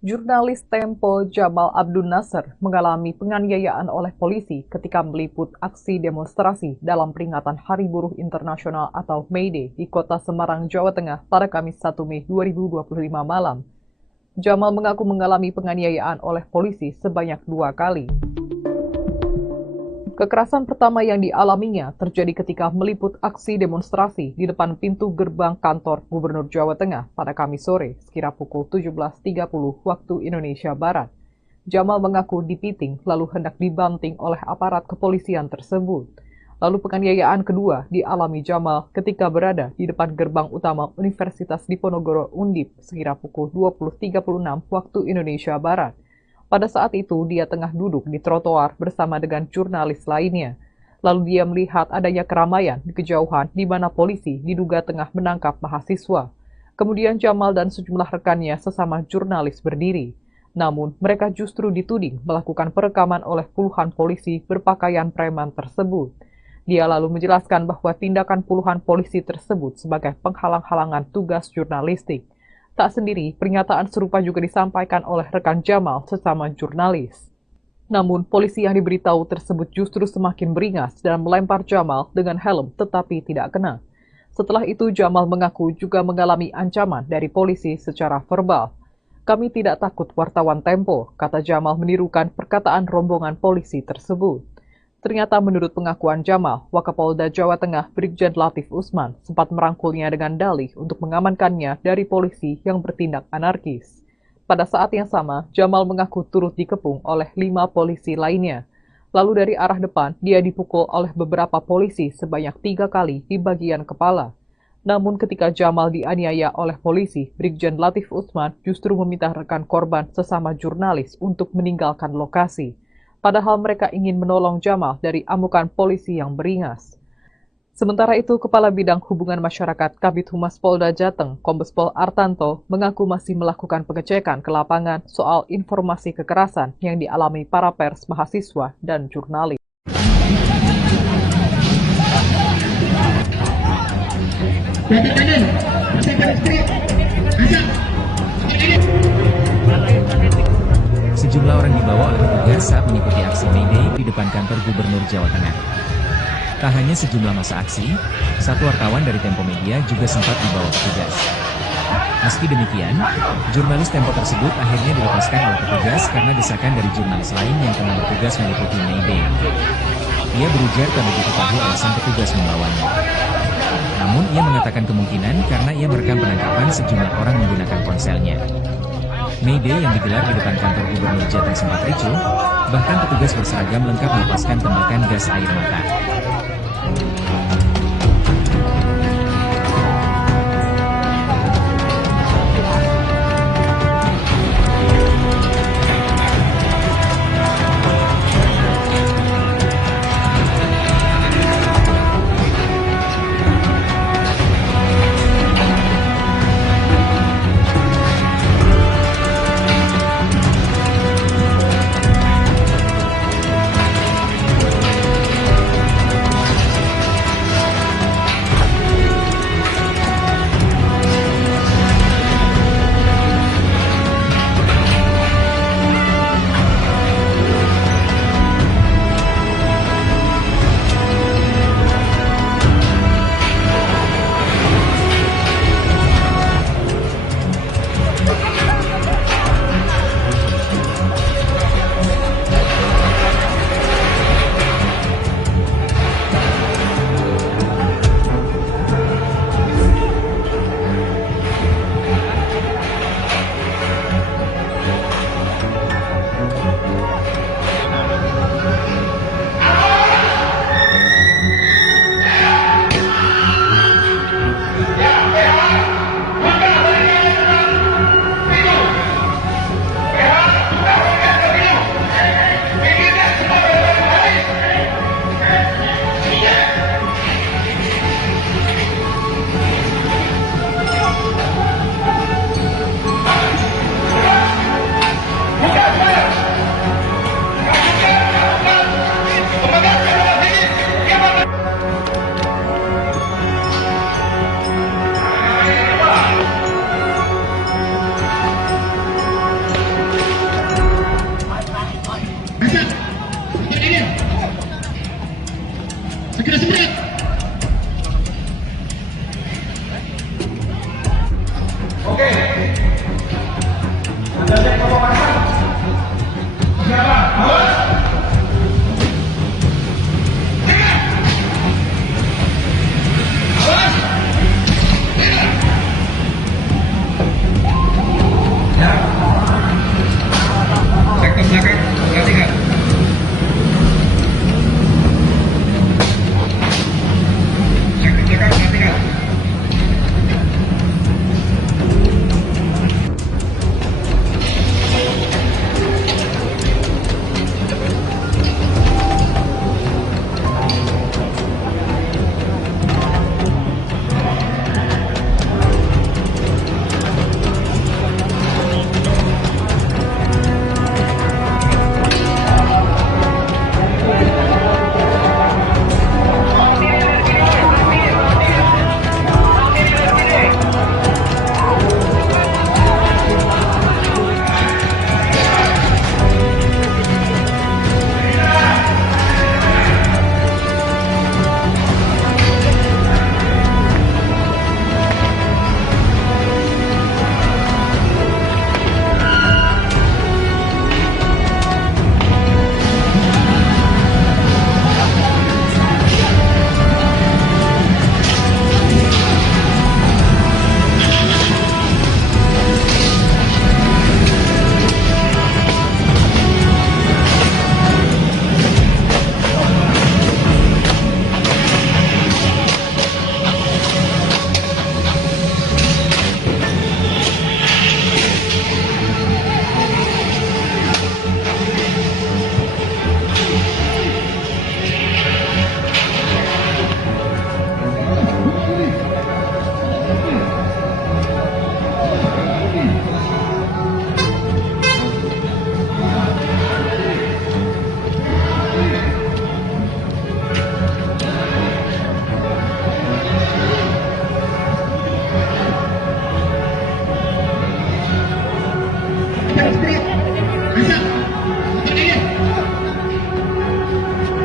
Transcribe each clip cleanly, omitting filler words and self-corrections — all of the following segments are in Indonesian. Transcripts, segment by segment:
Jurnalis Tempo Jamal Abdul Nasser mengalami penganiayaan oleh polisi ketika meliput aksi demonstrasi dalam peringatan Hari Buruh Internasional atau May Day di kota Semarang, Jawa Tengah pada Kamis 1 Mei 2025 malam. Jamal mengaku mengalami penganiayaan oleh polisi sebanyak 2 kali. Kekerasan pertama yang dialaminya terjadi ketika meliput aksi demonstrasi di depan pintu gerbang kantor Gubernur Jawa Tengah pada Kamis sore sekira pukul 17.30 waktu Indonesia Barat. Jamal mengaku dipiting lalu hendak dibanting oleh aparat kepolisian tersebut. Lalu penganiayaan kedua dialami Jamal ketika berada di depan gerbang utama Universitas Diponegoro Undip sekira pukul 20.36 waktu Indonesia Barat. Pada saat itu, dia tengah duduk di trotoar bersama dengan jurnalis lainnya. Lalu dia melihat adanya keramaian di kejauhan di mana polisi diduga tengah menangkap mahasiswa. Kemudian Jamal dan sejumlah rekannya sesama jurnalis berdiri. Namun, mereka justru dituding melakukan perekaman oleh puluhan polisi berpakaian preman tersebut. Dia lalu menjelaskan bahwa tindakan puluhan polisi tersebut sebagai penghalang-halangan tugas jurnalistik. Tak sendiri, pernyataan serupa juga disampaikan oleh rekan Jamal sesama jurnalis. Namun, polisi yang diberitahu tersebut justru semakin beringas dan melempar Jamal dengan helm tetapi tidak kena. Setelah itu, Jamal mengaku juga mengalami ancaman dari polisi secara verbal. "Kami tidak takut wartawan Tempo," kata Jamal menirukan perkataan rombongan polisi tersebut. Ternyata menurut pengakuan Jamal, Wakapolda Jawa Tengah Brigjen Latif Usman sempat merangkulnya dengan dalih untuk mengamankannya dari polisi yang bertindak anarkis. Pada saat yang sama, Jamal mengaku turut dikepung oleh 5 polisi lainnya. Lalu dari arah depan, dia dipukul oleh beberapa polisi sebanyak 3 kali di bagian kepala. Namun ketika Jamal dianiaya oleh polisi, Brigjen Latif Usman justru meminta rekan korban sesama jurnalis untuk meninggalkan lokasi. Padahal mereka ingin menolong Jamal dari amukan polisi yang beringas. Sementara itu, Kepala Bidang Hubungan Masyarakat Kabid Humas Polda Jateng, Kombes Pol Artanto, mengaku masih melakukan pengecekan ke lapangan soal informasi kekerasan yang dialami para pers, mahasiswa, dan jurnalis. Sejumlah orang dibawa oleh petugas saat mengikuti aksi May Day di depan kantor Gubernur Jawa Tengah. Tak hanya sejumlah masa aksi, satu wartawan dari Tempo Media juga sempat dibawa petugas. Meski demikian, jurnalis Tempo tersebut akhirnya dilepaskan oleh petugas karena desakan dari jurnalis lain yang tengah bertugas meliputi May Day. Ia berujar tak begitu tahu alasan petugas membawanya. Namun ia mengatakan kemungkinan karena ia merekam penangkapan sejumlah orang menggunakan ponselnya. May Day yang digelar di depan kantor Gubernur Jateng sempat ricuh, bahkan petugas berseragam lengkap melepaskan tembakan gas air mata. Sektor belakang, perhatikan.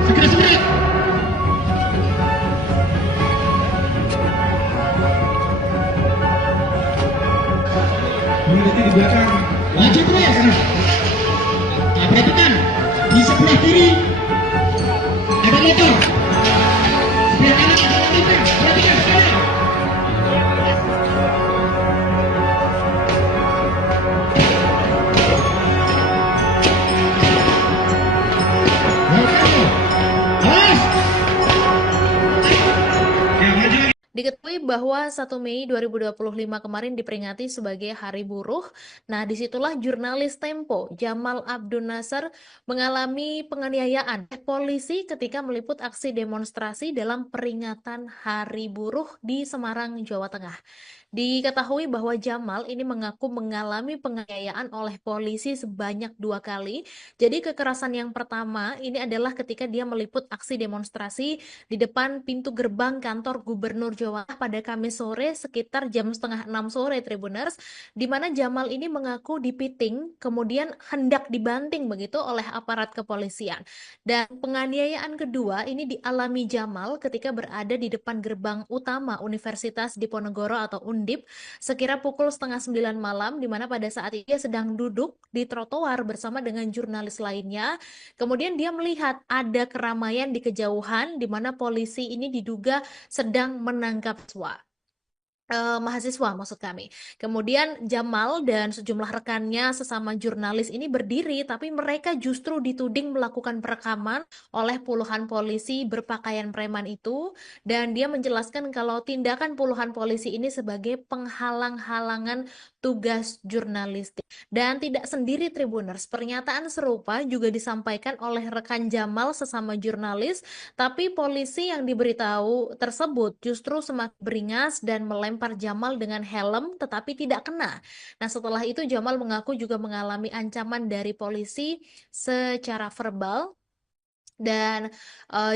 Sektor belakang, perhatikan. Berhenti di belakang. Laju terus. Nah, perhatikan di sebelah kiri ada motor. Sebelah kanan ada motor. Perhatikan sekali. Awas. Ya, maju lagi. Diketahui bahwa 1 Mei 2025 kemarin diperingati sebagai Hari Buruh. Nah, disitulah jurnalis Tempo, Jamal Abdul Nasser, mengalami penganiayaan polisi ketika meliput aksi demonstrasi dalam peringatan Hari Buruh di Semarang, Jawa Tengah. Diketahui bahwa Jamal ini mengaku mengalami penganiayaan oleh polisi sebanyak 2 kali. Jadi kekerasan yang pertama ini adalah ketika dia meliput aksi demonstrasi di depan pintu gerbang kantor Gubernur Jawa Tengah pada Kamis sore sekitar jam setengah 6 sore, Tribuners, di mana Jamal ini mengaku dipiting kemudian hendak dibanting begitu oleh aparat kepolisian. Dan penganiayaan kedua ini dialami Jamal ketika berada di depan gerbang utama Universitas Diponegoro atau Undip sekira pukul setengah 9 malam, di mana pada saat itu dia sedang duduk di trotoar bersama dengan jurnalis lainnya. Kemudian dia melihat ada keramaian di kejauhan di mana polisi ini diduga sedang menangkap mahasiswa maksud kami. Kemudian Jamal dan sejumlah rekannya sesama jurnalis ini berdiri, tapi mereka justru dituding melakukan perekaman oleh puluhan polisi berpakaian preman itu, dan dia menjelaskan kalau tindakan puluhan polisi ini sebagai penghalang-halangan tugas jurnalistik. Dan tidak sendiri, Tribuners, pernyataan serupa juga disampaikan oleh rekan Jamal sesama jurnalis, tapi polisi yang diberitahu tersebut justru semakin beringas dan melempar Jamal dengan helm tetapi tidak kena. Nah, setelah itu Jamal mengaku juga mengalami ancaman dari polisi secara verbal. Dan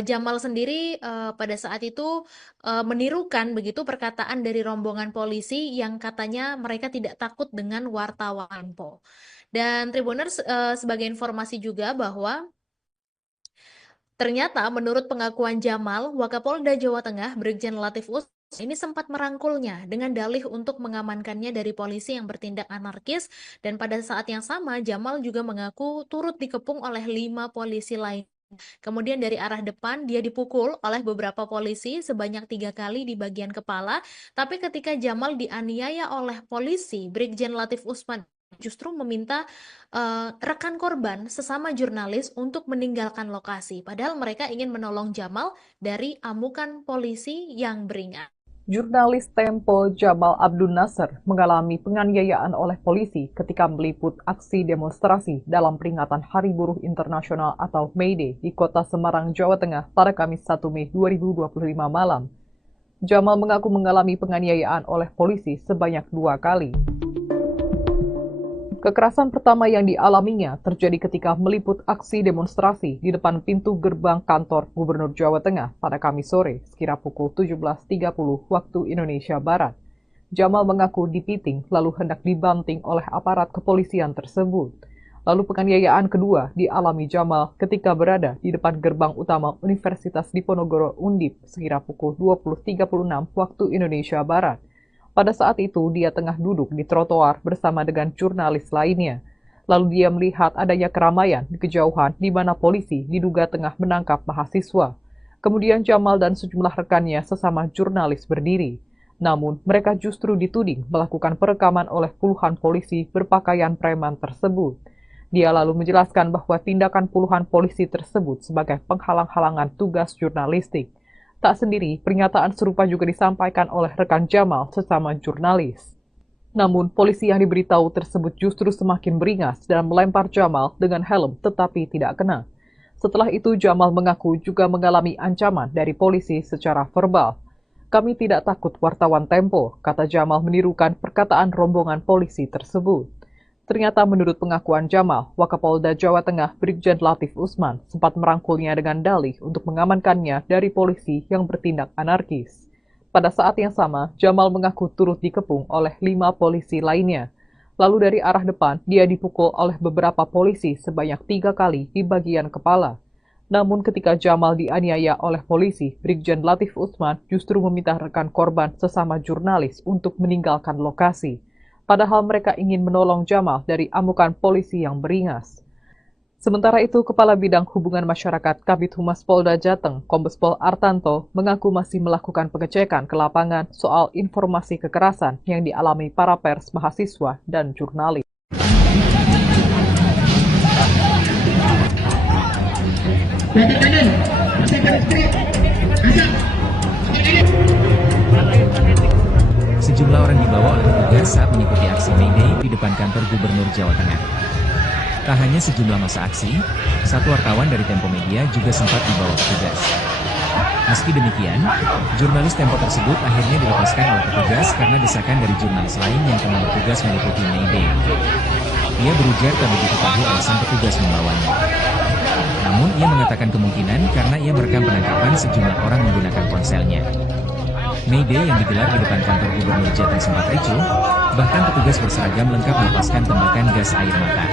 Jamal sendiri pada saat itu menirukan begitu perkataan dari rombongan polisi yang katanya mereka tidak takut dengan wartawan Tempo. Dan Tribuners, sebagai informasi juga bahwa ternyata menurut pengakuan Jamal, Wakapolda Jawa Tengah Brigjen Latif ini sempat merangkulnya dengan dalih untuk mengamankannya dari polisi yang bertindak anarkis, dan pada saat yang sama Jamal juga mengaku turut dikepung oleh 5 polisi lain. Kemudian dari arah depan dia dipukul oleh beberapa polisi sebanyak 3 kali di bagian kepala, tapi ketika Jamal dianiaya oleh polisi, Brigjen Latif Usman justru meminta rekan korban sesama jurnalis untuk meninggalkan lokasi, padahal mereka ingin menolong Jamal dari amukan polisi yang beringat. Jurnalis Tempo Jamal Abdul Nasser mengalami penganiayaan oleh polisi ketika meliput aksi demonstrasi dalam peringatan Hari Buruh Internasional atau May Day di kota Semarang, Jawa Tengah pada Kamis 1 Mei 2025 malam. Jamal mengaku mengalami penganiayaan oleh polisi sebanyak 2 kali. Kekerasan pertama yang dialaminya terjadi ketika meliput aksi demonstrasi di depan pintu gerbang kantor Gubernur Jawa Tengah pada Kamis sore sekira pukul 17.30 waktu Indonesia Barat. Jamal mengaku dipiting lalu hendak dibanting oleh aparat kepolisian tersebut. Lalu penganiayaan kedua dialami Jamal ketika berada di depan gerbang utama Universitas Diponegoro Undip sekira pukul 20.36 waktu Indonesia Barat. Pada saat itu, dia tengah duduk di trotoar bersama dengan jurnalis lainnya. Lalu dia melihat adanya keramaian di kejauhan di mana polisi diduga tengah menangkap mahasiswa. Kemudian Jamal dan sejumlah rekannya sesama jurnalis berdiri. Namun, mereka justru dituding melakukan perekaman oleh puluhan polisi berpakaian preman tersebut. Dia lalu menjelaskan bahwa tindakan puluhan polisi tersebut sebagai penghalang-halangan tugas jurnalistik. Tak sendiri, pernyataan serupa juga disampaikan oleh rekan Jamal sesama jurnalis. Namun, polisi yang diberitahu tersebut justru semakin beringas dan melempar Jamal dengan helm tetapi tidak kena. Setelah itu, Jamal mengaku juga mengalami ancaman dari polisi secara verbal. "Kami tidak takut wartawan Tempo," kata Jamal menirukan perkataan rombongan polisi tersebut. Ternyata menurut pengakuan Jamal, Wakapolda Jawa Tengah Brigjen Latif Usman sempat merangkulnya dengan dalih untuk mengamankannya dari polisi yang bertindak anarkis. Pada saat yang sama, Jamal mengaku turut dikepung oleh 5 polisi lainnya. Lalu dari arah depan, dia dipukul oleh beberapa polisi sebanyak 3 kali di bagian kepala. Namun ketika Jamal dianiaya oleh polisi, Brigjen Latif Usman justru meminta rekan korban sesama jurnalis untuk meninggalkan lokasi. Padahal mereka ingin menolong Jamal dari amukan polisi yang beringas. Sementara itu, Kepala Bidang Hubungan Masyarakat Kabid Humas Polda Jateng, Kombes Pol Artanto, mengaku masih melakukan pengecekan ke lapangan soal informasi kekerasan yang dialami para pers, mahasiswa, dan jurnalis. Sejumlah orang dibawa oleh petugas saat mengikuti aksi May Day di depan kantor Gubernur Jawa Tengah. Tak hanya sejumlah masa aksi, satu wartawan dari Tempo Media juga sempat dibawa petugas. Meski demikian, jurnalis Tempo tersebut akhirnya dilepaskan oleh petugas karena desakan dari jurnalis lain yang tengah bertugas meliputi May Day. Ia berujar tak begitu tahu alasan petugas membawanya. Namun ia mengatakan kemungkinan karena ia merekam penangkapan sejumlah orang menggunakan ponselnya. May Day yang digelar di depan kantor Gubernur Jateng sempat ricuh, bahkan petugas berseragam lengkap melepaskan tembakan gas air mata.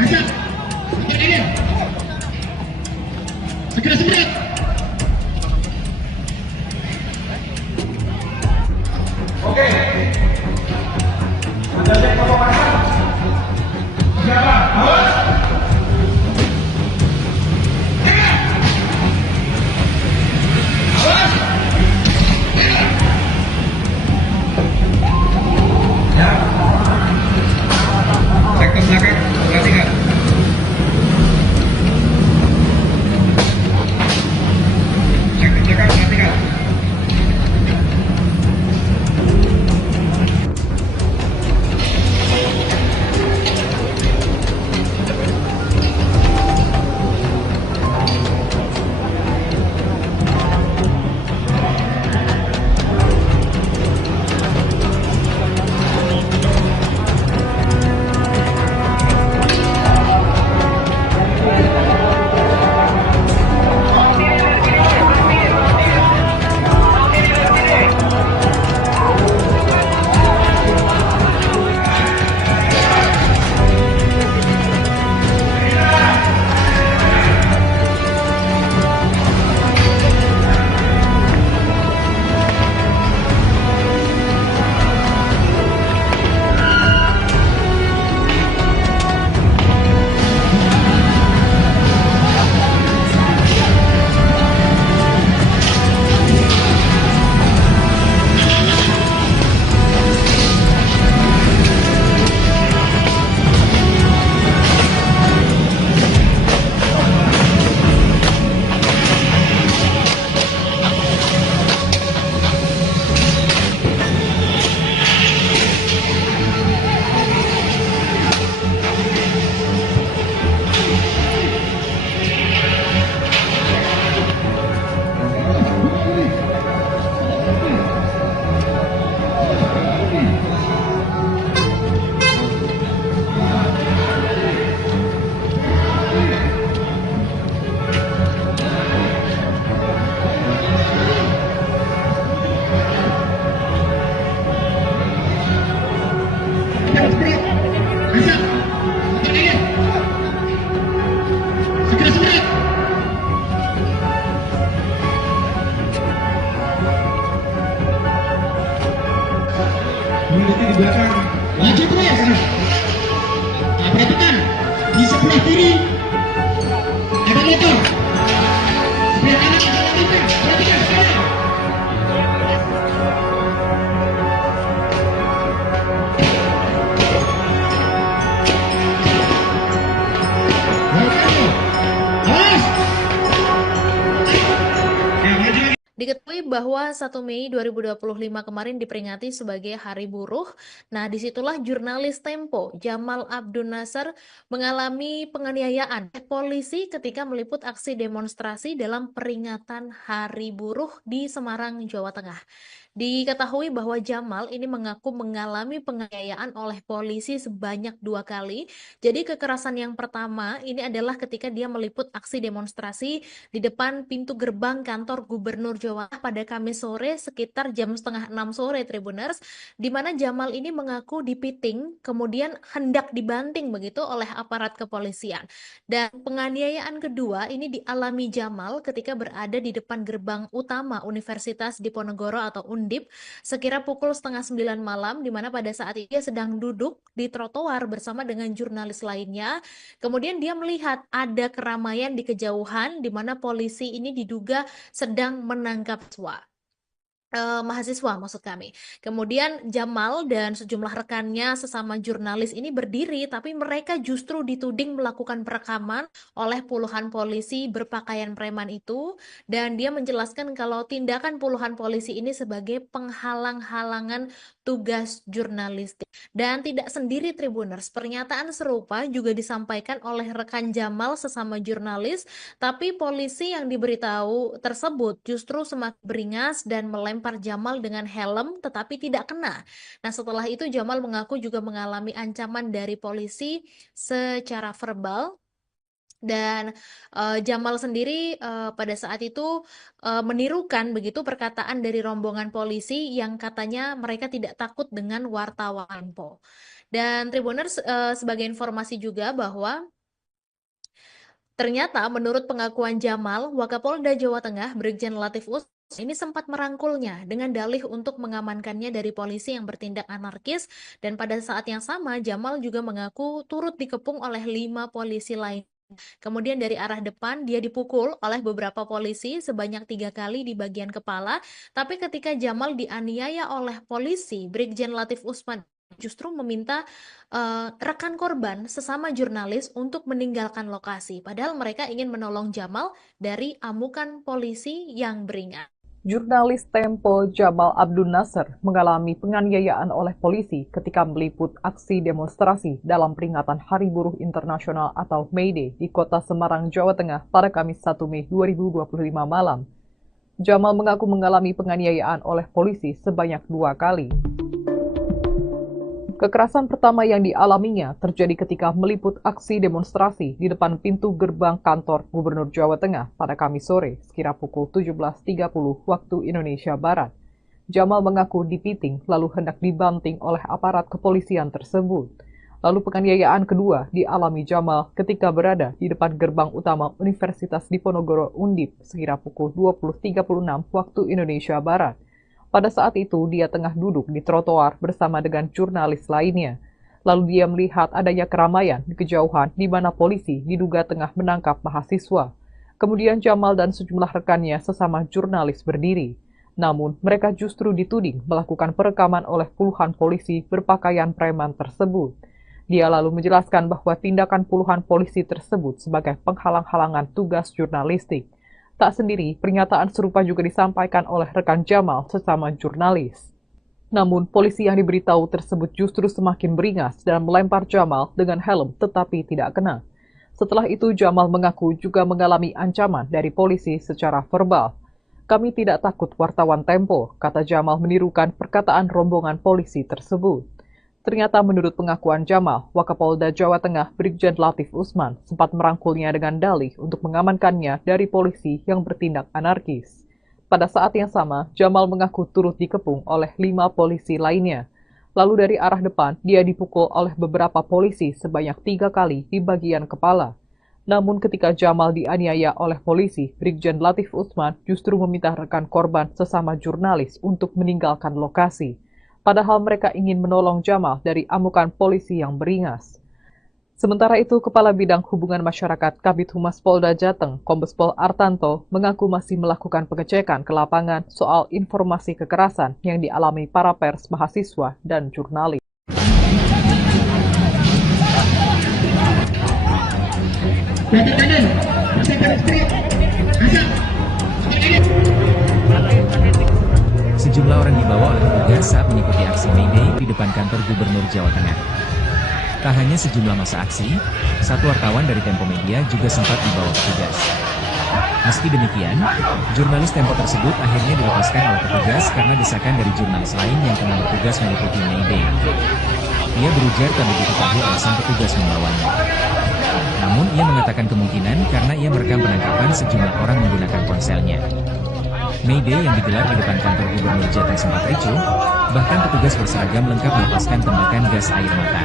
Asap. Bagian ini. Segera semburat. Sektor belakang, perhatikan. Sektor belakang, perhatikan. Berhenti di belakang. Maju terus. Nah, perhatikan di sebelah kiri ada motor. Sebelah kanan ada motor. Perhatikan sekali. Awas. Maju lagi. Diketahui bahwa 1 Mei 2025 kemarin diperingati sebagai Hari Buruh. Nah, disitulah jurnalis Tempo, Jamal Abdul Nasser, mengalami penganiayaan oleh polisi ketika meliput aksi demonstrasi dalam peringatan Hari Buruh di Semarang, Jawa Tengah. Diketahui bahwa Jamal ini mengaku mengalami penganiayaan oleh polisi sebanyak 2 kali. Jadi kekerasan yang pertama ini adalah ketika dia meliput aksi demonstrasi di depan pintu gerbang kantor Gubernur Jawa Tengah pada Kamis sore sekitar jam setengah 6 sore, Tribuners, di mana Jamal ini mengaku dipiting kemudian hendak dibanting begitu oleh aparat kepolisian. Dan penganiayaan kedua ini dialami Jamal ketika berada di depan gerbang utama Universitas Diponegoro atau Undip sekira pukul setengah 9 malam, di mana pada saat itu dia sedang duduk di trotoar bersama dengan jurnalis lainnya. Kemudian dia melihat ada keramaian di kejauhan di mana polisi ini diduga sedang menangkap mahasiswa maksud kami. Kemudian Jamal dan sejumlah rekannya sesama jurnalis ini berdiri, tapi mereka justru dituding melakukan perekaman oleh puluhan polisi berpakaian preman itu, dan dia menjelaskan kalau tindakan puluhan polisi ini sebagai penghalang-halangan tugas jurnalistik. Dan tidak sendiri, Tribuners, pernyataan serupa juga disampaikan oleh rekan Jamal sesama jurnalis, tapi polisi yang diberitahu tersebut justru semakin beringas dan melempar Jamal dengan helm tetapi tidak kena. Nah, setelah itu Jamal mengaku juga mengalami ancaman dari polisi secara verbal. Dan Jamal sendiri pada saat itu menirukan begitu perkataan dari rombongan polisi yang katanya mereka tidak takut dengan wartawan Tempo. Dan Tribuners, sebagai informasi juga bahwa ternyata menurut pengakuan Jamal, Wakapolda Jawa Tengah Brigjen Latif Usman ini sempat merangkulnya dengan dalih untuk mengamankannya dari polisi yang bertindak anarkis, dan pada saat yang sama Jamal juga mengaku turut dikepung oleh 5 polisi lain. Kemudian dari arah depan dia dipukul oleh beberapa polisi sebanyak 3 kali di bagian kepala, tapi ketika Jamal dianiaya oleh polisi, Brigjen Latif Usman justru meminta rekan korban sesama jurnalis untuk meninggalkan lokasi. Padahal mereka ingin menolong Jamal dari amukan polisi yang beringat. Jurnalis Tempo Jamal Abdul Nasser mengalami penganiayaan oleh polisi ketika meliput aksi demonstrasi dalam peringatan Hari Buruh Internasional atau May Day di kota Semarang, Jawa Tengah pada Kamis 1 Mei 2025 malam. Jamal mengaku mengalami penganiayaan oleh polisi sebanyak 2 kali. Kekerasan pertama yang dialaminya terjadi ketika meliput aksi demonstrasi di depan pintu gerbang kantor Gubernur Jawa Tengah pada Kamis sore sekira pukul 17.30 waktu Indonesia Barat. Jamal mengaku dipiting lalu hendak dibanting oleh aparat kepolisian tersebut. Lalu penganiayaan kedua dialami Jamal ketika berada di depan gerbang utama Universitas Diponegoro Undip sekira pukul 20.36 waktu Indonesia Barat. Pada saat itu, dia tengah duduk di trotoar bersama dengan jurnalis lainnya. Lalu dia melihat adanya keramaian di kejauhan di mana polisi diduga tengah menangkap mahasiswa. Kemudian Jamal dan sejumlah rekannya sesama jurnalis berdiri. Namun, mereka justru dituding melakukan perekaman oleh puluhan polisi berpakaian preman tersebut. Dia lalu menjelaskan bahwa tindakan puluhan polisi tersebut sebagai penghalang-halangan tugas jurnalistik. Tak sendiri, pernyataan serupa juga disampaikan oleh rekan Jamal sesama jurnalis. Namun, polisi yang diberitahu tersebut justru semakin beringas dan melempar Jamal dengan helm tetapi tidak kena. Setelah itu, Jamal mengaku juga mengalami ancaman dari polisi secara verbal. "Kami tidak takut wartawan Tempo," kata Jamal menirukan perkataan rombongan polisi tersebut. Ternyata menurut pengakuan Jamal, Wakapolda Jawa Tengah Brigjen Latif Usman sempat merangkulnya dengan dalih untuk mengamankannya dari polisi yang bertindak anarkis. Pada saat yang sama, Jamal mengaku turut dikepung oleh 5 polisi lainnya. Lalu dari arah depan, dia dipukul oleh beberapa polisi sebanyak 3 kali di bagian kepala. Namun ketika Jamal dianiaya oleh polisi, Brigjen Latif Usman justru meminta rekan korban sesama jurnalis untuk meninggalkan lokasi. Padahal mereka ingin menolong Jamal dari amukan polisi yang beringas. Sementara itu, Kepala Bidang Hubungan Masyarakat Kabid Humas Polda Jateng, Kombes Pol Artanto, mengaku masih melakukan pengecekan ke lapangan soal informasi kekerasan yang dialami para pers, mahasiswa, dan jurnalis. Sejumlah orang dibawa oleh petugas saat mengikuti aksi May Day di depan kantor Gubernur Jawa Tengah. Tak hanya sejumlah masa aksi, satu wartawan dari Tempo Media juga sempat dibawa petugas. Meski demikian, jurnalis Tempo tersebut akhirnya dilepaskan oleh petugas karena desakan dari jurnalis lain yang tengah bertugas mengikuti May Day. Ia berujar tak begitu tahu alasan petugas membawanya. Namun ia mengatakan kemungkinan karena ia merekam penangkapan sejumlah orang menggunakan ponselnya. May Day yang digelar di depan kantor Gubernur Jateng sempat ricuh, bahkan petugas berseragam lengkap melepaskan tembakan gas air mata.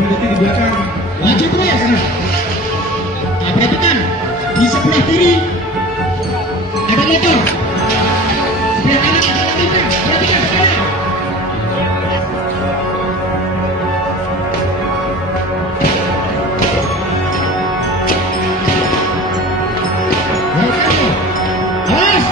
Berhenti di belakang. Laju terus. Nah, perhatikan di sebelah kiri ada motor. Sebelah kanan ada motor. Perhatikan sekarang. Awas.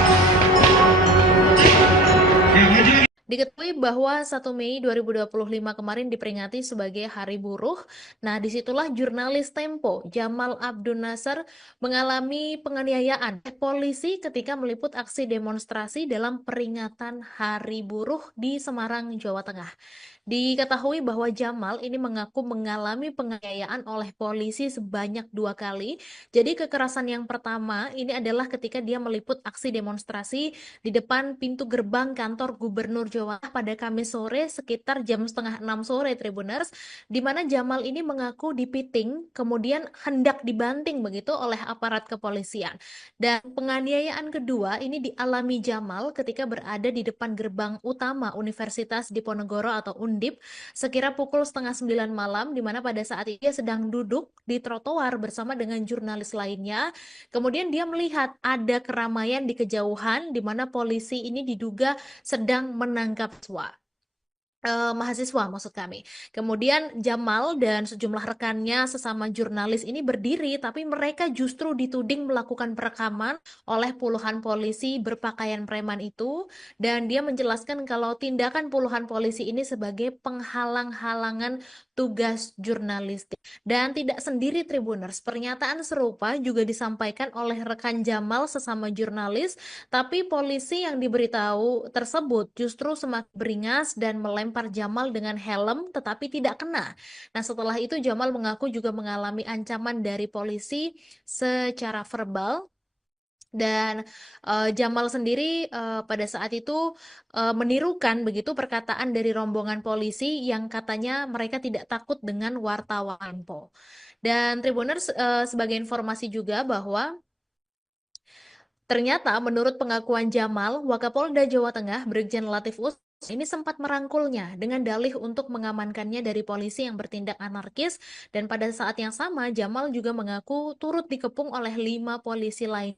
Ya, maju lagi. Diketahui bahwa 1 Mei 2025 kemarin diperingati sebagai Hari Buruh. Nah, disitulah jurnalis Tempo, Jamal Abdun Nasar, mengalami penganiayaan oleh polisi ketika meliput aksi demonstrasi dalam peringatan Hari Buruh di Semarang, Jawa Tengah. Diketahui bahwa Jamal ini mengaku mengalami penganiayaan oleh polisi sebanyak 2 kali. Jadi kekerasan yang pertama ini adalah ketika dia meliput aksi demonstrasi di depan pintu gerbang kantor Gubernur Jawa Tengah pada Kamis sore sekitar jam setengah 6 sore, Tribuners, di mana Jamal ini mengaku dipiting kemudian hendak dibanting begitu oleh aparat kepolisian. Dan penganiayaan kedua ini dialami Jamal ketika berada di depan gerbang utama Universitas Diponegoro atau Undip sekira pukul setengah 9 malam, di mana pada saat itu dia sedang duduk di trotoar bersama dengan jurnalis lainnya. Kemudian dia melihat ada keramaian di kejauhan di mana polisi ini diduga sedang menangkap mahasiswa maksud kami. Kemudian Jamal dan sejumlah rekannya sesama jurnalis ini berdiri, tapi mereka justru dituding melakukan perekaman oleh puluhan polisi berpakaian preman itu, dan dia menjelaskan kalau tindakan puluhan polisi ini sebagai penghalang-halangan tugas jurnalistik. Dan tidak sendiri, Tribuners, pernyataan serupa juga disampaikan oleh rekan Jamal sesama jurnalis, tapi polisi yang diberitahu tersebut justru semakin beringas dan melempar Jamal dengan helm tetapi tidak kena. Nah, setelah itu Jamal mengaku juga mengalami ancaman dari polisi secara verbal. Dan Jamal sendiri pada saat itu menirukan begitu perkataan dari rombongan polisi yang katanya mereka tidak takut dengan wartawan Tempo. Dan Tribuners, sebagai informasi juga bahwa ternyata menurut pengakuan Jamal, Wakapolda Jawa Tengah Brigjen Latif Usman ini sempat merangkulnya dengan dalih untuk mengamankannya dari polisi yang bertindak anarkis, dan pada saat yang sama Jamal juga mengaku turut dikepung oleh 5 polisi lain.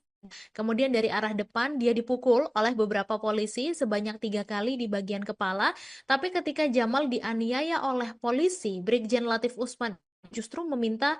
Kemudian dari arah depan dia dipukul oleh beberapa polisi sebanyak 3 kali di bagian kepala, tapi ketika Jamal dianiaya oleh polisi, Brigjen Latif Usman justru meminta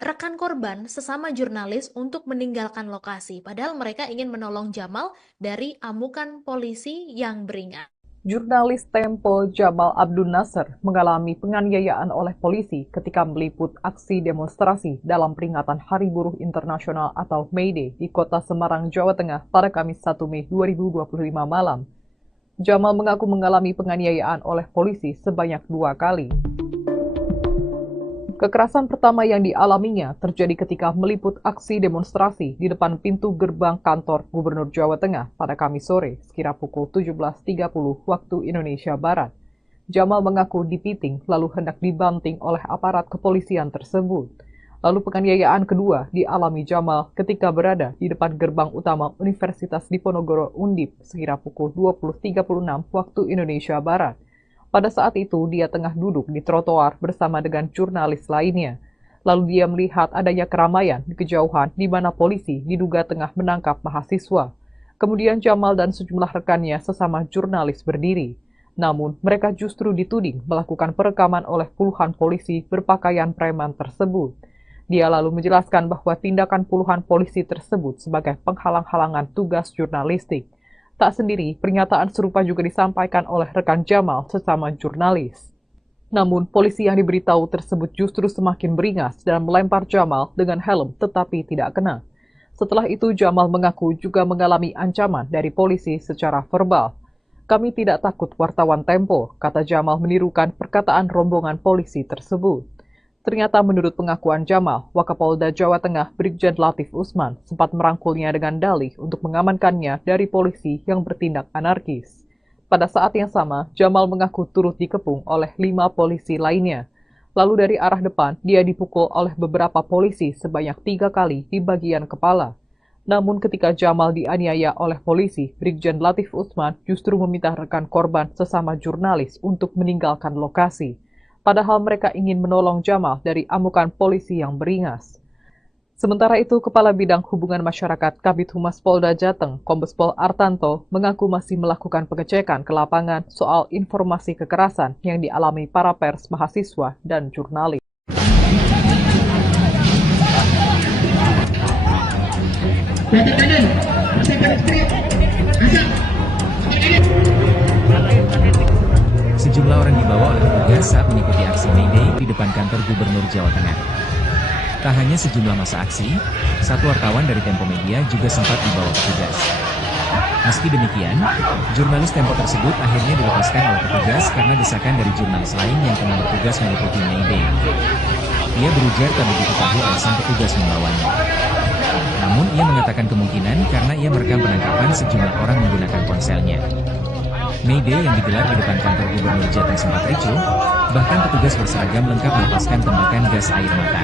rekan korban sesama jurnalis untuk meninggalkan lokasi, padahal mereka ingin menolong Jamal dari amukan polisi yang beringat. Jurnalis Tempo Jamal Abdun Nasar mengalami penganiayaan oleh polisi ketika meliput aksi demonstrasi dalam peringatan Hari Buruh Internasional atau May Day di kota Semarang, Jawa Tengah pada Kamis 1 Mei 2025 malam. Jamal mengaku mengalami penganiayaan oleh polisi sebanyak 2 kali. Kekerasan pertama yang dialaminya terjadi ketika meliput aksi demonstrasi di depan pintu gerbang kantor Gubernur Jawa Tengah pada Kamis sore sekira pukul 17.30 waktu Indonesia Barat. Jamal mengaku dipiting lalu hendak dibanting oleh aparat kepolisian tersebut. Lalu penganiayaan kedua dialami Jamal ketika berada di depan gerbang utama Universitas Diponegoro Undip sekira pukul 20.36 waktu Indonesia Barat. Pada saat itu, dia tengah duduk di trotoar bersama dengan jurnalis lainnya. Lalu dia melihat adanya keramaian di kejauhan di mana polisi diduga tengah menangkap mahasiswa. Kemudian Jamal dan sejumlah rekannya sesama jurnalis berdiri. Namun, mereka justru dituding melakukan perekaman oleh puluhan polisi berpakaian preman tersebut. Dia lalu menjelaskan bahwa tindakan puluhan polisi tersebut sebagai penghalang-halangan tugas jurnalistik. Tak sendiri, pernyataan serupa juga disampaikan oleh rekan Jamal sesama jurnalis. Namun, polisi yang diberitahu tersebut justru semakin beringas dan melempar Jamal dengan helm tetapi tidak kena. Setelah itu, Jamal mengaku juga mengalami ancaman dari polisi secara verbal. "Kami tidak takut wartawan Tempo," kata Jamal menirukan perkataan rombongan polisi tersebut. Ternyata menurut pengakuan Jamal, Wakapolda Jawa Tengah Brigjen Latif Usman sempat merangkulnya dengan dalih untuk mengamankannya dari polisi yang bertindak anarkis. Pada saat yang sama, Jamal mengaku turut dikepung oleh 5 polisi lainnya. Lalu dari arah depan, dia dipukul oleh beberapa polisi sebanyak 3 kali di bagian kepala. Namun ketika Jamal dianiaya oleh polisi, Brigjen Latif Usman justru meminta rekan korban sesama jurnalis untuk meninggalkan lokasi. padahal mereka ingin menolong Jamal dari amukan polisi yang beringas. Sementara itu, Kepala Bidang Hubungan Masyarakat Kabid Humas Polda Jateng, Kombes Pol Artanto, mengaku masih melakukan pengecekan ke lapangan soal informasi kekerasan yang dialami para pers, mahasiswa, dan jurnalis. Sejumlah orang dibawa oleh petugas saat mengikuti aksi May Day di depan kantor Gubernur Jawa Tengah. Tak hanya sejumlah masa aksi, satu wartawan dari Tempo Media juga sempat dibawa petugas. Meski demikian, jurnalis Tempo tersebut akhirnya dilepaskan oleh petugas karena desakan dari jurnalis lain yang tengah bertugas meliputi May Day. Ia berujar tak begitu tahu alasan petugas membawanya. Namun ia mengatakan kemungkinan karena ia merekam penangkapan sejumlah orang menggunakan ponselnya. May Day yang digelar di depan kantor Gubernur Jateng sempat ricuh, bahkan petugas berseragam lengkap melepaskan tembakan gas air mata.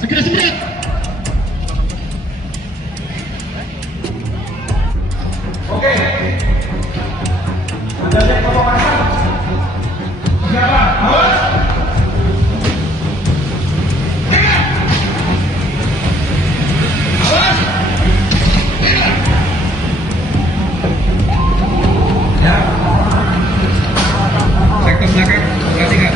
Segera sembuh. Oke. Sudah cek pemanasan. Siapa? Awas. Awas. Ya. Sektor belakang, perhatikan.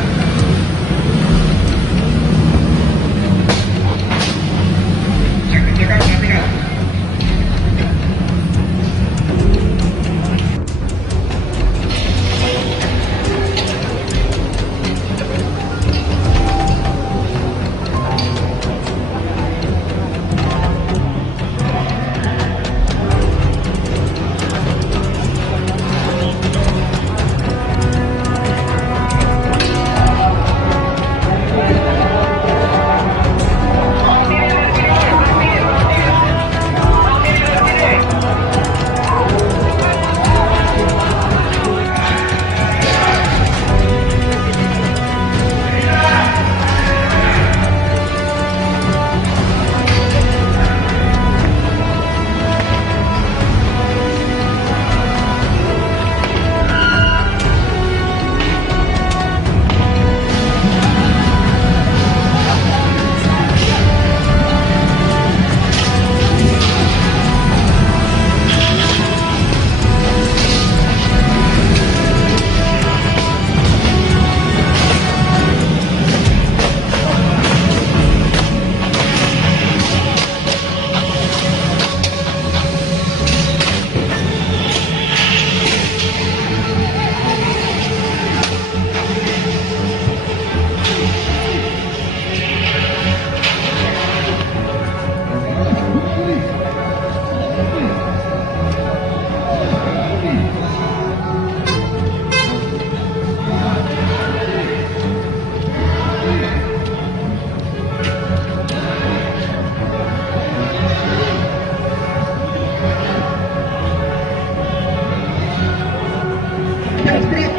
berat.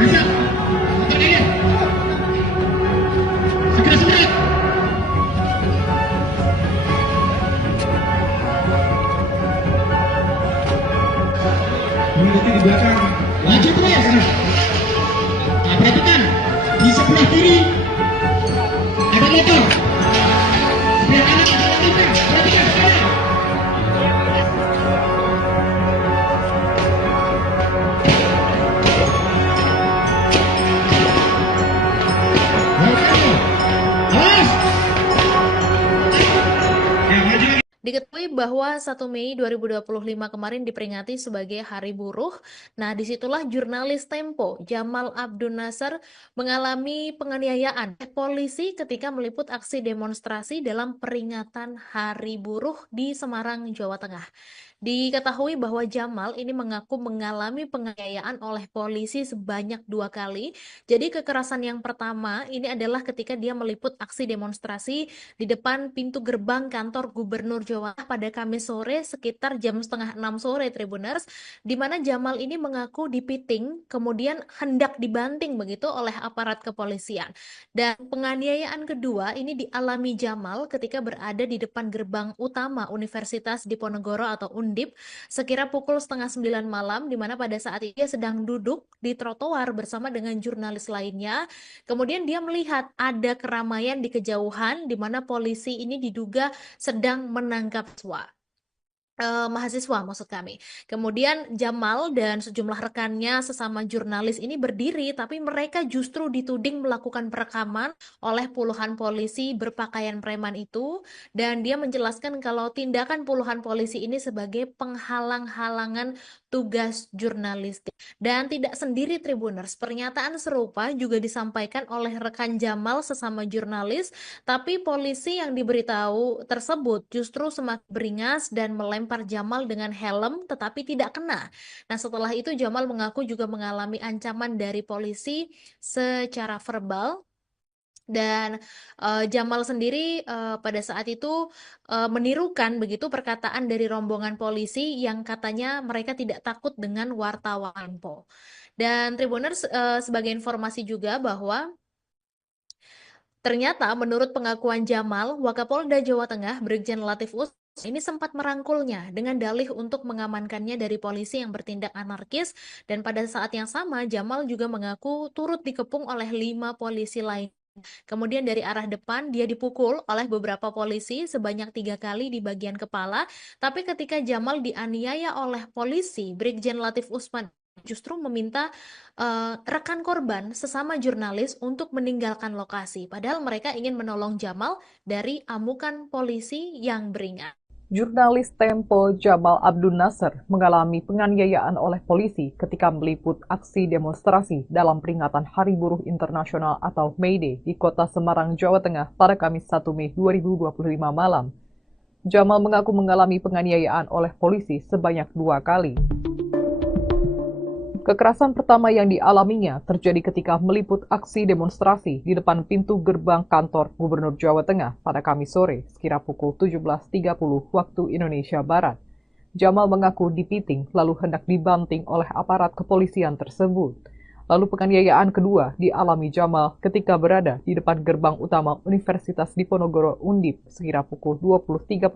Bisa. Motor ini. Segera seberat. Mengikuti di belakang. Laju terus. Nah, perhatikan. Di sebelah kiri ada motor. Sebelah kanan ada motor. Perhatikan sekarang. Awas. Ya, maju lagi. Diketahui bahwa 1 Mei 2025 kemarin diperingati sebagai Hari Buruh. Nah, disitulah jurnalis Tempo, Jamal Abdul Nasser, mengalami penganiayaan oleh polisi ketika meliput aksi demonstrasi dalam peringatan Hari Buruh di Semarang, Jawa Tengah. Diketahui bahwa Jamal ini mengaku mengalami penganiayaan oleh polisi sebanyak 2 kali. Jadi kekerasan yang pertama ini adalah ketika dia meliput aksi demonstrasi di depan pintu gerbang kantor Gubernur Jawa Tengah pada Kamis sore sekitar jam setengah 6 sore, Tribuners, di mana Jamal ini mengaku dipiting kemudian hendak dibanting begitu oleh aparat kepolisian. Dan penganiayaan kedua ini dialami Jamal ketika berada di depan gerbang utama Universitas Diponegoro atau Undip sekira pukul setengah 9 malam, di mana pada saat itu dia sedang duduk di trotoar bersama dengan jurnalis lainnya. Kemudian dia melihat ada keramaian di kejauhan di mana polisi ini diduga sedang menangkap mahasiswa maksud kami. Kemudian Jamal dan sejumlah rekannya sesama jurnalis ini berdiri, tapi mereka justru dituding melakukan perekaman oleh puluhan polisi berpakaian preman itu, dan dia menjelaskan kalau tindakan puluhan polisi ini sebagai penghalang-halangan tugas jurnalistik. Dan tidak sendiri, Tribuners, pernyataan serupa juga disampaikan oleh rekan Jamal sesama jurnalis, tapi polisi yang diberitahu tersebut justru semakin beringas dan melempar Jamal dengan helm tetapi tidak kena. Nah, setelah itu Jamal mengaku juga mengalami ancaman dari polisi secara verbal. Dan Jamal sendiri pada saat itu menirukan begitu perkataan dari rombongan polisi yang katanya mereka tidak takut dengan wartawan Tempo. Dan Tribuners, sebagai informasi juga bahwa ternyata menurut pengakuan Jamal, Wakapolda Jawa Tengah Brigjen Latif Usman ini sempat merangkulnya dengan dalih untuk mengamankannya dari polisi yang bertindak anarkis, dan pada saat yang sama Jamal juga mengaku turut dikepung oleh 5 polisi lain. Kemudian dari arah depan dia dipukul oleh beberapa polisi sebanyak 3 kali di bagian kepala, tapi ketika Jamal dianiaya oleh polisi, Brigjen Latif Usman justru meminta rekan korban sesama jurnalis untuk meninggalkan lokasi, padahal mereka ingin menolong Jamal dari amukan polisi yang beringat. Jurnalis Tempo Jamal Abdul Nasser mengalami penganiayaan oleh polisi ketika meliput aksi demonstrasi dalam peringatan Hari Buruh Internasional atau May Day di kota Semarang, Jawa Tengah pada Kamis 1 Mei 2025 malam. Jamal mengaku mengalami penganiayaan oleh polisi sebanyak 2 kali. Kekerasan pertama yang dialaminya terjadi ketika meliput aksi demonstrasi di depan pintu gerbang kantor Gubernur Jawa Tengah pada Kamis sore sekira pukul 17.30 waktu Indonesia Barat. Jamal mengaku dipiting lalu hendak dibanting oleh aparat kepolisian tersebut. Lalu penganiayaan kedua dialami Jamal ketika berada di depan gerbang utama Universitas Diponegoro Undip sekira pukul 20.36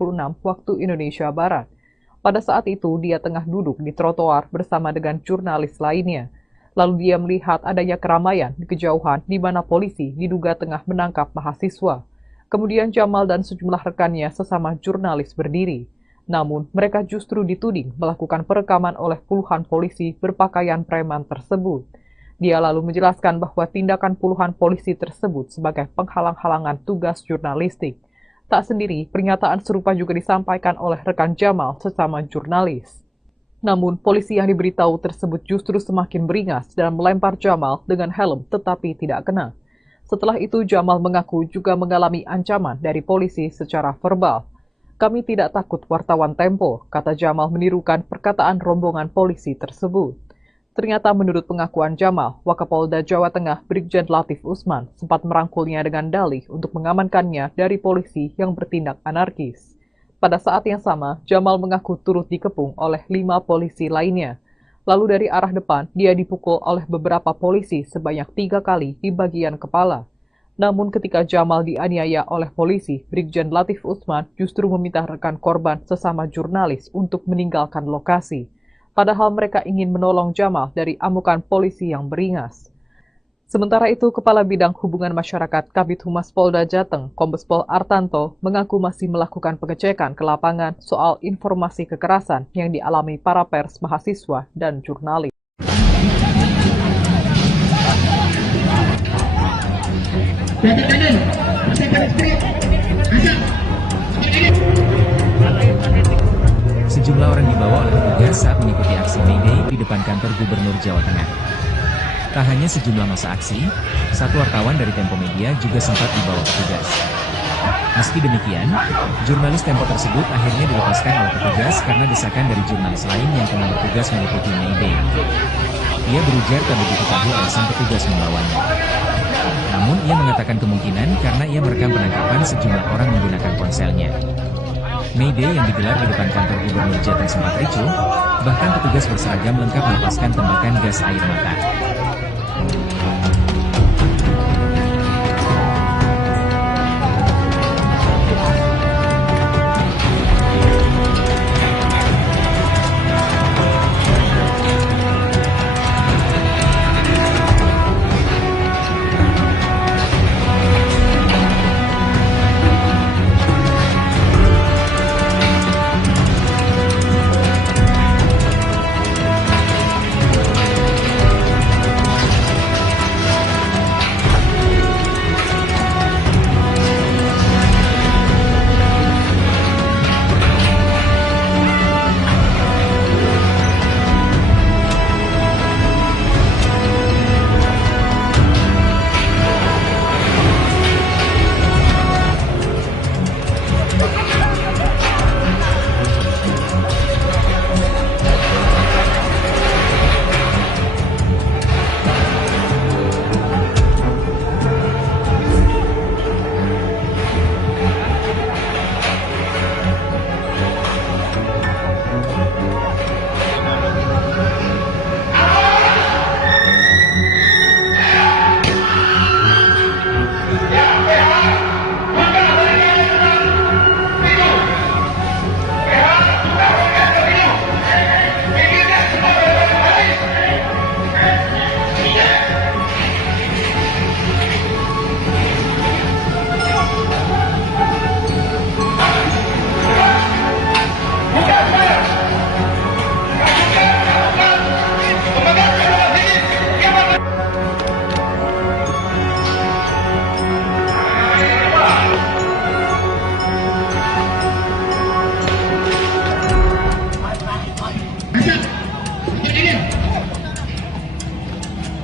waktu Indonesia Barat. Pada saat itu, dia tengah duduk di trotoar bersama dengan jurnalis lainnya. Lalu dia melihat adanya keramaian di kejauhan di mana polisi diduga tengah menangkap mahasiswa. Kemudian Jamal dan sejumlah rekannya sesama jurnalis berdiri. Namun, mereka justru dituding melakukan perekaman oleh puluhan polisi berpakaian preman tersebut. Dia lalu menjelaskan bahwa tindakan puluhan polisi tersebut sebagai penghalang-halangan tugas jurnalistik. Tak sendiri, pernyataan serupa juga disampaikan oleh rekan Jamal sesama jurnalis. Namun, polisi yang diberitahu tersebut justru semakin beringas dan melempar Jamal dengan helm tetapi tidak kena. Setelah itu, Jamal mengaku juga mengalami ancaman dari polisi secara verbal. "Kami tidak takut wartawan Tempo," kata Jamal menirukan perkataan rombongan polisi tersebut. Ternyata menurut pengakuan Jamal, Wakapolda Jawa Tengah Brigjen Latif Usman sempat merangkulnya dengan dalih untuk mengamankannya dari polisi yang bertindak anarkis. Pada saat yang sama, Jamal mengaku turut dikepung oleh 5 polisi lainnya. Lalu dari arah depan, dia dipukul oleh beberapa polisi sebanyak 3 kali di bagian kepala. Namun ketika Jamal dianiaya oleh polisi, Brigjen Latif Usman justru meminta rekan korban sesama jurnalis untuk meninggalkan lokasi. Padahal mereka ingin menolong Jamal dari amukan polisi yang beringas. Sementara itu, Kepala Bidang Hubungan Masyarakat Kabid Humas Polda Jateng, Kombes Pol Artanto, mengaku masih melakukan pengecekan ke lapangan soal informasi kekerasan yang dialami para pers, mahasiswa, dan jurnalis. Sejumlah orang dibawa oleh petugas saat mengikuti aksi May Day di depan kantor Gubernur Jawa Tengah. Tak hanya sejumlah masa aksi, satu wartawan dari Tempo Media juga sempat dibawa petugas. Meski demikian, jurnalis Tempo tersebut akhirnya dilepaskan oleh petugas karena desakan dari jurnalis lain yang tengah bertugas meliputi May Day. Ia berujar tak begitu tahu alasan petugas membawanya. Namun ia mengatakan kemungkinan karena ia merekam penangkapan sejumlah orang menggunakan ponselnya. May Day yang digelar di depan kantor Gubernur Jateng sempat ricuh, bahkan petugas berseragam lengkap melepaskan tembakan gas air mata.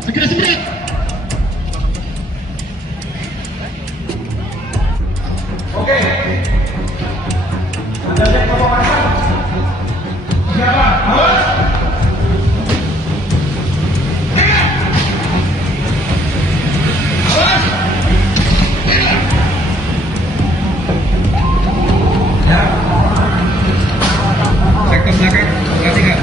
Segera sembuh. Oke. Anda cek pemanasan. Siapa? Awas. Awas. Ya. Cek ke belakang. Perhatikan.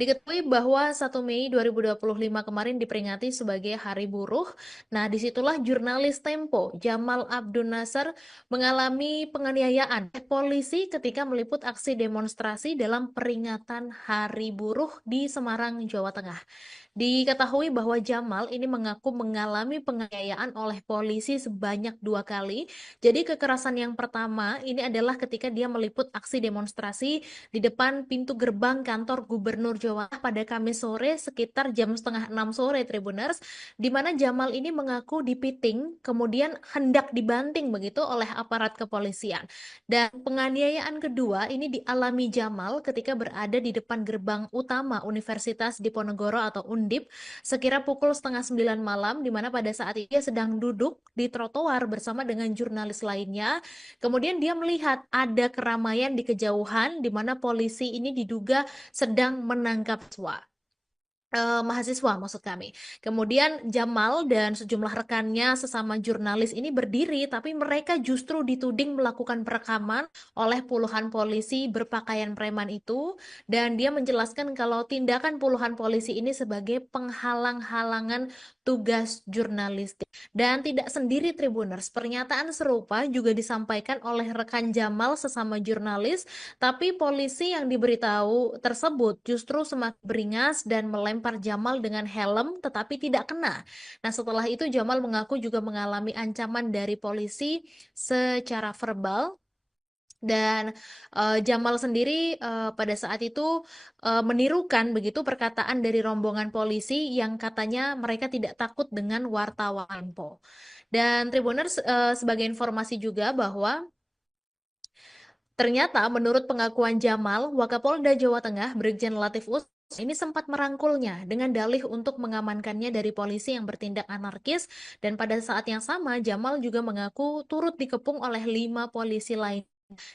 Diketahui bahwa 1 Mei 2025 kemarin diperingati sebagai Hari Buruh. Nah, disitulah jurnalis Tempo, Jamal Abdun Nasar, mengalami penganiayaan oleh polisi ketika meliput aksi demonstrasi dalam peringatan Hari Buruh di Semarang, Jawa Tengah. Diketahui bahwa Jamal ini mengaku mengalami penganiayaan oleh polisi sebanyak 2 kali. Jadi kekerasan yang pertama ini adalah ketika dia meliput aksi demonstrasi di depan pintu gerbang kantor Gubernur Jawa Tengah pada Kamis sore sekitar jam setengah 6 sore, Tribuners, di mana Jamal ini mengaku dipiting kemudian hendak dibanting begitu oleh aparat kepolisian. Dan penganiayaan kedua ini dialami Jamal ketika berada di depan gerbang utama Universitas Diponegoro atau Undip sekira pukul setengah 9 malam, di mana pada saat itu dia sedang duduk di trotoar bersama dengan jurnalis lainnya. Kemudian dia melihat ada keramaian di kejauhan di mana polisi ini diduga sedang menangkap mahasiswa maksud kami. Kemudian Jamal dan sejumlah rekannya sesama jurnalis ini berdiri, tapi mereka justru dituding melakukan perekaman oleh puluhan polisi berpakaian preman itu, dan dia menjelaskan kalau tindakan puluhan polisi ini sebagai penghalang-halangan tugas jurnalistik. Dan tidak sendiri, Tribuners, pernyataan serupa juga disampaikan oleh rekan Jamal sesama jurnalis, tapi polisi yang diberitahu tersebut justru semakin beringas dan melempar Jamal dengan helm tetapi tidak kena. Nah, setelah itu Jamal mengaku juga mengalami ancaman dari polisi secara verbal. Dan Jamal sendiri pada saat itu menirukan begitu perkataan dari rombongan polisi yang katanya mereka tidak takut dengan wartawan Tempo. Dan Tribuners, sebagai informasi juga bahwa ternyata menurut pengakuan Jamal, Wakapolda Jawa Tengah Brigjen Latif Usman ini sempat merangkulnya dengan dalih untuk mengamankannya dari polisi yang bertindak anarkis, dan pada saat yang sama Jamal juga mengaku turut dikepung oleh 5 polisi lain.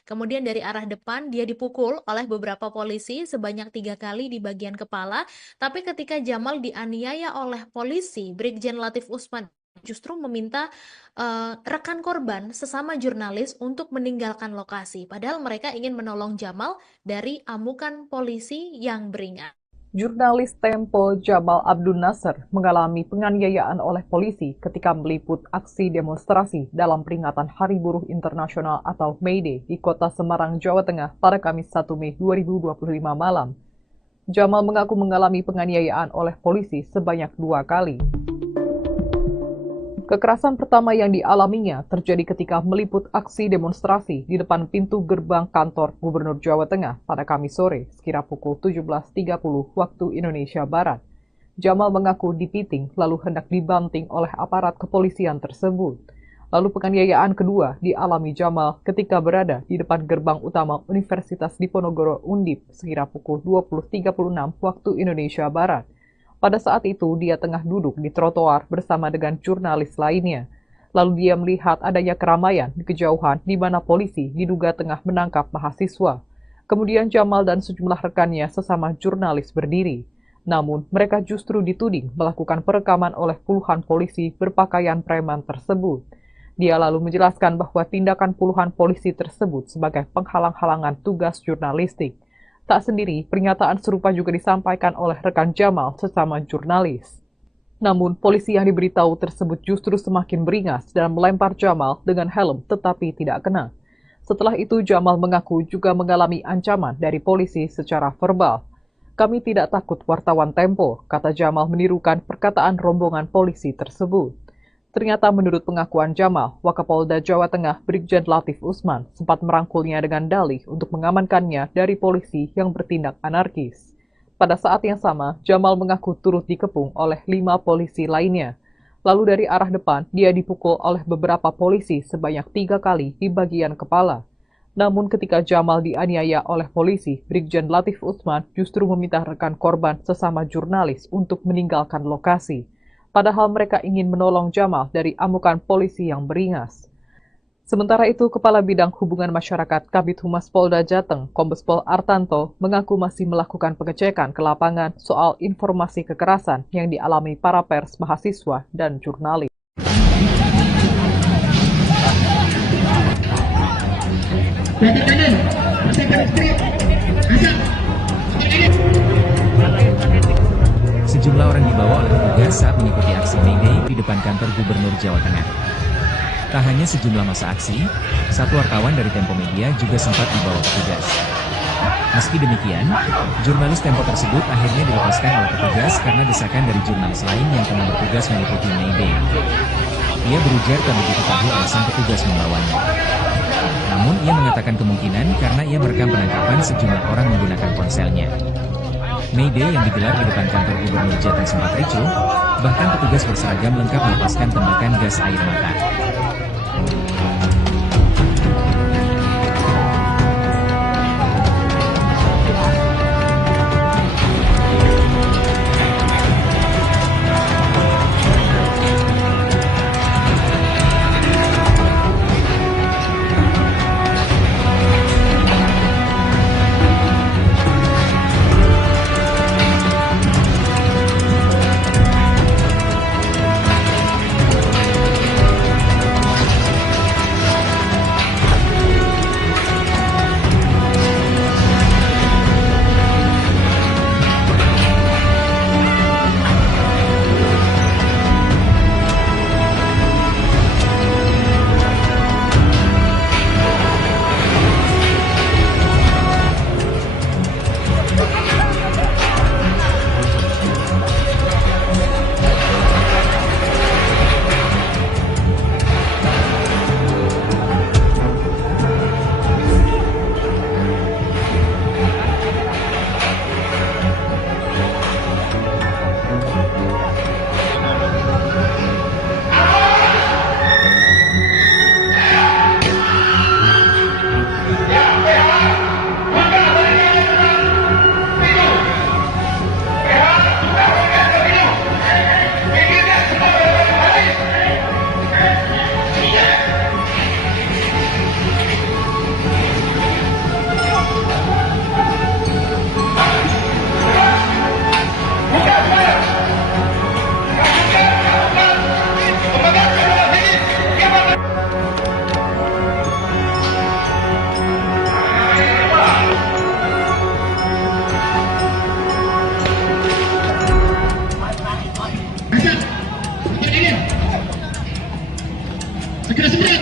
Kemudian dari arah depan dia dipukul oleh beberapa polisi sebanyak 3 kali di bagian kepala, tapi ketika Jamal dianiaya oleh polisi, Brigjen Latif Usman justru meminta rekan korban sesama jurnalis untuk meninggalkan lokasi, padahal mereka ingin menolong Jamal dari amukan polisi yang beringas. Jurnalis Tempo Jamal Abdun Nasar mengalami penganiayaan oleh polisi ketika meliput aksi demonstrasi dalam peringatan Hari Buruh Internasional atau May Day di kota Semarang, Jawa Tengah pada Kamis 1 Mei 2025 malam. Jamal mengaku mengalami penganiayaan oleh polisi sebanyak 2 kali. Kekerasan pertama yang dialaminya terjadi ketika meliput aksi demonstrasi di depan pintu gerbang kantor Gubernur Jawa Tengah pada Kamis sore sekira pukul 17.30 waktu Indonesia Barat. Jamal mengaku dipiting lalu hendak dibanting oleh aparat kepolisian tersebut. Lalu penganiayaan kedua dialami Jamal ketika berada di depan gerbang utama Universitas Diponegoro Undip sekira pukul 20.36 waktu Indonesia Barat. Pada saat itu, dia tengah duduk di trotoar bersama dengan jurnalis lainnya. Lalu dia melihat adanya keramaian di kejauhan di mana polisi diduga tengah menangkap mahasiswa. Kemudian Jamal dan sejumlah rekannya sesama jurnalis berdiri. Namun, mereka justru dituding melakukan perekaman oleh puluhan polisi berpakaian preman tersebut. Dia lalu menjelaskan bahwa tindakan puluhan polisi tersebut sebagai penghalang-halangan tugas jurnalistik. Tak sendiri, pernyataan serupa juga disampaikan oleh rekan Jamal sesama jurnalis. Namun, polisi yang diberitahu tersebut justru semakin beringas dan melempar Jamal dengan helm tetapi tidak kena. Setelah itu, Jamal mengaku juga mengalami ancaman dari polisi secara verbal. "Kami tidak takut wartawan Tempo," kata Jamal menirukan perkataan rombongan polisi tersebut. Ternyata menurut pengakuan Jamal, Wakapolda Jawa Tengah Brigjen Latif Usman sempat merangkulnya dengan dalih untuk mengamankannya dari polisi yang bertindak anarkis. Pada saat yang sama, Jamal mengaku turut dikepung oleh 5 polisi lainnya. Lalu dari arah depan, dia dipukul oleh beberapa polisi sebanyak 3 kali di bagian kepala. Namun ketika Jamal dianiaya oleh polisi, Brigjen Latif Usman justru meminta rekan korban sesama jurnalis untuk meninggalkan lokasi. Padahal mereka ingin menolong Jamal dari amukan polisi yang beringas. Sementara itu, Kepala Bidang Hubungan Masyarakat Kabid Humas Polda Jateng, Kombes Pol Artanto, mengaku masih melakukan pengecekan ke lapangan soal informasi kekerasan yang dialami para pers, mahasiswa, dan jurnalis. Bagian kanan, masih garis strip. Asap. Bagian kanan. mengikuti aksi May Day di depan kantor Gubernur Jawa Tengah. Tak hanya sejumlah massa aksi, satu wartawan dari Tempo Media juga sempat dibawa petugas. Meski demikian, jurnalis Tempo tersebut akhirnya dilepaskan oleh petugas karena desakan dari jurnalis lain yang tengah bertugas meliputi May Day. Ia berujar tak begitu tahu alasan petugas membawanya. Namun ia mengatakan kemungkinan karena ia merekam penangkapan sejumlah orang menggunakan ponselnya. May Day yang digelar di depan kantor Gubernur Jateng sempat ricuh, bahkan petugas berseragam lengkap melepaskan tembakan gas air mata. Segera semburat.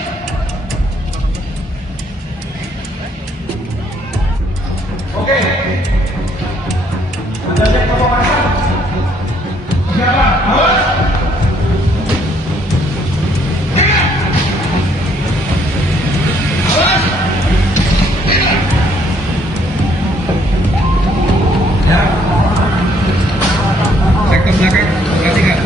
Oke. Anda cek pemanasan. Siapa? Awas. Awas. Ya. Sektor belakang, perhatikan.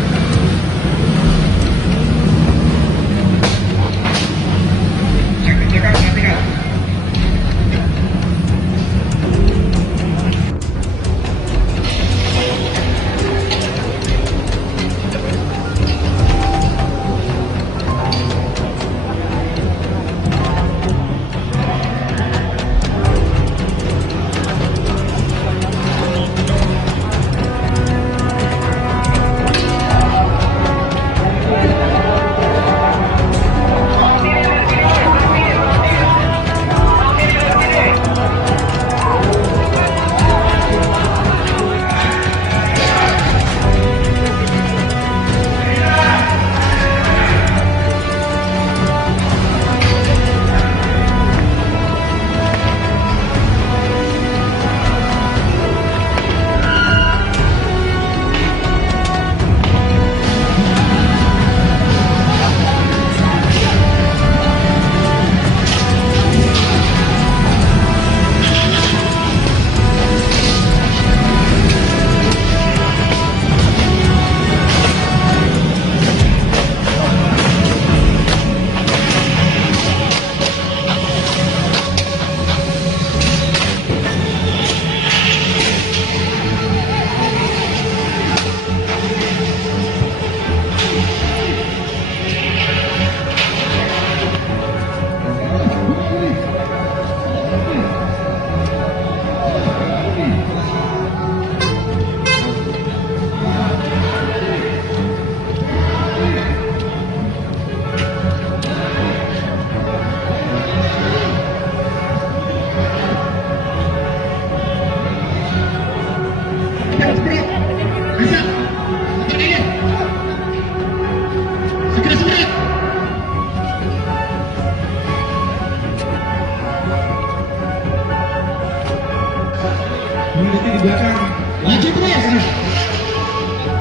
Mengikuti di belakang. Laju terus ya sana.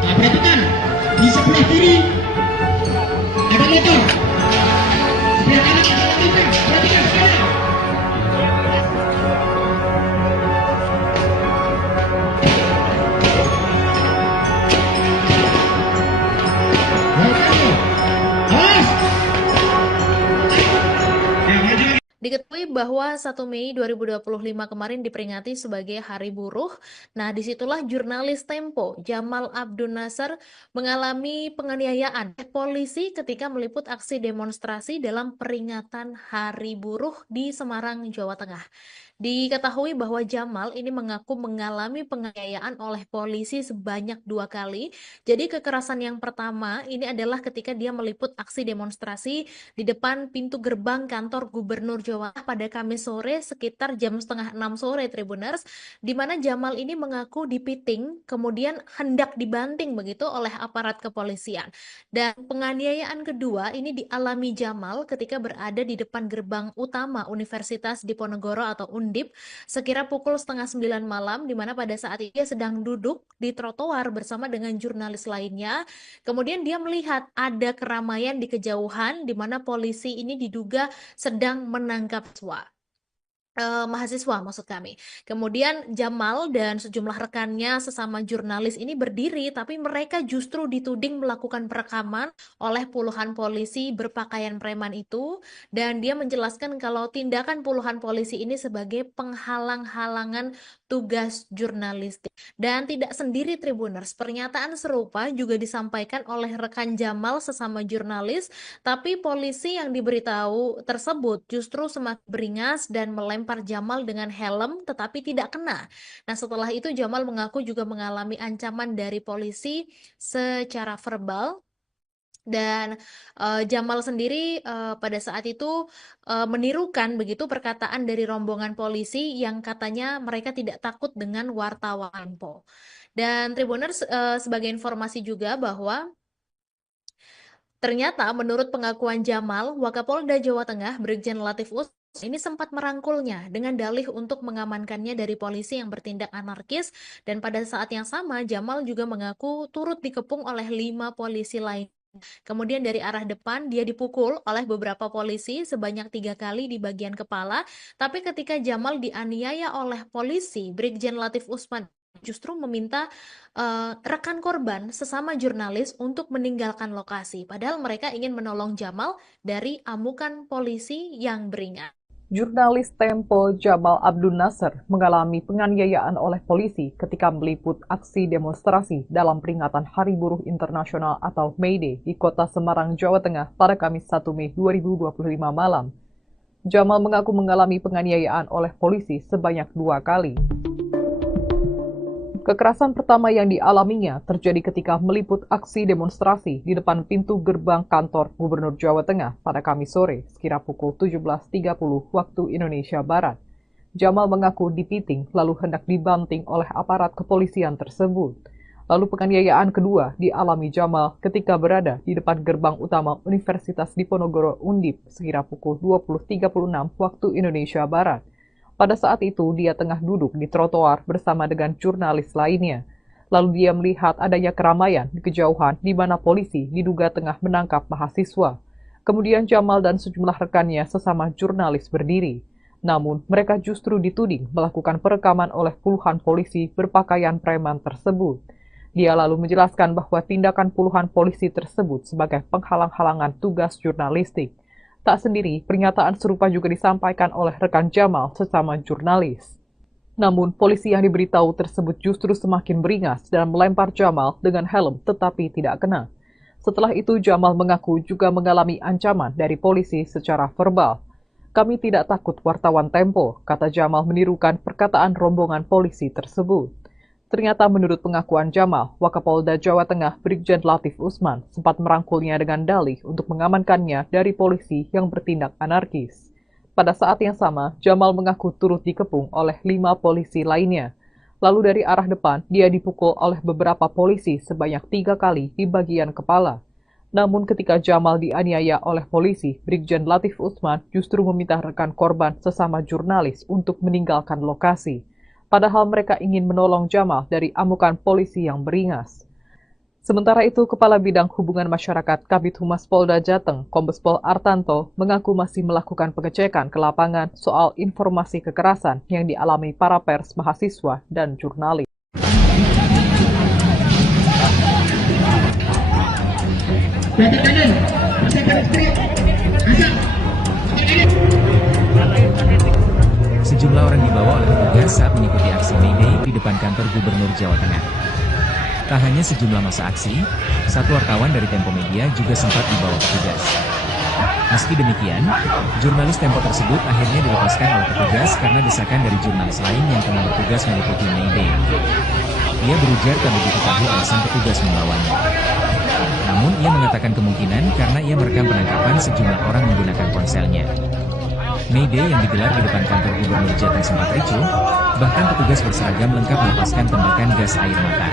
Nah, perhatikan di sebelah kiri ada motor. Sebelah kanan ada motor. Perhatikan sekarang. Awas. Ya, maju lagi. Diketahui bahwa 1 Mei 2025 kemarin diperingati sebagai Hari Buruh. Nah, disitulah jurnalis Tempo, Jamal Abdul Nasser, mengalami penganiayaan oleh polisi ketika meliput aksi demonstrasi dalam peringatan Hari Buruh di Semarang, Jawa Tengah. Diketahui bahwa Jamal ini mengaku mengalami penganiayaan oleh polisi sebanyak 2 kali. Jadi kekerasan yang pertama ini adalah ketika dia meliput aksi demonstrasi di depan pintu gerbang kantor Gubernur Jawa Tengah pada Kamis sore sekitar jam setengah 6 sore, Tribuners, di mana Jamal ini mengaku dipiting kemudian hendak dibanting begitu oleh aparat kepolisian. Dan penganiayaan kedua ini dialami Jamal ketika berada di depan gerbang utama Universitas Diponegoro atau Undip sekira pukul setengah 9 malam, di mana pada saat itu dia sedang duduk di trotoar bersama dengan jurnalis lainnya. Kemudian dia melihat ada keramaian di kejauhan di mana polisi ini diduga sedang menangkap mahasiswa maksud kami. Kemudian Jamal dan sejumlah rekannya sesama jurnalis ini berdiri, tapi mereka justru dituding melakukan perekaman oleh puluhan polisi berpakaian preman itu, dan dia menjelaskan kalau tindakan puluhan polisi ini sebagai penghalang-halangan tugas jurnalistik. Dan tidak sendiri, Tribuners, pernyataan serupa juga disampaikan oleh rekan Jamal sesama jurnalis, tapi polisi yang diberitahu tersebut justru semakin beringas dan melempar Jamal dengan helm tetapi tidak kena. Nah, setelah itu Jamal mengaku juga mengalami ancaman dari polisi secara verbal. Dan Jamal sendiri pada saat itu menirukan begitu perkataan dari rombongan polisi yang katanya mereka tidak takut dengan wartawan Tempo. Dan Tribuners, sebagai informasi juga bahwa ternyata menurut pengakuan Jamal, Wakapolda Jawa Tengah Brigjen Latif Usman ini sempat merangkulnya dengan dalih untuk mengamankannya dari polisi yang bertindak anarkis, dan pada saat yang sama Jamal juga mengaku turut dikepung oleh 5 polisi lain. Kemudian dari arah depan dia dipukul oleh beberapa polisi sebanyak 3 kali di bagian kepala, tapi ketika Jamal dianiaya oleh polisi, Brigjen Latif Usman justru meminta rekan korban sesama jurnalis untuk meninggalkan lokasi, padahal mereka ingin menolong Jamal dari amukan polisi yang beringas. Jurnalis Tempo Jamal Abdul Nasser mengalami penganiayaan oleh polisi ketika meliput aksi demonstrasi dalam peringatan Hari Buruh Internasional atau May Day di kota Semarang, Jawa Tengah pada Kamis 1 Mei 2025 malam. Jamal mengaku mengalami penganiayaan oleh polisi sebanyak 2 kali. Kekerasan pertama yang dialaminya terjadi ketika meliput aksi demonstrasi di depan pintu gerbang kantor Gubernur Jawa Tengah pada Kamis sore sekira pukul 17.30 waktu Indonesia Barat. Jamal mengaku dipiting lalu hendak dibanting oleh aparat kepolisian tersebut. Lalu penganiayaan kedua dialami Jamal ketika berada di depan gerbang utama Universitas Diponegoro Undip sekira pukul 20.36 waktu Indonesia Barat. Pada saat itu, dia tengah duduk di trotoar bersama dengan jurnalis lainnya. Lalu dia melihat adanya keramaian di kejauhan di mana polisi diduga tengah menangkap mahasiswa. Kemudian Jamal dan sejumlah rekannya sesama jurnalis berdiri. Namun, mereka justru dituding melakukan perekaman oleh puluhan polisi berpakaian preman tersebut. Dia lalu menjelaskan bahwa tindakan puluhan polisi tersebut sebagai penghalang-halangan tugas jurnalistik. Tak sendiri, pernyataan serupa juga disampaikan oleh rekan Jamal sesama jurnalis. Namun, polisi yang diberitahu tersebut justru semakin beringas dan melempar Jamal dengan helm tetapi tidak kena. Setelah itu, Jamal mengaku juga mengalami ancaman dari polisi secara verbal. "Kami tidak takut wartawan Tempo," kata Jamal menirukan perkataan rombongan polisi tersebut. Ternyata menurut pengakuan Jamal, Wakapolda Jawa Tengah Brigjen Latif Usman sempat merangkulnya dengan dalih untuk mengamankannya dari polisi yang bertindak anarkis. Pada saat yang sama, Jamal mengaku turut dikepung oleh 5 polisi lainnya. Lalu dari arah depan, dia dipukul oleh beberapa polisi sebanyak 3 kali di bagian kepala. Namun ketika Jamal dianiaya oleh polisi, Brigjen Latif Usman justru meminta rekan korban sesama jurnalis untuk meninggalkan lokasi. padahal mereka ingin menolong Jamal dari amukan polisi yang beringas. Sementara itu, Kepala Bidang Hubungan Masyarakat Kabid Humas Polda Jateng, Kombes Pol Artanto, mengaku masih melakukan pengecekan ke lapangan soal informasi kekerasan yang dialami para pers, mahasiswa, dan jurnalis. Belakang kanan, persiapan strip, asap, Sejumlah orang dibawa oleh petugas saat mengikuti aksi May Day di depan kantor Gubernur Jawa Tengah. Tak hanya sejumlah masa aksi, satu wartawan dari Tempo Media juga sempat dibawa petugas. Meski demikian, jurnalis Tempo tersebut akhirnya dilepaskan oleh petugas karena desakan dari jurnalis lain yang tengah bertugas meliputi May Day. Ia berujar tak begitu tahu alasan petugas membawanya. Namun ia mengatakan kemungkinan karena ia merekam penangkapan sejumlah orang menggunakan ponselnya. May Day yang digelar di depan kantor Gubernur Jateng sempat ricuh, bahkan petugas berseragam lengkap melepaskan tembakan gas air mata.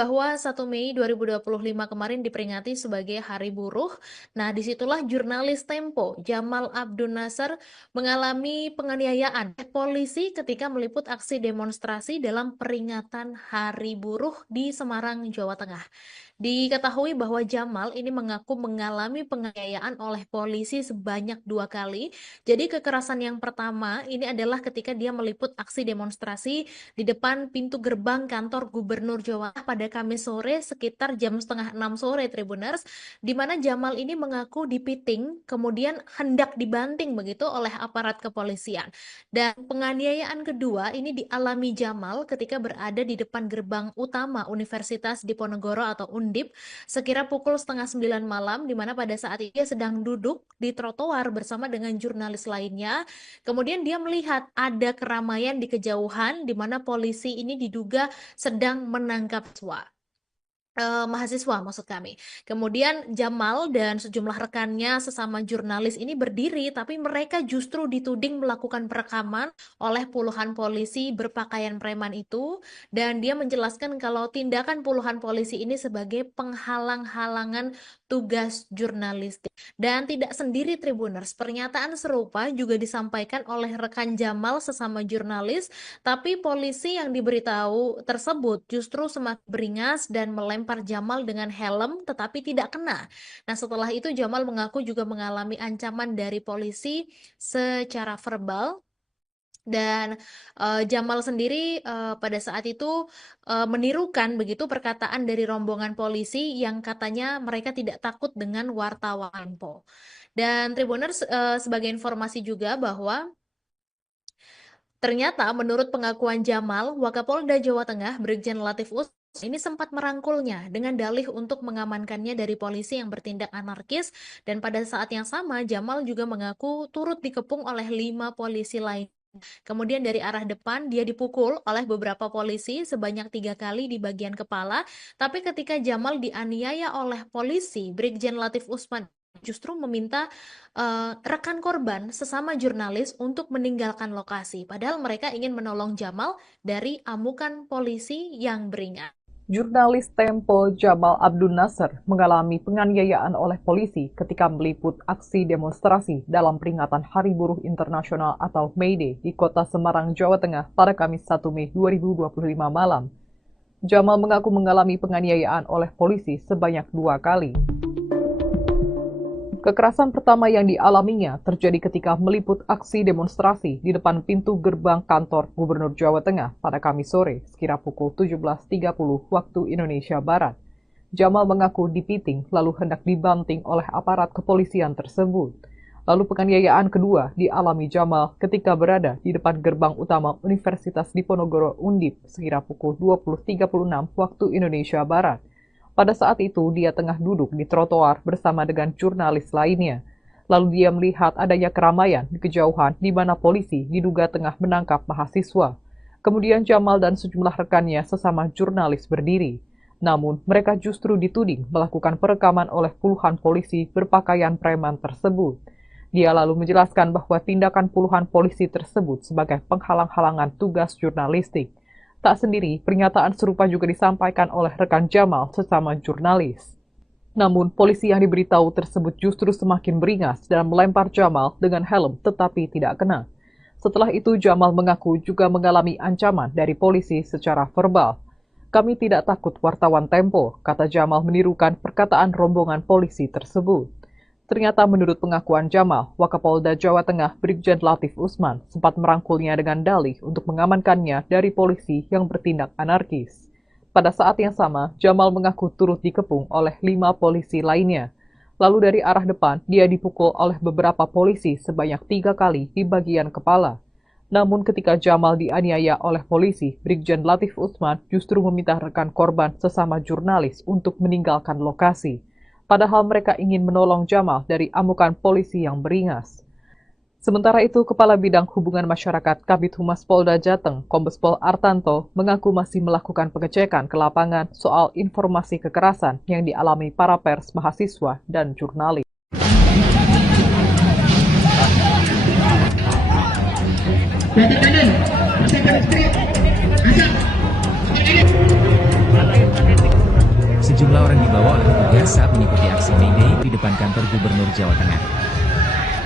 bahwa 1 Mei 2025 kemarin diperingati sebagai Hari Buruh. Nah, disitulah jurnalis Tempo, Jamal Abdul Nasser, mengalami penganiayaan polisi ketika meliput aksi demonstrasi dalam peringatan Hari Buruh di Semarang, Jawa Tengah. Diketahui bahwa Jamal ini mengaku mengalami penganiayaan oleh polisi sebanyak 2 kali. Jadi kekerasan yang pertama ini adalah ketika dia meliput aksi demonstrasi di depan pintu gerbang kantor Gubernur Jawa Tengah pada Kamis sore sekitar jam setengah 6 sore, Tribuners, di mana Jamal ini mengaku dipiting, kemudian hendak dibanting begitu oleh aparat kepolisian. Dan penganiayaan kedua ini dialami Jamal ketika berada di depan gerbang utama Universitas Diponegoro atau Undip sekira pukul setengah 9 malam, di mana pada saat itu dia sedang duduk di trotoar bersama dengan jurnalis lainnya. Kemudian dia melihat ada keramaian di kejauhan di mana polisi ini diduga sedang menangkap mahasiswa maksud kami. Kemudian Jamal dan sejumlah rekannya sesama jurnalis ini berdiri, tapi mereka justru dituding melakukan perekaman oleh puluhan polisi berpakaian preman itu, dan dia menjelaskan kalau tindakan puluhan polisi ini sebagai penghalang-halangan tugas jurnalistik. Dan tidak sendiri, Tribuners, pernyataan serupa juga disampaikan oleh rekan Jamal sesama jurnalis, tapi polisi yang diberitahu tersebut justru semakin beringas dan melempar Jamal dengan helm tetapi tidak kena. Nah, setelah itu Jamal mengaku juga mengalami ancaman dari polisi secara verbal. Dan Jamal sendiri pada saat itu menirukan begitu perkataan dari rombongan polisi yang katanya mereka tidak takut dengan wartawan Tempo. Dan Tribuners, sebagai informasi juga bahwa ternyata menurut pengakuan Jamal, Wakapolda Jawa Tengah Brigjen Latif Usman ini sempat merangkulnya dengan dalih untuk mengamankannya dari polisi yang bertindak anarkis, dan pada saat yang sama Jamal juga mengaku turut dikepung oleh 5 polisi lain. Kemudian dari arah depan dia dipukul oleh beberapa polisi sebanyak 3 kali di bagian kepala, tapi ketika Jamal dianiaya oleh polisi, Brigjen Latif Usman justru meminta rekan korban sesama jurnalis untuk meninggalkan lokasi, padahal mereka ingin menolong Jamal dari amukan polisi yang beringas. Jurnalis Tempo Jamal Abdul Nasser mengalami penganiayaan oleh polisi ketika meliput aksi demonstrasi dalam peringatan Hari Buruh Internasional atau May Day di kota Semarang, Jawa Tengah pada Kamis 1 Mei 2025 malam. Jamal mengaku mengalami penganiayaan oleh polisi sebanyak 2 kali. Kekerasan pertama yang dialaminya terjadi ketika meliput aksi demonstrasi di depan pintu gerbang kantor Gubernur Jawa Tengah pada Kamis sore sekira pukul 17.30 waktu Indonesia Barat. Jamal mengaku dipiting lalu hendak dibanting oleh aparat kepolisian tersebut. Lalu penganiayaan kedua dialami Jamal ketika berada di depan gerbang utama Universitas Diponegoro Undip sekira pukul 20.36 waktu Indonesia Barat. Pada saat itu, dia tengah duduk di trotoar bersama dengan jurnalis lainnya. Lalu dia melihat adanya keramaian di kejauhan di mana polisi diduga tengah menangkap mahasiswa. Kemudian Jamal dan sejumlah rekannya sesama jurnalis berdiri. Namun, mereka justru dituding melakukan perekaman oleh puluhan polisi berpakaian preman tersebut. Dia lalu menjelaskan bahwa tindakan puluhan polisi tersebut sebagai penghalang-halangan tugas jurnalistik. Tak sendiri, pernyataan serupa juga disampaikan oleh rekan Jamal sesama jurnalis. Namun, polisi yang diberitahu tersebut justru semakin beringas dan melempar Jamal dengan helm tetapi tidak kena. Setelah itu, Jamal mengaku juga mengalami ancaman dari polisi secara verbal. "Kami tidak takut wartawan Tempo," kata Jamal menirukan perkataan rombongan polisi tersebut. Ternyata menurut pengakuan Jamal, Wakapolda Jawa Tengah Brigjen Latif Usman sempat merangkulnya dengan dalih untuk mengamankannya dari polisi yang bertindak anarkis. Pada saat yang sama, Jamal mengaku turut dikepung oleh 5 polisi lainnya. Lalu dari arah depan, dia dipukul oleh beberapa polisi sebanyak 3 kali di bagian kepala. Namun ketika Jamal dianiaya oleh polisi, Brigjen Latif Usman justru meminta rekan korban sesama jurnalis untuk meninggalkan lokasi. Padahal mereka ingin menolong Jamal dari amukan polisi yang beringas. Sementara itu, Kepala Bidang Hubungan Masyarakat Kabid Humas Polda Jateng, Kombes Pol Artanto, mengaku masih melakukan pengecekan ke lapangan soal informasi kekerasan yang dialami para pers, mahasiswa, dan jurnalis. Sejumlah orang dibawa oleh petugas saat mengikuti aksi May Day di depan kantor Gubernur Jawa Tengah.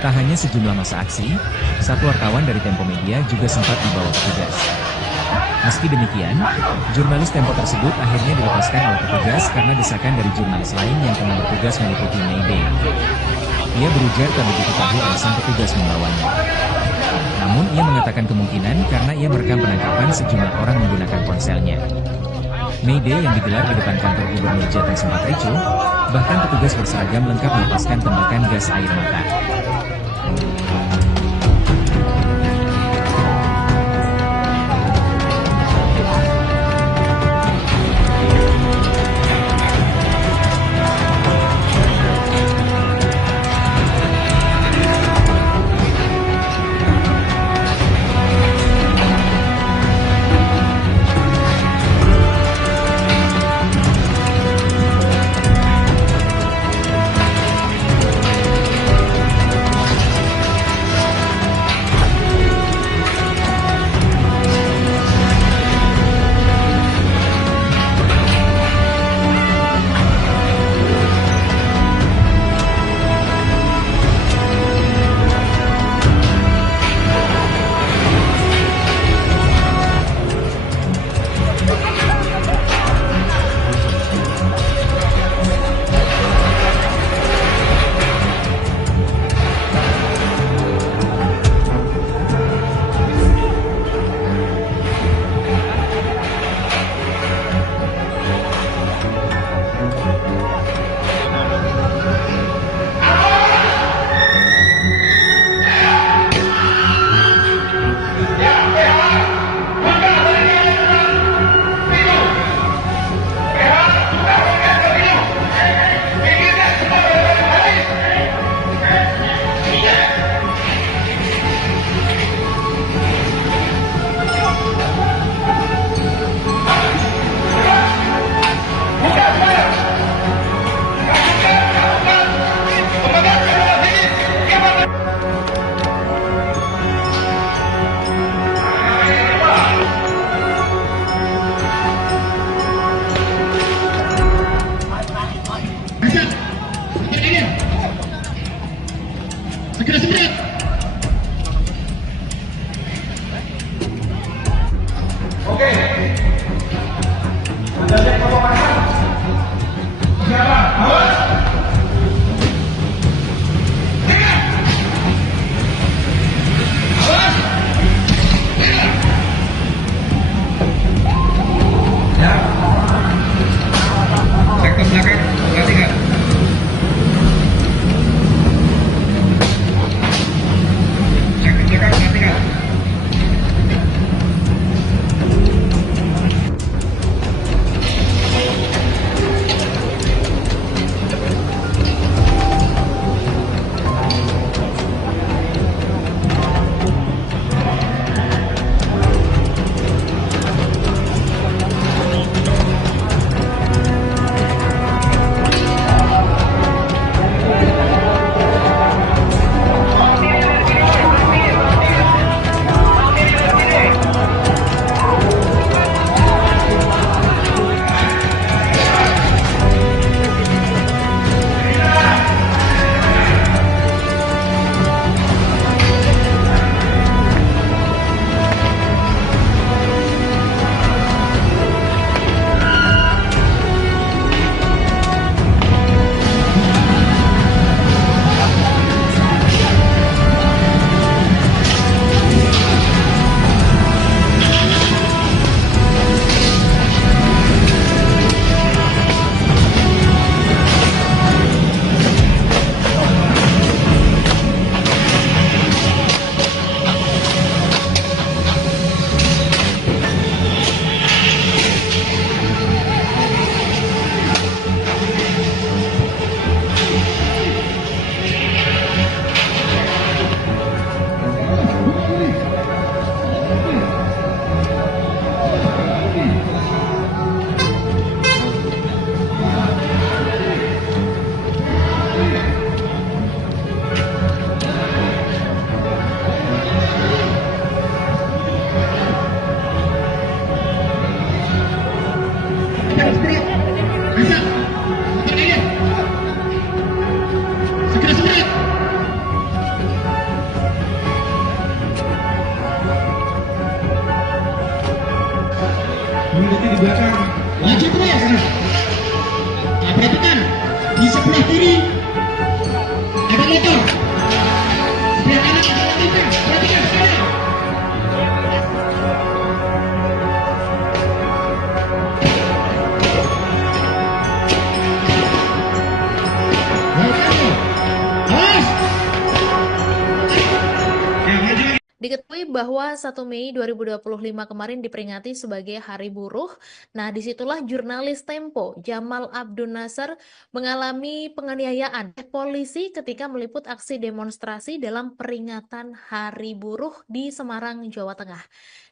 Tak hanya sejumlah masa aksi, satu wartawan dari Tempo Media juga sempat dibawa petugas. Meski demikian, jurnalis Tempo tersebut akhirnya dilepaskan oleh petugas karena desakan dari jurnalis lain yang tengah bertugas meliputi May Day. Ia berujar tak begitu tahu alasan petugas membawanya. Namun ia mengatakan kemungkinan karena ia merekam penangkapan sejumlah orang menggunakan ponselnya. May Day yang digelar di depan kantor Gubernur Jateng sempat ricuh, bahkan petugas berseragam lengkap melepaskan tembakan gas air mata. Segera semburat. Oke. Anda lihat pemanasan. Siapa? Awas. Awas. Ya. Sektor belakang, perhatikan. Berhenti di belakang. Maju terus ya sana. Nah, perhatikan di sebelah kiri ada motor. Sebelah kanan ada motor. Perhatikan sana. Awas. Maju lagi. Diketahui bahwa 1 Mei 2025 kemarin diperingati sebagai Hari Buruh. Nah, disitulah jurnalis Tempo, Jamal Abdul Nasser, mengalami penganiayaan oleh polisi ketika meliput aksi demonstrasi dalam peringatan Hari Buruh di Semarang, Jawa Tengah.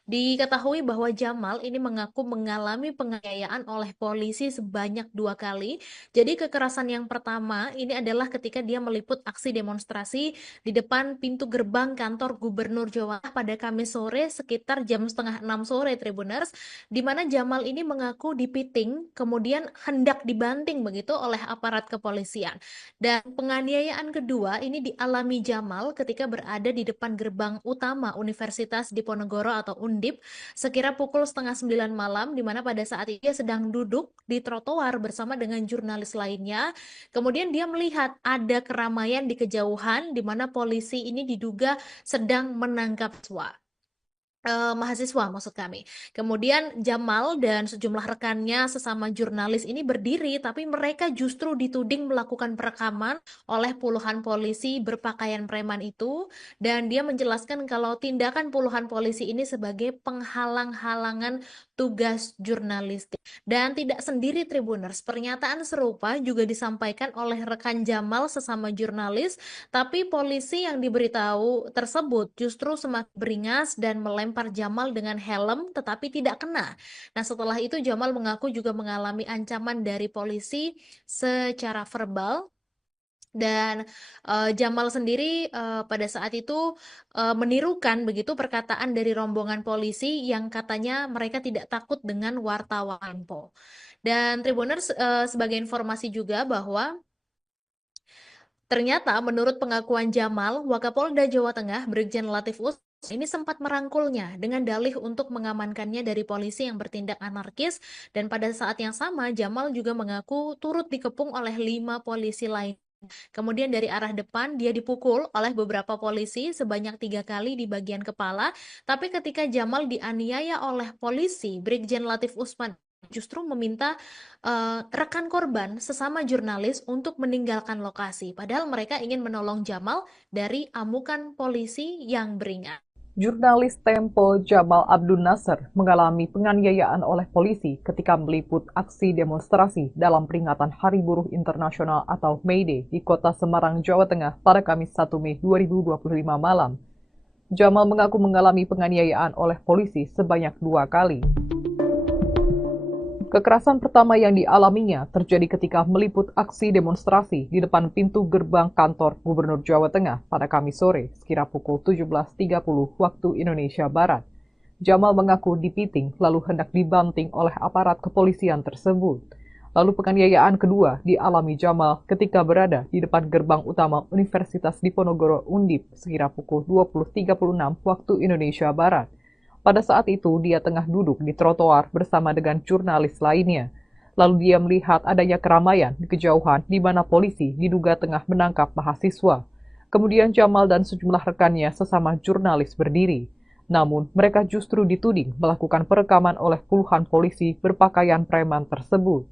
Diketahui bahwa Jamal ini mengaku mengalami penganiayaan oleh polisi sebanyak 2 kali. Jadi kekerasan yang pertama ini adalah ketika dia meliput aksi demonstrasi di depan pintu gerbang kantor Gubernur Jawa Tengah pada Kamis sore sekitar jam setengah 6 sore, Tribuners, di mana Jamal ini mengaku dipiting kemudian hendak dibanting begitu oleh aparat kepolisian. Dan penganiayaan kedua ini dialami Jamal ketika berada di depan gerbang utama Universitas Diponegoro atau Undip sekira pukul setengah 9 malam, di mana pada saat itu dia sedang duduk di trotoar bersama dengan jurnalis lainnya. Kemudian dia melihat ada keramaian di kejauhan di mana polisi ini diduga sedang menangkap mahasiswa maksud kami. Kemudian Jamal dan sejumlah rekannya sesama jurnalis ini berdiri, tapi mereka justru dituding melakukan perekaman oleh puluhan polisi berpakaian preman itu, dan dia menjelaskan kalau tindakan puluhan polisi ini sebagai penghalang-halangan tugas jurnalistik. Dan tidak sendiri, Tribuners, pernyataan serupa juga disampaikan oleh rekan Jamal sesama jurnalis, tapi polisi yang diberitahu tersebut justru semakin beringas dan melempar Jamal dengan helm tetapi tidak kena. Nah, setelah itu Jamal mengaku juga mengalami ancaman dari polisi secara verbal. Dan Jamal sendiri pada saat itu menirukan begitu perkataan dari rombongan polisi yang katanya mereka tidak takut dengan wartawan Tempo. Dan Tribuners, sebagai informasi juga bahwa ternyata menurut pengakuan Jamal, Wakapolda Jawa Tengah Brigjen Latif Usman ini sempat merangkulnya dengan dalih untuk mengamankannya dari polisi yang bertindak anarkis, dan pada saat yang sama Jamal juga mengaku turut dikepung oleh 5 polisi lain. Kemudian dari arah depan dia dipukul oleh beberapa polisi sebanyak 3 kali di bagian kepala, tapi ketika Jamal dianiaya oleh polisi, Brigjen Latif Usman justru meminta rekan korban sesama jurnalis untuk meninggalkan lokasi, padahal mereka ingin menolong Jamal dari amukan polisi yang beringas. Jurnalis Tempo Jamal Abdul Nasser mengalami penganiayaan oleh polisi ketika meliput aksi demonstrasi dalam peringatan Hari Buruh Internasional atau May Day di kota Semarang, Jawa Tengah pada Kamis 1 Mei 2025 malam. Jamal mengaku mengalami penganiayaan oleh polisi sebanyak 2 kali. Kekerasan pertama yang dialaminya terjadi ketika meliput aksi demonstrasi di depan pintu gerbang kantor Gubernur Jawa Tengah pada Kamis sore sekira pukul 17.30 waktu Indonesia Barat. Jamal mengaku dipiting lalu hendak dibanting oleh aparat kepolisian tersebut. Lalu penganiayaan kedua dialami Jamal ketika berada di depan gerbang utama Universitas Diponegoro Undip sekira pukul 20.36 waktu Indonesia Barat. Pada saat itu, dia tengah duduk di trotoar bersama dengan jurnalis lainnya. Lalu dia melihat adanya keramaian di kejauhan di mana polisi diduga tengah menangkap mahasiswa. Kemudian Jamal dan sejumlah rekannya sesama jurnalis berdiri. Namun, mereka justru dituding melakukan perekaman oleh puluhan polisi berpakaian preman tersebut.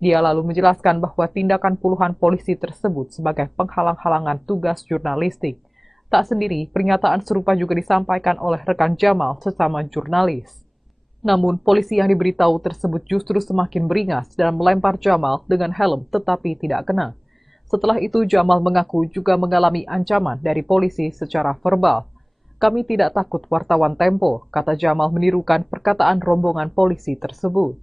Dia lalu menjelaskan bahwa tindakan puluhan polisi tersebut sebagai penghalang-halangan tugas jurnalistik. Tak sendiri, pernyataan serupa juga disampaikan oleh rekan Jamal sesama jurnalis. Namun, polisi yang diberitahu tersebut justru semakin beringas dan melempar Jamal dengan helm tetapi tidak kena. Setelah itu, Jamal mengaku juga mengalami ancaman dari polisi secara verbal. "Kami tidak takut wartawan Tempo," kata Jamal menirukan perkataan rombongan polisi tersebut.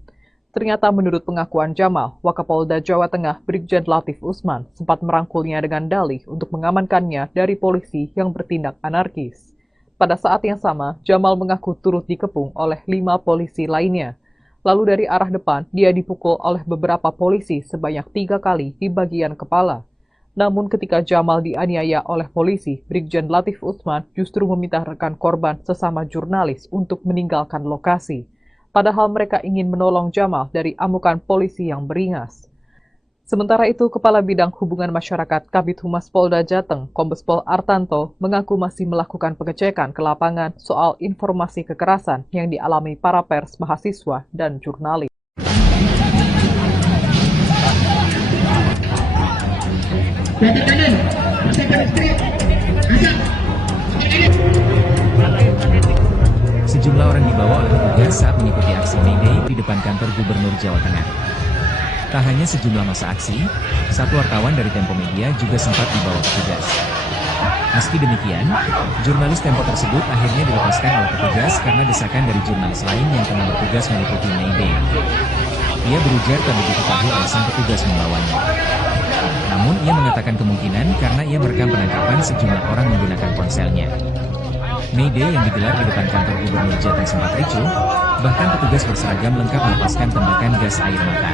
Ternyata menurut pengakuan Jamal, Wakapolda Jawa Tengah Brigjen Latif Usman sempat merangkulnya dengan dalih untuk mengamankannya dari polisi yang bertindak anarkis. Pada saat yang sama, Jamal mengaku turut dikepung oleh 5 polisi lainnya. Lalu dari arah depan, dia dipukul oleh beberapa polisi sebanyak 3 kali di bagian kepala. Namun ketika Jamal dianiaya oleh polisi, Brigjen Latif Usman justru meminta rekan korban sesama jurnalis untuk meninggalkan lokasi. padahal mereka ingin menolong Jamal dari amukan polisi yang beringas. Sementara itu, Kepala Bidang Hubungan Masyarakat Kabid Humas Polda Jateng, Kombes Pol Artanto, mengaku masih melakukan pengecekan ke lapangan soal informasi kekerasan yang dialami para pers, mahasiswa, dan jurnalis. Bapak kanan, persiapan strip, Hasan. Sejumlah orang dibawa oleh petugas saat mengikuti aksi May Day di depan kantor Gubernur Jawa Tengah. Tak hanya sejumlah masa aksi, satu wartawan dari Tempo Media juga sempat dibawa petugas. Meski demikian, jurnalis Tempo tersebut akhirnya dilepaskan oleh petugas karena desakan dari jurnalis lain yang tengah bertugas meliputi May Day. Ia berujar tak begitu tahu alasan petugas membawanya. Namun ia mengatakan kemungkinan karena ia merekam penangkapan sejumlah orang menggunakan ponselnya. May Day yang digelar di depan kantor Gubernur Jateng sempat ricuh, bahkan petugas berseragam lengkap melepaskan tembakan gas air mata.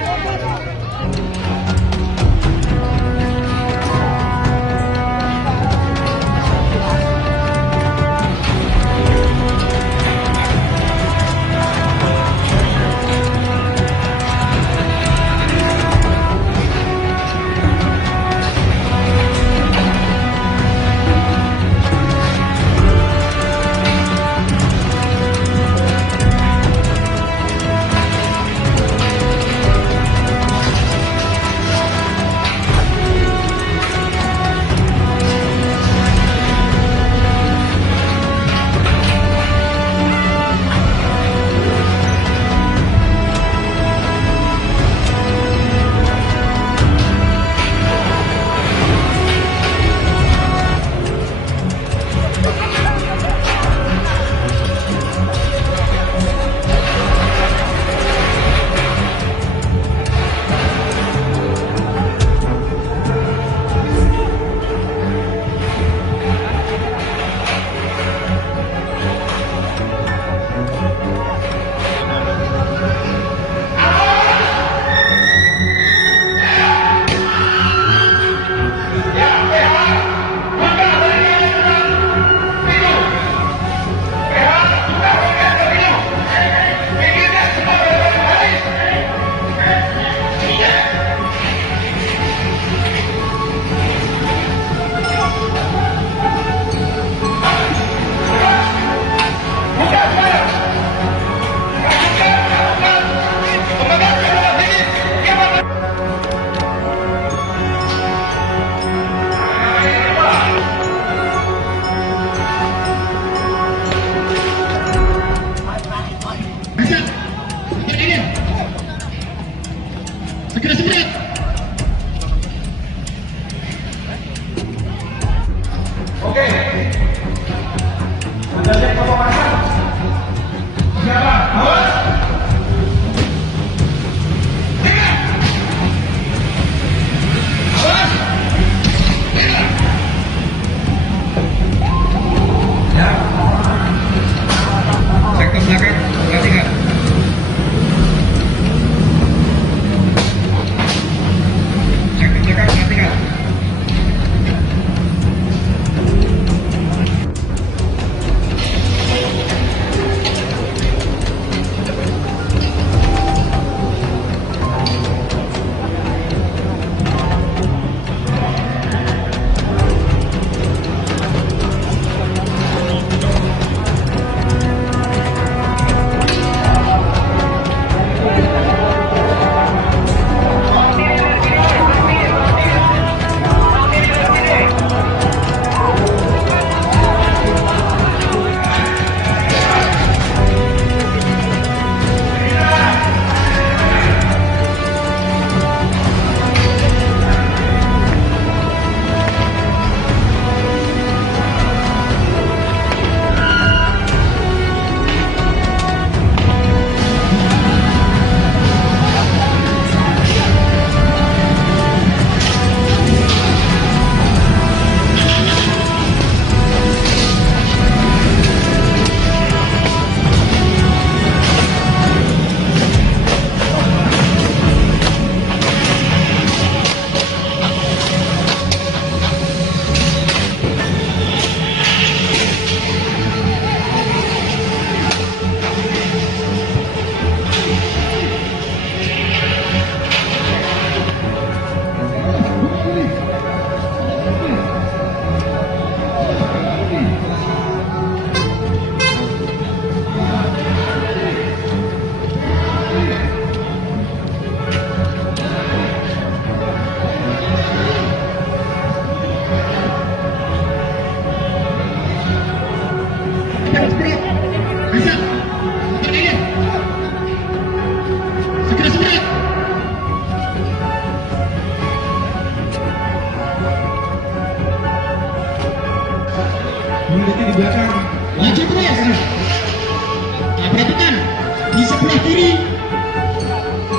sebelah kiri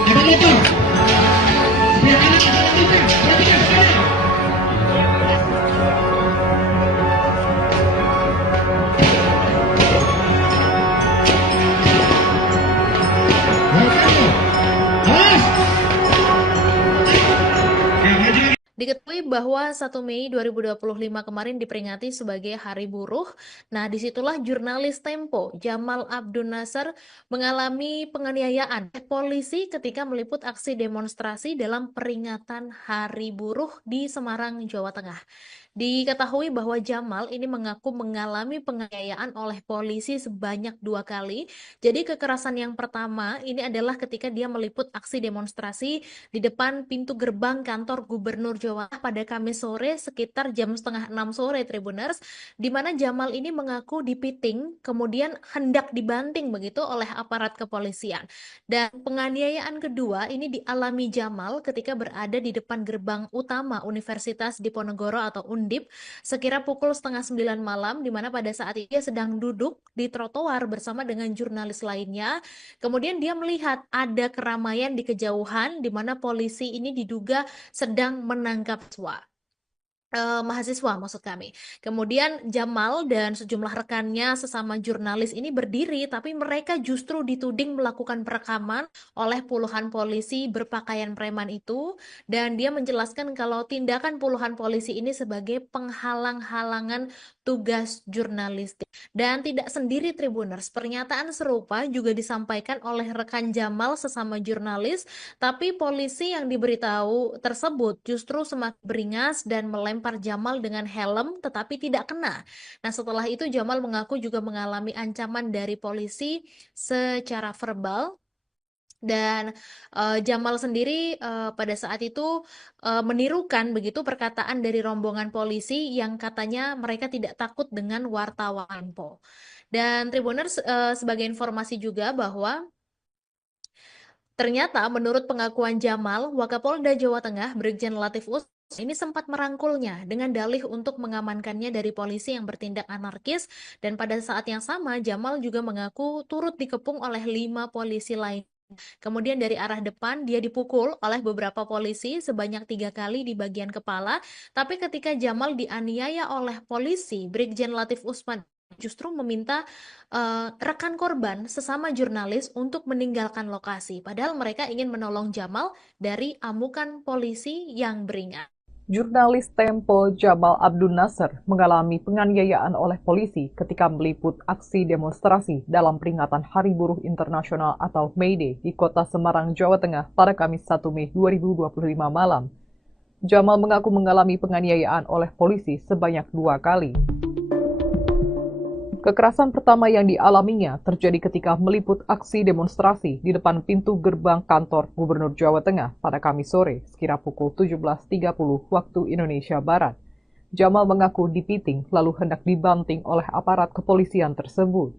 ada motor, sebelah kanan ada motor. Perhatikan sekali. Awas. Ya, maju lagi. Diketahui bahwa 1 Mei 2025 kemarin diperingati sebagai Hari Buruh. Nah, disitulah jurnalis Tempo, Jamal Abdun Nasar, mengalami penganiayaan oleh polisi ketika meliput aksi demonstrasi dalam peringatan Hari Buruh di Semarang, Jawa Tengah. Diketahui bahwa Jamal ini mengaku mengalami penganiayaan oleh polisi sebanyak 2 kali. Jadi kekerasan yang pertama ini adalah ketika dia meliput aksi demonstrasi di depan pintu gerbang kantor Gubernur Jawa Tengah pada Kamis sore sekitar jam setengah 6 sore, Tribuners, di mana Jamal ini mengaku dipiting kemudian hendak dibanting begitu oleh aparat kepolisian. Dan penganiayaan kedua ini dialami Jamal ketika berada di depan gerbang utama Universitas Diponegoro atau Undip sekira pukul setengah 9 malam, di mana pada saat itu dia sedang duduk di trotoar bersama dengan jurnalis lainnya. Kemudian dia melihat ada keramaian di kejauhan di mana polisi ini diduga sedang menangkap mahasiswa maksud kami. Kemudian Jamal dan sejumlah rekannya sesama jurnalis ini berdiri, tapi mereka justru dituding melakukan perekaman oleh puluhan polisi berpakaian preman itu, dan dia menjelaskan kalau tindakan puluhan polisi ini sebagai penghalang-halangan tugas jurnalistik. Dan tidak sendiri, Tribuners, pernyataan serupa juga disampaikan oleh rekan Jamal sesama jurnalis, tapi polisi yang diberitahu tersebut justru semakin beringas dan melempar Jamal dengan helm tetapi tidak kena. Nah, setelah itu Jamal mengaku juga mengalami ancaman dari polisi secara verbal. Dan Jamal sendiri pada saat itu menirukan begitu perkataan dari rombongan polisi yang katanya mereka tidak takut dengan wartawan Tempo. Dan Tribuners, sebagai informasi juga bahwa ternyata menurut pengakuan Jamal, Wakapolda Jawa Tengah Brigjen Latif Usman ini sempat merangkulnya dengan dalih untuk mengamankannya dari polisi yang bertindak anarkis, dan pada saat yang sama Jamal juga mengaku turut dikepung oleh 5 polisi lain. Kemudian dari arah depan dia dipukul oleh beberapa polisi sebanyak 3 kali di bagian kepala, tapi ketika Jamal dianiaya oleh polisi, Brigjen Latif Usman justru meminta rekan korban sesama jurnalis untuk meninggalkan lokasi, padahal mereka ingin menolong Jamal dari amukan polisi yang beringat. Jurnalis Tempo Jamal Abdun Nasar mengalami penganiayaan oleh polisi ketika meliput aksi demonstrasi dalam peringatan Hari Buruh Internasional atau May Day di kota Semarang, Jawa Tengah pada Kamis 1 Mei 2025 malam. Jamal mengaku mengalami penganiayaan oleh polisi sebanyak 2 kali. Kekerasan pertama yang dialaminya terjadi ketika meliput aksi demonstrasi di depan pintu gerbang kantor Gubernur Jawa Tengah pada Kamis sore sekira pukul 17.30 waktu Indonesia Barat. Jamal mengaku dipiting lalu hendak dibanting oleh aparat kepolisian tersebut.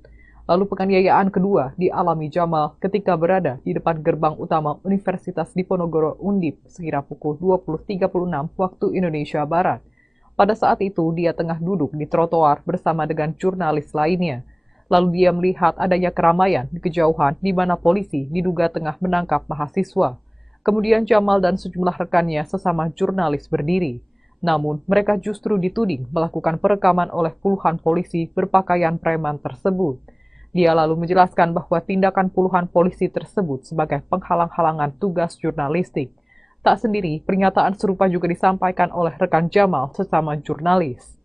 Lalu penganiayaan kedua dialami Jamal ketika berada di depan gerbang utama Universitas Diponegoro Undip sekira pukul 20.36 waktu Indonesia Barat. Pada saat itu, dia tengah duduk di trotoar bersama dengan jurnalis lainnya. Lalu dia melihat adanya keramaian di kejauhan di mana polisi diduga tengah menangkap mahasiswa. Kemudian Jamal dan sejumlah rekannya sesama jurnalis berdiri. Namun, mereka justru dituding melakukan perekaman oleh puluhan polisi berpakaian preman tersebut. Dia lalu menjelaskan bahwa tindakan puluhan polisi tersebut sebagai penghalang-halangan tugas jurnalistik. Tak sendiri, pernyataan serupa juga disampaikan oleh rekan Jamal sesama jurnalis.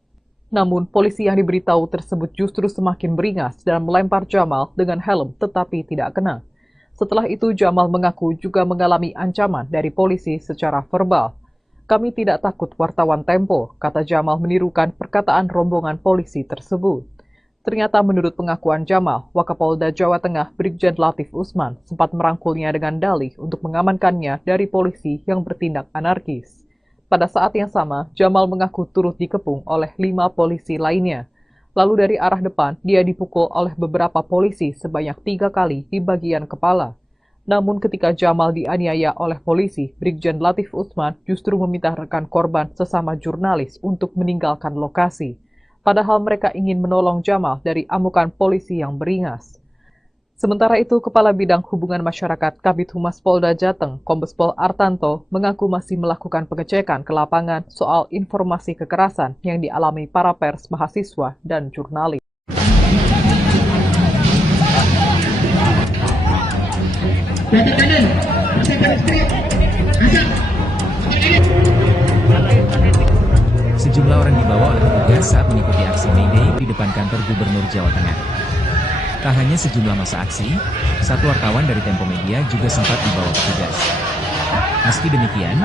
Namun, polisi yang diberitahu tersebut justru semakin beringas dan melempar Jamal dengan helm tetapi tidak kena. Setelah itu, Jamal mengaku juga mengalami ancaman dari polisi secara verbal. "Kami tidak takut wartawan Tempo," kata Jamal menirukan perkataan rombongan polisi tersebut. Ternyata menurut pengakuan Jamal, Wakapolda Jawa Tengah Brigjen Latif Usman sempat merangkulnya dengan dalih untuk mengamankannya dari polisi yang bertindak anarkis. Pada saat yang sama, Jamal mengaku turut dikepung oleh 5 polisi lainnya. Lalu dari arah depan, dia dipukul oleh beberapa polisi sebanyak 3 kali di bagian kepala. Namun ketika Jamal dianiaya oleh polisi, Brigjen Latif Usman justru meminta rekan korban sesama jurnalis untuk meninggalkan lokasi. Padahal mereka ingin menolong Jamal dari amukan polisi yang beringas. Sementara itu, Kepala Bidang Hubungan Masyarakat Kabid Humas Polda Jateng, Kombes Pol Artanto, mengaku masih melakukan pengecekan ke lapangan soal informasi kekerasan yang dialami para pers, mahasiswa, dan jurnalis. Bagian kanan, bisa garis strip. Asap. Sejumlah orang dibawa oleh petugas saat mengikuti aksi May Day di depan kantor Gubernur Jawa Tengah. Tak hanya sejumlah masa aksi, satu wartawan dari Tempo Media juga sempat dibawa petugas. Meski demikian,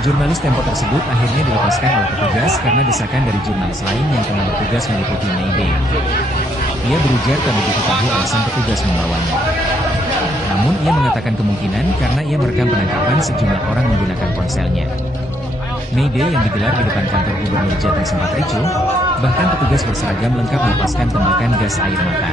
jurnalis Tempo tersebut akhirnya dilepaskan oleh petugas karena desakan dari jurnalis lain yang tengah bertugas meliputi May Day. Ia berujar tak begitu tahu alasan petugas membawanya. Namun ia mengatakan kemungkinan karena ia merekam penangkapan sejumlah orang menggunakan ponselnya. May Day yang digelar di depan kantor Gubernur Jateng sempat ricuh, bahkan petugas berseragam lengkap melepaskan tembakan gas air mata.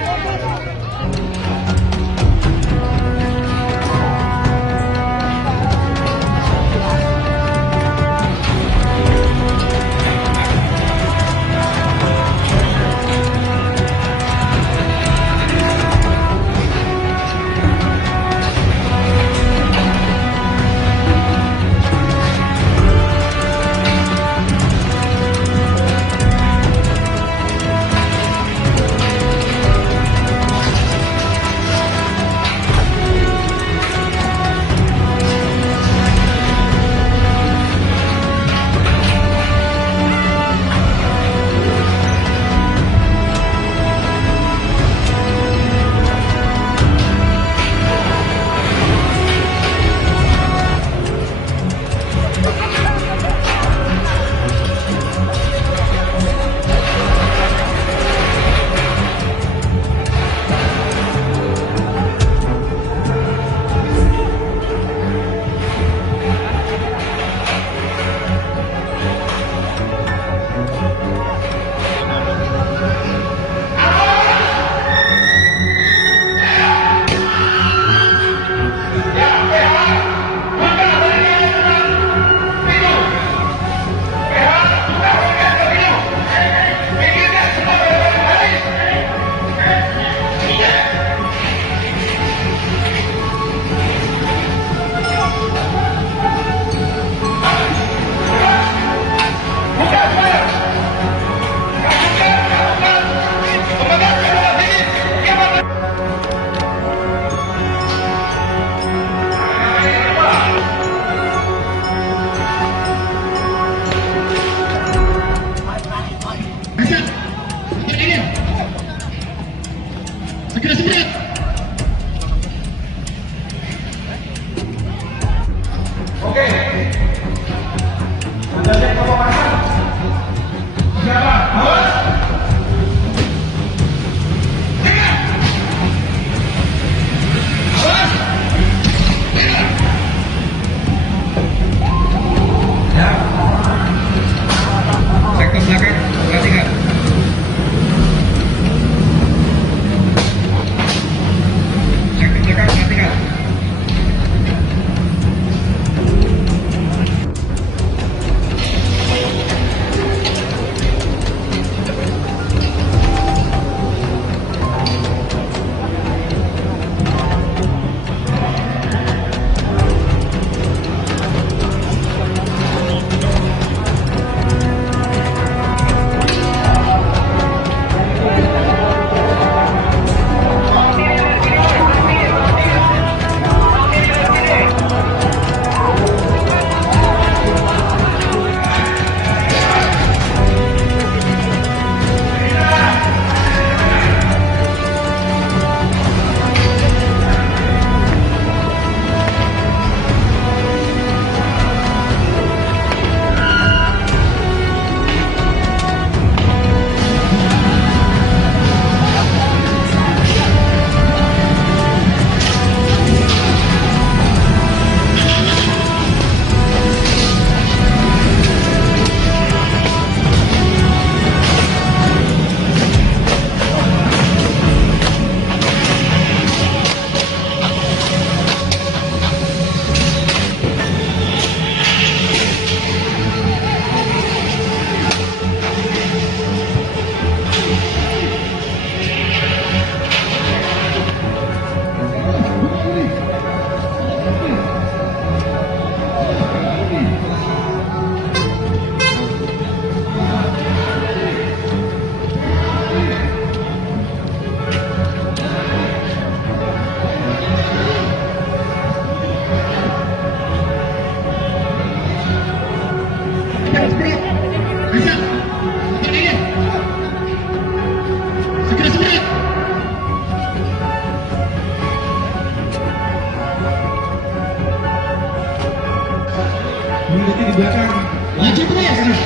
berhenti di belakang. Laju terus sana.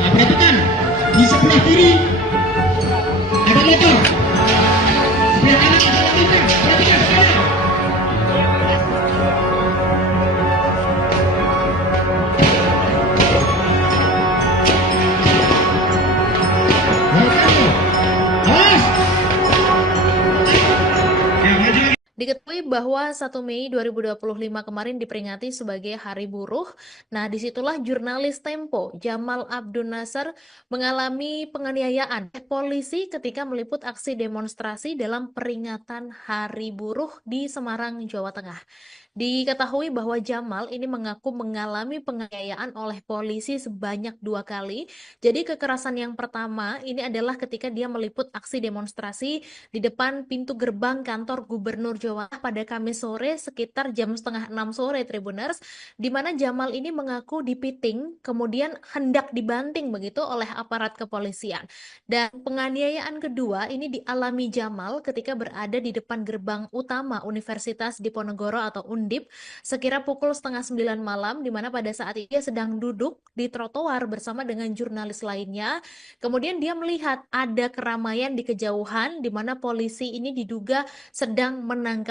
Nah, perhatikan di sebelah kiri ada motor. Sebelah kanan ada motor. Perhatikan sana. Awas. Ya, maju lagi. Diketahui bahwa 1 Mei 2025 kemarin diperingati sebagai Hari Buruh. Nah, disitulah jurnalis Tempo, Jamal Abdul Nasser, mengalami penganiayaan oleh polisi ketika meliput aksi demonstrasi dalam peringatan Hari Buruh di Semarang, Jawa Tengah. Diketahui bahwa Jamal ini mengaku mengalami penganiayaan oleh polisi sebanyak 2 kali. Jadi kekerasan yang pertama ini adalah ketika dia meliput aksi demonstrasi di depan pintu gerbang kantor Gubernur Jawa Tengah pada Kamis sore sekitar jam setengah 6 sore, Tribuners, di mana Jamal ini mengaku dipiting kemudian hendak dibanting begitu oleh aparat kepolisian. Dan penganiayaan kedua ini dialami Jamal ketika berada di depan gerbang utama Universitas Diponegoro atau Undip sekira pukul setengah 9 malam, di mana pada saat itu dia sedang duduk di trotoar bersama dengan jurnalis lainnya. Kemudian dia melihat ada keramaian di kejauhan di mana polisi ini diduga sedang menangkap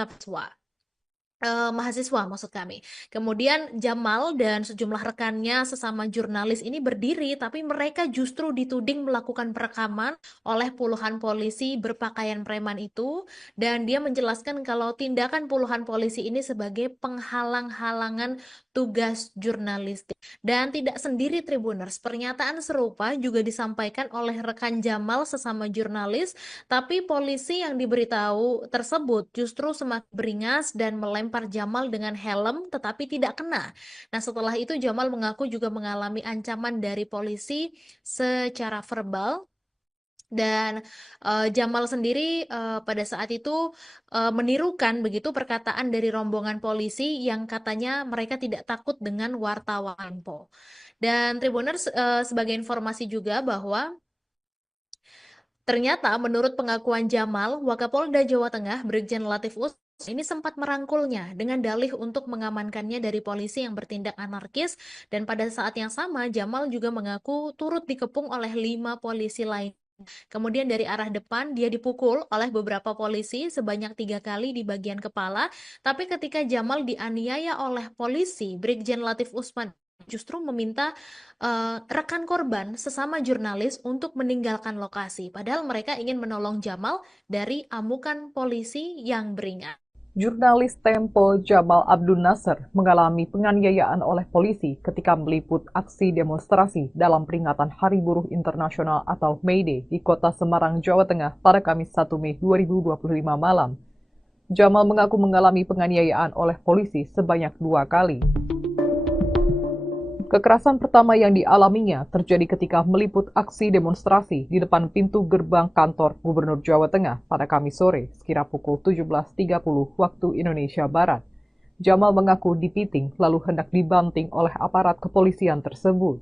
mahasiswa maksud kami. Kemudian Jamal dan sejumlah rekannya sesama jurnalis ini berdiri, tapi mereka justru dituding melakukan perekaman oleh puluhan polisi berpakaian preman itu, dan dia menjelaskan kalau tindakan puluhan polisi ini sebagai penghalang-halangan tugas jurnalistik. Dan tidak sendiri, Tribuners, pernyataan serupa juga disampaikan oleh rekan Jamal sesama jurnalis, tapi polisi yang diberitahu tersebut justru semakin beringas dan melempar Jamal dengan helm tetapi tidak kena. Nah, setelah itu Jamal mengaku juga mengalami ancaman dari polisi secara verbal. Dan Jamal sendiri pada saat itu menirukan begitu perkataan dari rombongan polisi yang katanya mereka tidak takut dengan wartawan Tempo. Dan Tribuners, sebagai informasi juga bahwa ternyata menurut pengakuan Jamal, Wakapolda Jawa Tengah Brigjen Latif Usman ini sempat merangkulnya dengan dalih untuk mengamankannya dari polisi yang bertindak anarkis, dan pada saat yang sama Jamal juga mengaku turut dikepung oleh 5 polisi lain. Kemudian dari arah depan dia dipukul oleh beberapa polisi sebanyak 3 kali di bagian kepala, tapi ketika Jamal dianiaya oleh polisi, Brigjen Latif Usman justru meminta rekan korban sesama jurnalis untuk meninggalkan lokasi, padahal mereka ingin menolong Jamal dari amukan polisi yang beringas. Jurnalis Tempo Jamal Abdul Nasser mengalami penganiayaan oleh polisi ketika meliput aksi demonstrasi dalam peringatan Hari Buruh Internasional atau May Day di kota Semarang, Jawa Tengah pada Kamis 1 Mei 2025 malam. Jamal mengaku mengalami penganiayaan oleh polisi sebanyak 2 kali. Kekerasan pertama yang dialaminya terjadi ketika meliput aksi demonstrasi di depan pintu gerbang kantor Gubernur Jawa Tengah pada Kamis sore sekira pukul 17.30 waktu Indonesia Barat. Jamal mengaku dipiting lalu hendak dibanting oleh aparat kepolisian tersebut.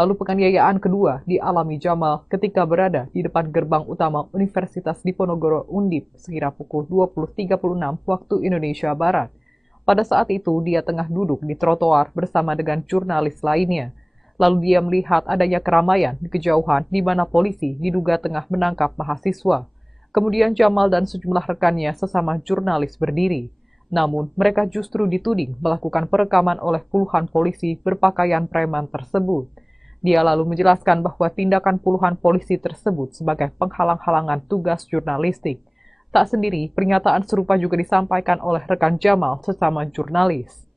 Lalu penganiayaan kedua dialami Jamal ketika berada di depan gerbang utama Universitas Diponegoro Undip sekira pukul 20.36 waktu Indonesia Barat. Pada saat itu, dia tengah duduk di trotoar bersama dengan jurnalis lainnya. Lalu dia melihat adanya keramaian di kejauhan di mana polisi diduga tengah menangkap mahasiswa. Kemudian Jamal dan sejumlah rekannya sesama jurnalis berdiri. Namun, mereka justru dituding melakukan perekaman oleh puluhan polisi berpakaian preman tersebut. Dia lalu menjelaskan bahwa tindakan puluhan polisi tersebut sebagai penghalang-halangan tugas jurnalistik. Tak sendiri, pernyataan serupa juga disampaikan oleh rekan Jamal sesama jurnalis.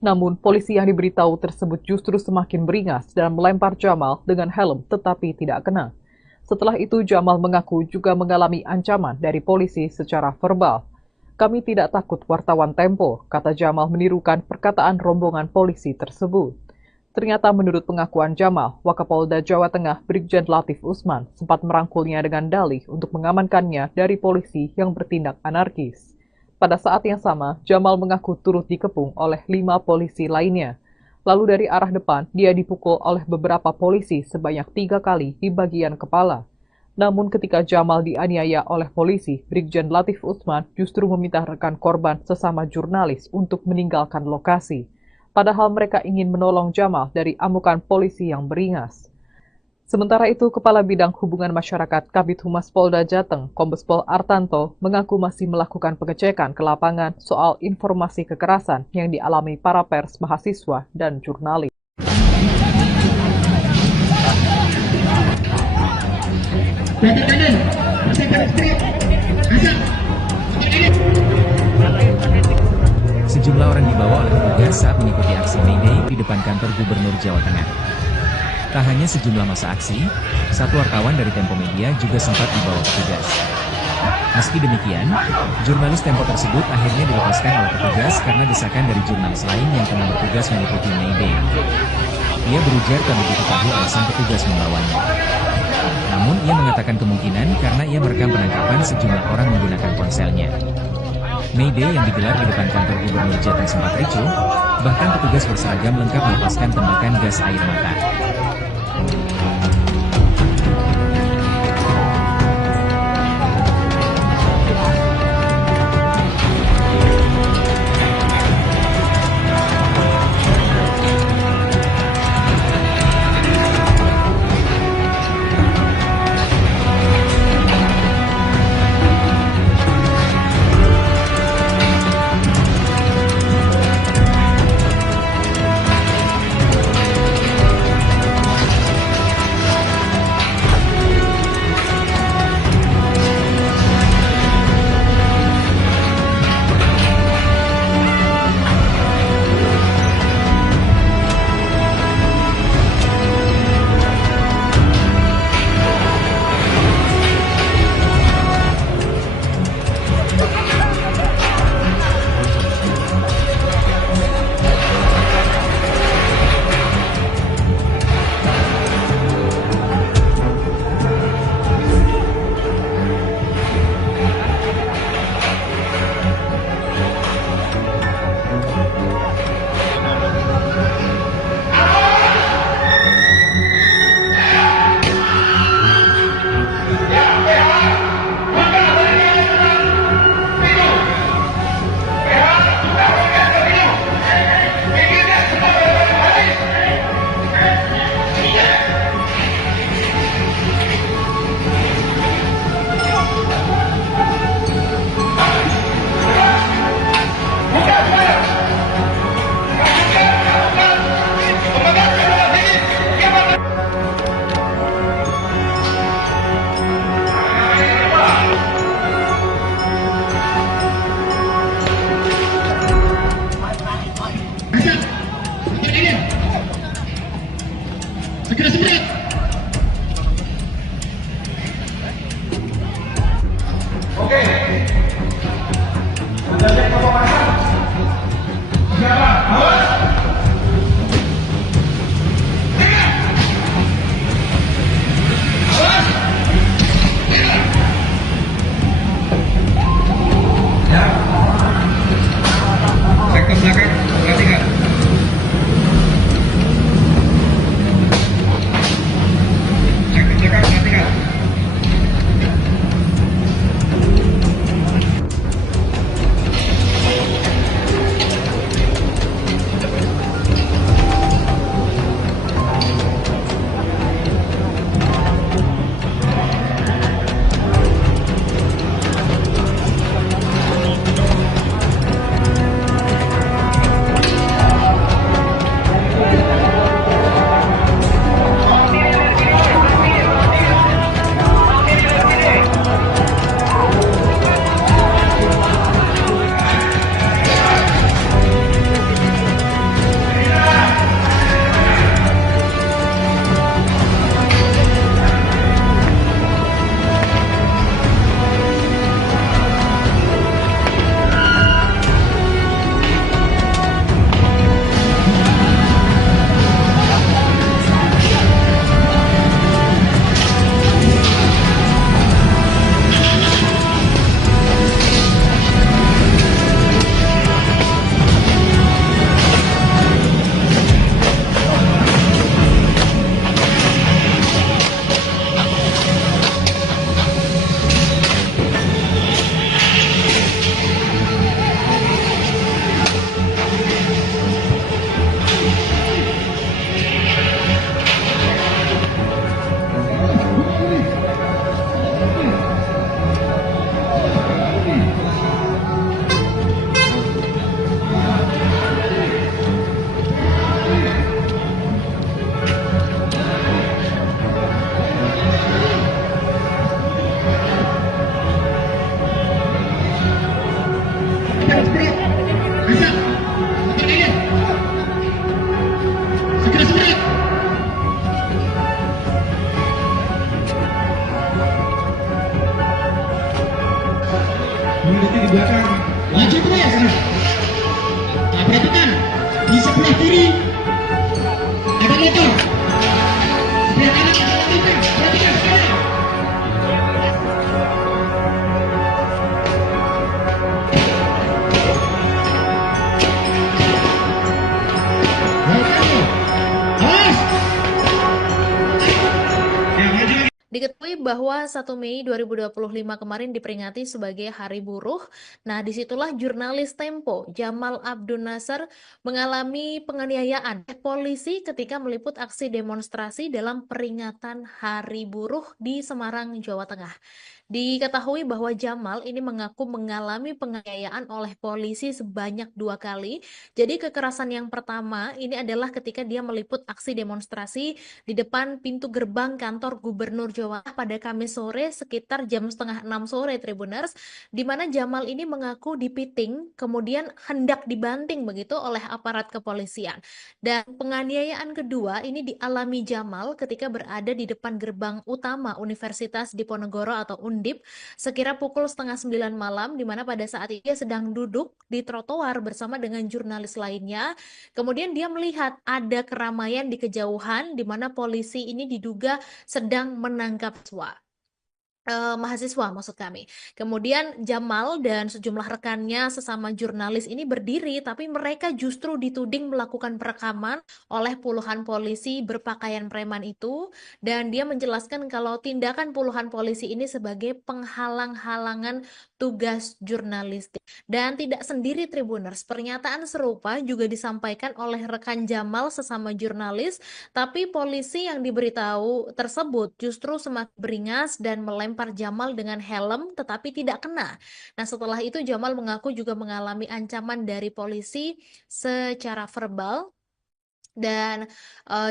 Namun, polisi yang diberitahu tersebut justru semakin beringas dan melempar Jamal dengan helm tetapi tidak kena. Setelah itu, Jamal mengaku juga mengalami ancaman dari polisi secara verbal. "Kami tidak takut wartawan Tempo," kata Jamal menirukan perkataan rombongan polisi tersebut. Ternyata menurut pengakuan Jamal, Wakapolda Jawa Tengah Brigjen Latif Usman sempat merangkulnya dengan dalih untuk mengamankannya dari polisi yang bertindak anarkis. Pada saat yang sama, Jamal mengaku turut dikepung oleh 5 polisi lainnya. Lalu dari arah depan, dia dipukul oleh beberapa polisi sebanyak 3 kali di bagian kepala. Namun ketika Jamal dianiaya oleh polisi, Brigjen Latif Usman justru meminta rekan korban sesama jurnalis untuk meninggalkan lokasi. padahal mereka ingin menolong Jamal dari amukan polisi yang beringas. Sementara itu, Kepala Bidang Hubungan Masyarakat Kabid Humas Polda Jateng, Kombes Pol Artanto, mengaku masih melakukan pengecekan ke lapangan soal informasi kekerasan yang dialami para pers, mahasiswa, dan jurnalis. Sejumlah orang dibawa oleh petugas saat mengikuti aksi May Day di depan kantor Gubernur Jawa Tengah. Tak hanya sejumlah masa aksi, satu wartawan dari Tempo Media juga sempat dibawa petugas. Meski demikian, jurnalis Tempo tersebut akhirnya dilepaskan oleh petugas karena desakan dari jurnalis lain yang tengah bertugas mengikuti May Day. Ia berujar tak begitu tahu alasan petugas membawanya. Namun ia mengatakan kemungkinan karena ia merekam penangkapan sejumlah orang menggunakan ponselnya. May Day yang digelar di depan kantor Gubernur Jateng sempat ricuh, bahkan petugas berseragam lengkap melepaskan tembakan gas air mata. Segera sembuh. Oke. Sudah cek pemanasan. Siapa? Awas. Awas. Ya. Cek ke belakang. Perhatikan. Maju terus. Nah, perhatikan di sebelah kiri ada motor. Sebelah kanan ada motor. Perhatikan sekarang. Awas. Ya, maju lagi. Diketahui bahwa 1 Mei 2025 kemarin diperingati sebagai Hari Buruh. Nah, disitulah jurnalis Tempo, Jamal Abdul Nasser, mengalami penganiayaan oleh polisi ketika meliput aksi demonstrasi dalam peringatan Hari Buruh di Semarang, Jawa Tengah. Diketahui bahwa Jamal ini mengaku mengalami penganiayaan oleh polisi sebanyak 2 kali. Jadi kekerasan yang pertama ini adalah ketika dia meliput aksi demonstrasi di depan pintu gerbang kantor Gubernur Jawa Tengah pada Kamis sore sekitar jam setengah 6 sore, Tribuners, di mana Jamal ini mengaku dipiting, kemudian hendak dibanting begitu oleh aparat kepolisian. Dan penganiayaan kedua ini dialami Jamal ketika berada di depan gerbang utama Universitas Diponegoro atau Undip sekira pukul setengah 9 malam, di mana pada saat itu dia sedang duduk di trotoar bersama dengan jurnalis lainnya. Kemudian dia melihat ada keramaian di kejauhan di mana polisi ini diduga sedang menangkap mahasiswa maksud kami. Kemudian Jamal dan sejumlah rekannya sesama jurnalis ini berdiri, tapi mereka justru dituding melakukan perekaman oleh puluhan polisi berpakaian preman itu, dan dia menjelaskan kalau tindakan puluhan polisi ini sebagai penghalang-halangan tugas jurnalistik. Dan tidak sendiri, Tribuners, pernyataan serupa juga disampaikan oleh rekan Jamal sesama jurnalis, tapi polisi yang diberitahu tersebut justru semakin beringas dan melempar Jamal dengan helm tetapi tidak kena. Nah, setelah itu Jamal mengaku juga mengalami ancaman dari polisi secara verbal. Dan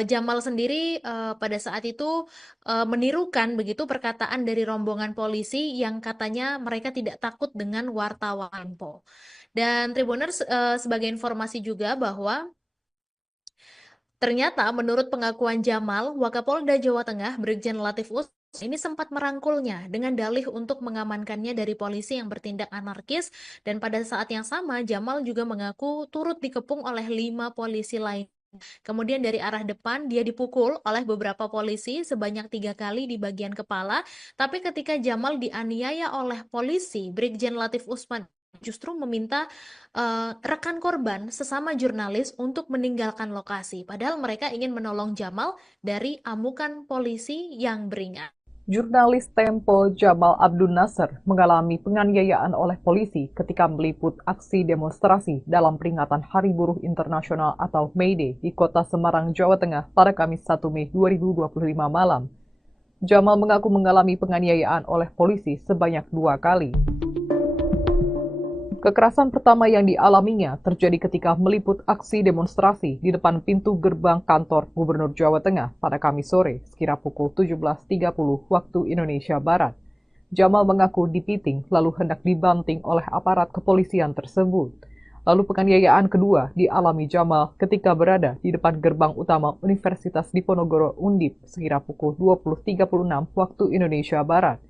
Jamal sendiri pada saat itu menirukan begitu perkataan dari rombongan polisi yang katanya mereka tidak takut dengan wartawan Tempo. Dan Tribuners, sebagai informasi juga bahwa ternyata menurut pengakuan Jamal, Wakapolda Jawa Tengah Brigjen Latif Usman ini sempat merangkulnya dengan dalih untuk mengamankannya dari polisi yang bertindak anarkis, dan pada saat yang sama Jamal juga mengaku turut dikepung oleh 5 polisi lain. Kemudian dari arah depan dia dipukul oleh beberapa polisi sebanyak 3 kali di bagian kepala, tapi ketika Jamal dianiaya oleh polisi, Brigjen Latif Usman justru meminta rekan korban sesama jurnalis untuk meninggalkan lokasi, padahal mereka ingin menolong Jamal dari amukan polisi yang beringat. Jurnalis Tempo Jamal Abdul Nasser mengalami penganiayaan oleh polisi ketika meliput aksi demonstrasi dalam peringatan Hari Buruh Internasional atau May Day di kota Semarang, Jawa Tengah pada Kamis 1 Mei 2025 malam. Jamal mengaku mengalami penganiayaan oleh polisi sebanyak 2 kali. Kekerasan pertama yang dialaminya terjadi ketika meliput aksi demonstrasi di depan pintu gerbang kantor Gubernur Jawa Tengah pada Kamis sore sekira pukul 17.30 waktu Indonesia Barat. Jamal mengaku dipiting lalu hendak dibanting oleh aparat kepolisian tersebut. Lalu penganiayaan kedua dialami Jamal ketika berada di depan gerbang utama Universitas Diponegoro Undip sekira pukul 20.36 waktu Indonesia Barat.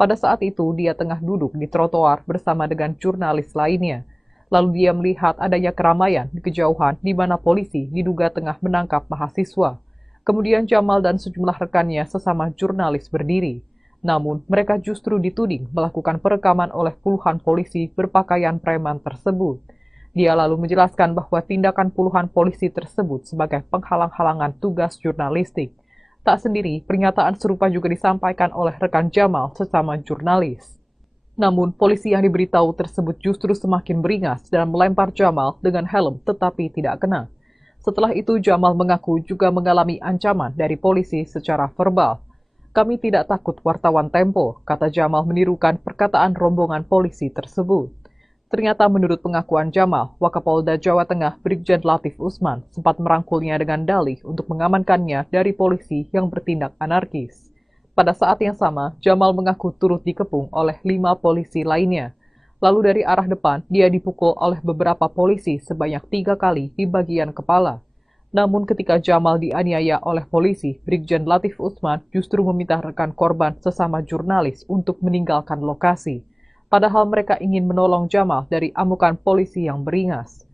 Pada saat itu, dia tengah duduk di trotoar bersama dengan jurnalis lainnya. Lalu dia melihat adanya keramaian di kejauhan di mana polisi diduga tengah menangkap mahasiswa. Kemudian Jamal dan sejumlah rekannya sesama jurnalis berdiri. Namun, mereka justru dituding melakukan perekaman oleh puluhan polisi berpakaian preman tersebut. Dia lalu menjelaskan bahwa tindakan puluhan polisi tersebut sebagai penghalang-halangan tugas jurnalistik. Tak sendiri, pernyataan serupa juga disampaikan oleh rekan Jamal sesama jurnalis. Namun, polisi yang diberitahu tersebut justru semakin beringas dan melempar Jamal dengan helm tetapi tidak kena. Setelah itu, Jamal mengaku juga mengalami ancaman dari polisi secara verbal. "Kami tidak takut wartawan Tempo," kata Jamal menirukan perkataan rombongan polisi tersebut. Ternyata menurut pengakuan Jamal, Wakapolda Jawa Tengah Brigjen Latif Usman sempat merangkulnya dengan dalih untuk mengamankannya dari polisi yang bertindak anarkis. Pada saat yang sama, Jamal mengaku turut dikepung oleh 5 polisi lainnya. Lalu dari arah depan, dia dipukul oleh beberapa polisi sebanyak 3 kali di bagian kepala. Namun ketika Jamal dianiaya oleh polisi, Brigjen Latif Usman justru meminta rekan korban sesama jurnalis untuk meninggalkan lokasi. padahal mereka ingin menolong Jamal dari amukan polisi yang beringas.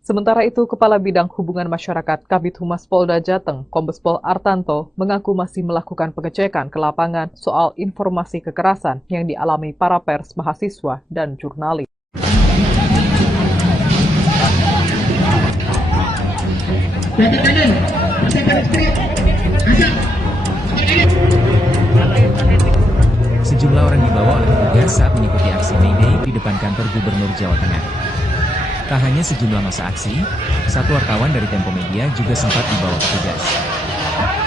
Sementara itu, Kepala Bidang Hubungan Masyarakat Kabid Humas Polda Jateng, Kombes Pol Artanto, mengaku masih melakukan pengecekan ke lapangan soal informasi kekerasan yang dialami para pers, mahasiswa, dan jurnalis. Sejumlah orang dibawa oleh petugas saat mengikuti aksi May Day di depan kantor Gubernur Jawa Tengah. Tak hanya sejumlah masa aksi, satu wartawan dari Tempo Media juga sempat dibawa petugas.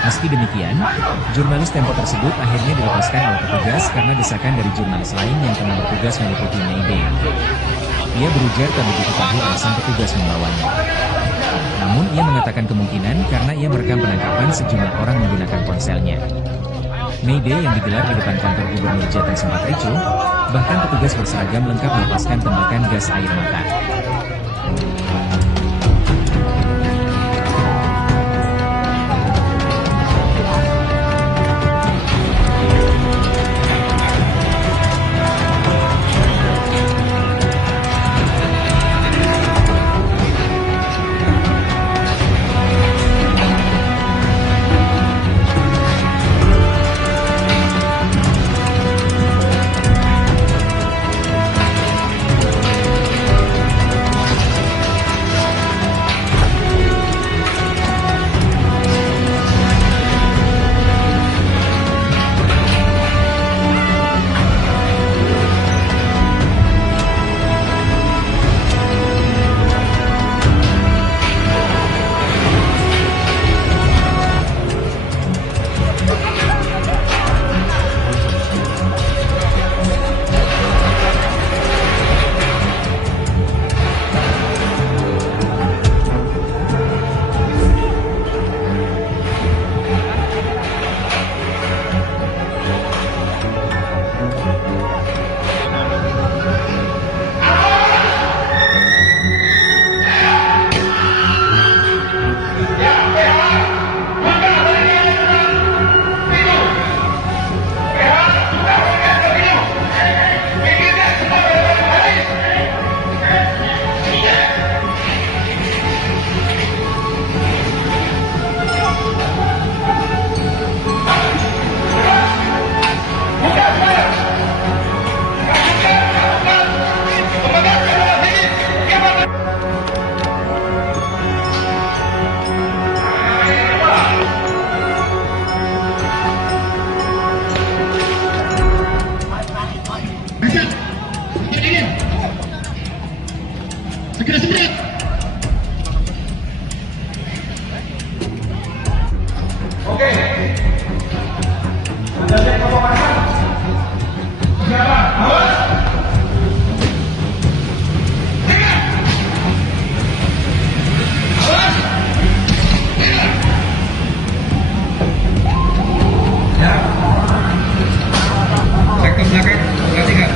Meski demikian, jurnalis Tempo tersebut akhirnya dilepaskan oleh petugas karena desakan dari jurnalis lain yang tengah bertugas meliputi May Day. Ia berujar tak begitu tahu alasan petugas membawanya. Namun ia mengatakan kemungkinan karena ia merekam penangkapan sejumlah orang menggunakan ponselnya. May Day yang digelar di depan kantor Gubernur Jateng sempat ricuh, bahkan petugas berseragam lengkap melepaskan tembakan gas air mata. Segera sembuh. Oke. Anda lihat pemanasan. Siapa? Awas. Awas. Ya. Sektor belakang, perhatikan.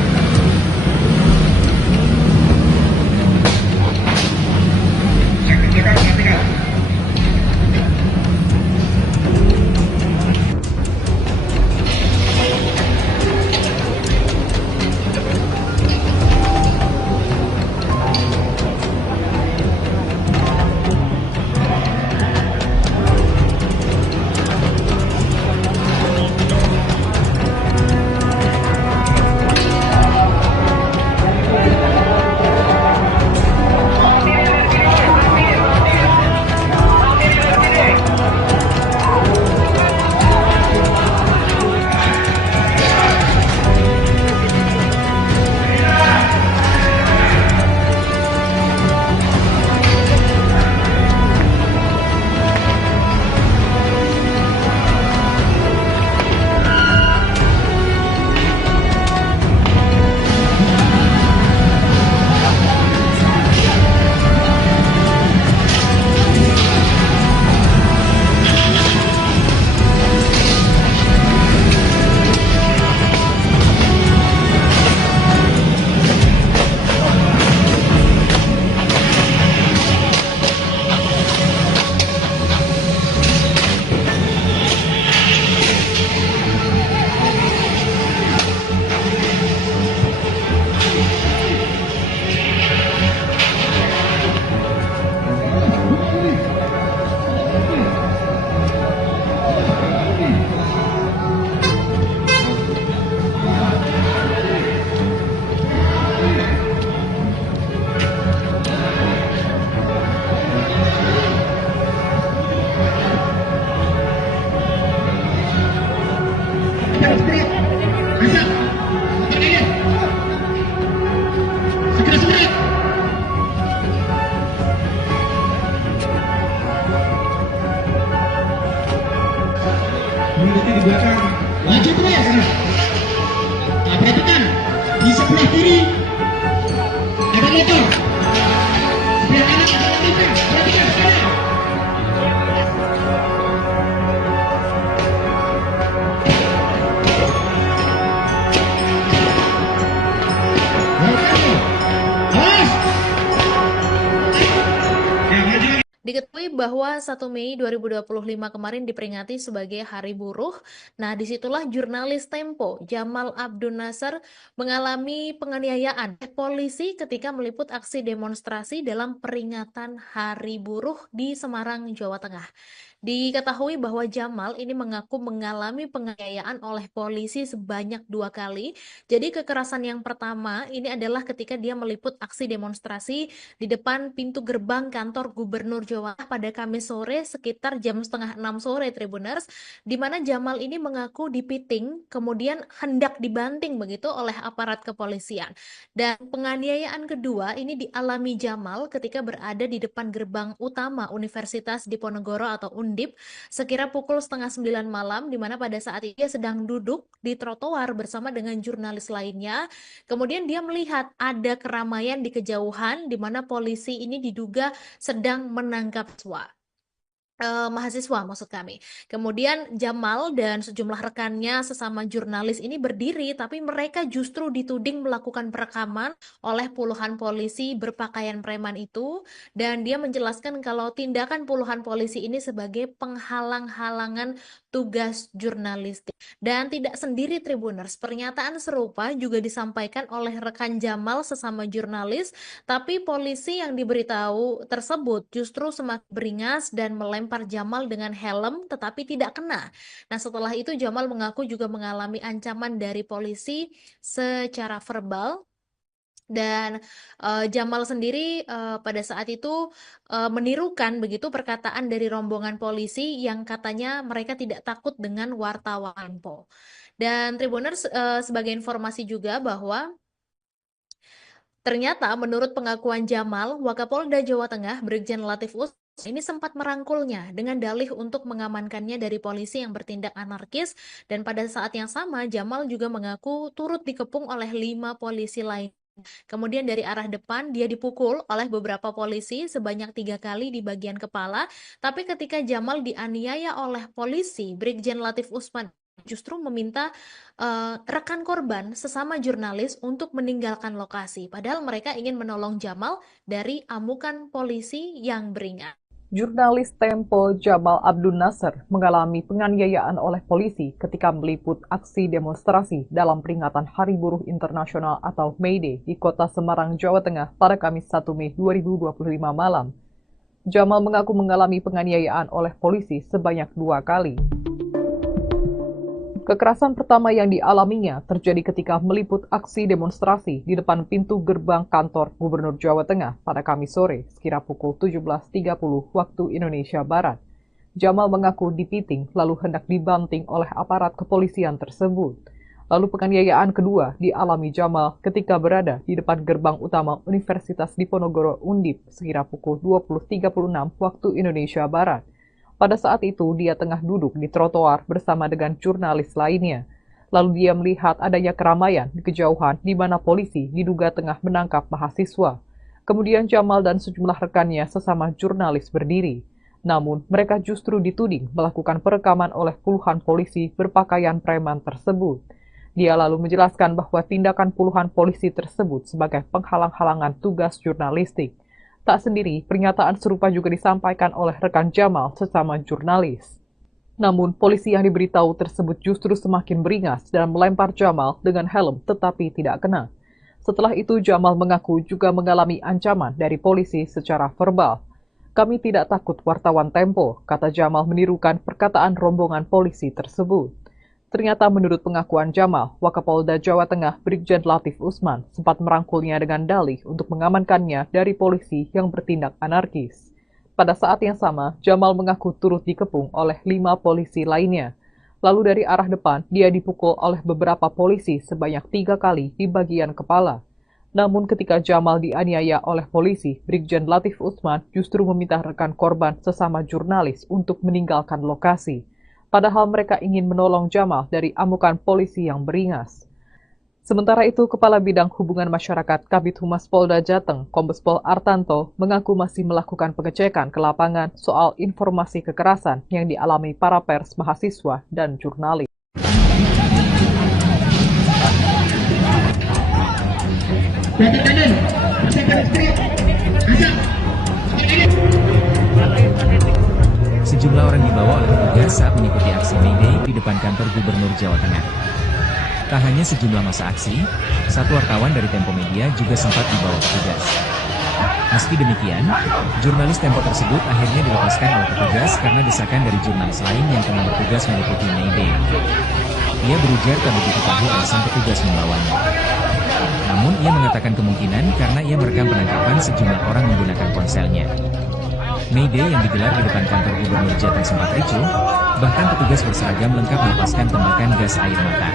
Diketahui bahwa 1 Mei 2025 kemarin diperingati sebagai Hari Buruh. Nah, disitulah jurnalis Tempo, Jamal Abdul Nasser, mengalami penganiayaan oleh polisi ketika meliput aksi demonstrasi dalam peringatan Hari Buruh di Semarang, Jawa Tengah. Diketahui bahwa Jamal ini mengaku mengalami penganiayaan oleh polisi sebanyak 2 kali. Jadi kekerasan yang pertama ini adalah ketika dia meliput aksi demonstrasi di depan pintu gerbang kantor Gubernur Jawa Tengah pada Kamis sore sekitar jam setengah 6 sore, Tribuners, di mana Jamal ini mengaku dipiting kemudian hendak dibanting begitu oleh aparat kepolisian. Dan penganiayaan kedua ini dialami Jamal ketika berada di depan gerbang utama Universitas Diponegoro atau Undip sekira pukul setengah 9 malam, di mana pada saat itu dia sedang duduk di trotoar bersama dengan jurnalis lainnya. Kemudian dia melihat ada keramaian di kejauhan di mana polisi ini diduga sedang menangkap mahasiswa maksud kami. Kemudian Jamal dan sejumlah rekannya sesama jurnalis ini berdiri, tapi mereka justru dituding melakukan perekaman oleh puluhan polisi berpakaian preman itu, dan dia menjelaskan kalau tindakan puluhan polisi ini sebagai penghalang-halangan tugas jurnalistik. Dan tidak sendiri, Tribuners, pernyataan serupa juga disampaikan oleh rekan Jamal sesama jurnalis, tapi polisi yang diberitahu tersebut justru semakin beringas dan melempar Jamal dengan helm tetapi tidak kena. Nah, setelah itu Jamal mengaku juga mengalami ancaman dari polisi secara verbal. Dan Jamal sendiri pada saat itu menirukan begitu perkataan dari rombongan polisi yang katanya mereka tidak takut dengan wartawan Tempo. Dan Tribuners, sebagai informasi juga bahwa ternyata menurut pengakuan Jamal, Wakapolda Jawa Tengah Brigjen Latif Usman ini sempat merangkulnya dengan dalih untuk mengamankannya dari polisi yang bertindak anarkis, dan pada saat yang sama Jamal juga mengaku turut dikepung oleh 5 polisi lain. Kemudian dari arah depan dia dipukul oleh beberapa polisi sebanyak 3 kali di bagian kepala, tapi ketika Jamal dianiaya oleh polisi, Brigjen Latif Usman justru meminta rekan korban sesama jurnalis untuk meninggalkan lokasi. Padahal mereka ingin menolong Jamal dari amukan polisi yang beringas. Jurnalis Tempo Jamal Abdul Nasser mengalami penganiayaan oleh polisi ketika meliput aksi demonstrasi dalam peringatan Hari Buruh Internasional atau May Day di kota Semarang, Jawa Tengah pada Kamis 1 Mei 2025 malam. Jamal mengaku mengalami penganiayaan oleh polisi sebanyak 2 kali. Kekerasan pertama yang dialaminya terjadi ketika meliput aksi demonstrasi di depan pintu gerbang kantor Gubernur Jawa Tengah pada Kamis sore sekira pukul 17.30 waktu Indonesia Barat. Jamal mengaku dipiting lalu hendak dibanting oleh aparat kepolisian tersebut. Lalu penganiayaan kedua dialami Jamal ketika berada di depan gerbang utama Universitas Diponegoro Undip sekira pukul 20.36 waktu Indonesia Barat. Pada saat itu, dia tengah duduk di trotoar bersama dengan jurnalis lainnya. Lalu dia melihat adanya keramaian di kejauhan di mana polisi diduga tengah menangkap mahasiswa. Kemudian Jamal dan sejumlah rekannya sesama jurnalis berdiri. Namun, mereka justru dituding melakukan perekaman oleh puluhan polisi berpakaian preman tersebut. Dia lalu menjelaskan bahwa tindakan puluhan polisi tersebut sebagai penghalang-halangan tugas jurnalistik. Tak sendiri, pernyataan serupa juga disampaikan oleh rekan Jamal sesama jurnalis. Namun, polisi yang diberitahu tersebut justru semakin beringas dan melempar Jamal dengan helm tetapi tidak kena. Setelah itu, Jamal mengaku juga mengalami ancaman dari polisi secara verbal. "Kami tidak takut wartawan Tempo," kata Jamal menirukan perkataan rombongan polisi tersebut. Ternyata menurut pengakuan Jamal, Wakapolda Jawa Tengah Brigjen Latif Usman sempat merangkulnya dengan dalih untuk mengamankannya dari polisi yang bertindak anarkis. Pada saat yang sama, Jamal mengaku turut dikepung oleh 5 polisi lainnya. Lalu dari arah depan, dia dipukul oleh beberapa polisi sebanyak 3 kali di bagian kepala. Namun ketika Jamal dianiaya oleh polisi, Brigjen Latif Usman justru meminta rekan korban sesama jurnalis untuk meninggalkan lokasi. Padahal mereka ingin menolong Jamal dari amukan polisi yang beringas. Sementara itu, Kepala Bidang Hubungan Masyarakat Kabid Humas Polda Jateng, Kombes Pol Artanto, mengaku masih melakukan pengecekan ke lapangan soal informasi kekerasan yang dialami para pers, mahasiswa, dan jurnalis. Belakang kanan, pasangan strip, asap, Sejumlah orang dibawa oleh petugas saat mengikuti aksi May Day di depan kantor Gubernur Jawa Tengah. Tak hanya sejumlah masa aksi, satu wartawan dari Tempo Media juga sempat dibawa petugas. Meski demikian, jurnalis Tempo tersebut akhirnya dilepaskan oleh petugas karena desakan dari jurnalis lain yang tengah bertugas meliputi May Day. Ia berujar tak begitu tahu alasan petugas membawanya. Namun ia mengatakan kemungkinan karena ia merekam penangkapan sejumlah orang menggunakan ponselnya. May Day yang digelar di depan kantor Gubernur Jateng sempat ricuh, bahkan petugas berseragam lengkap melepaskan tembakan gas air mata.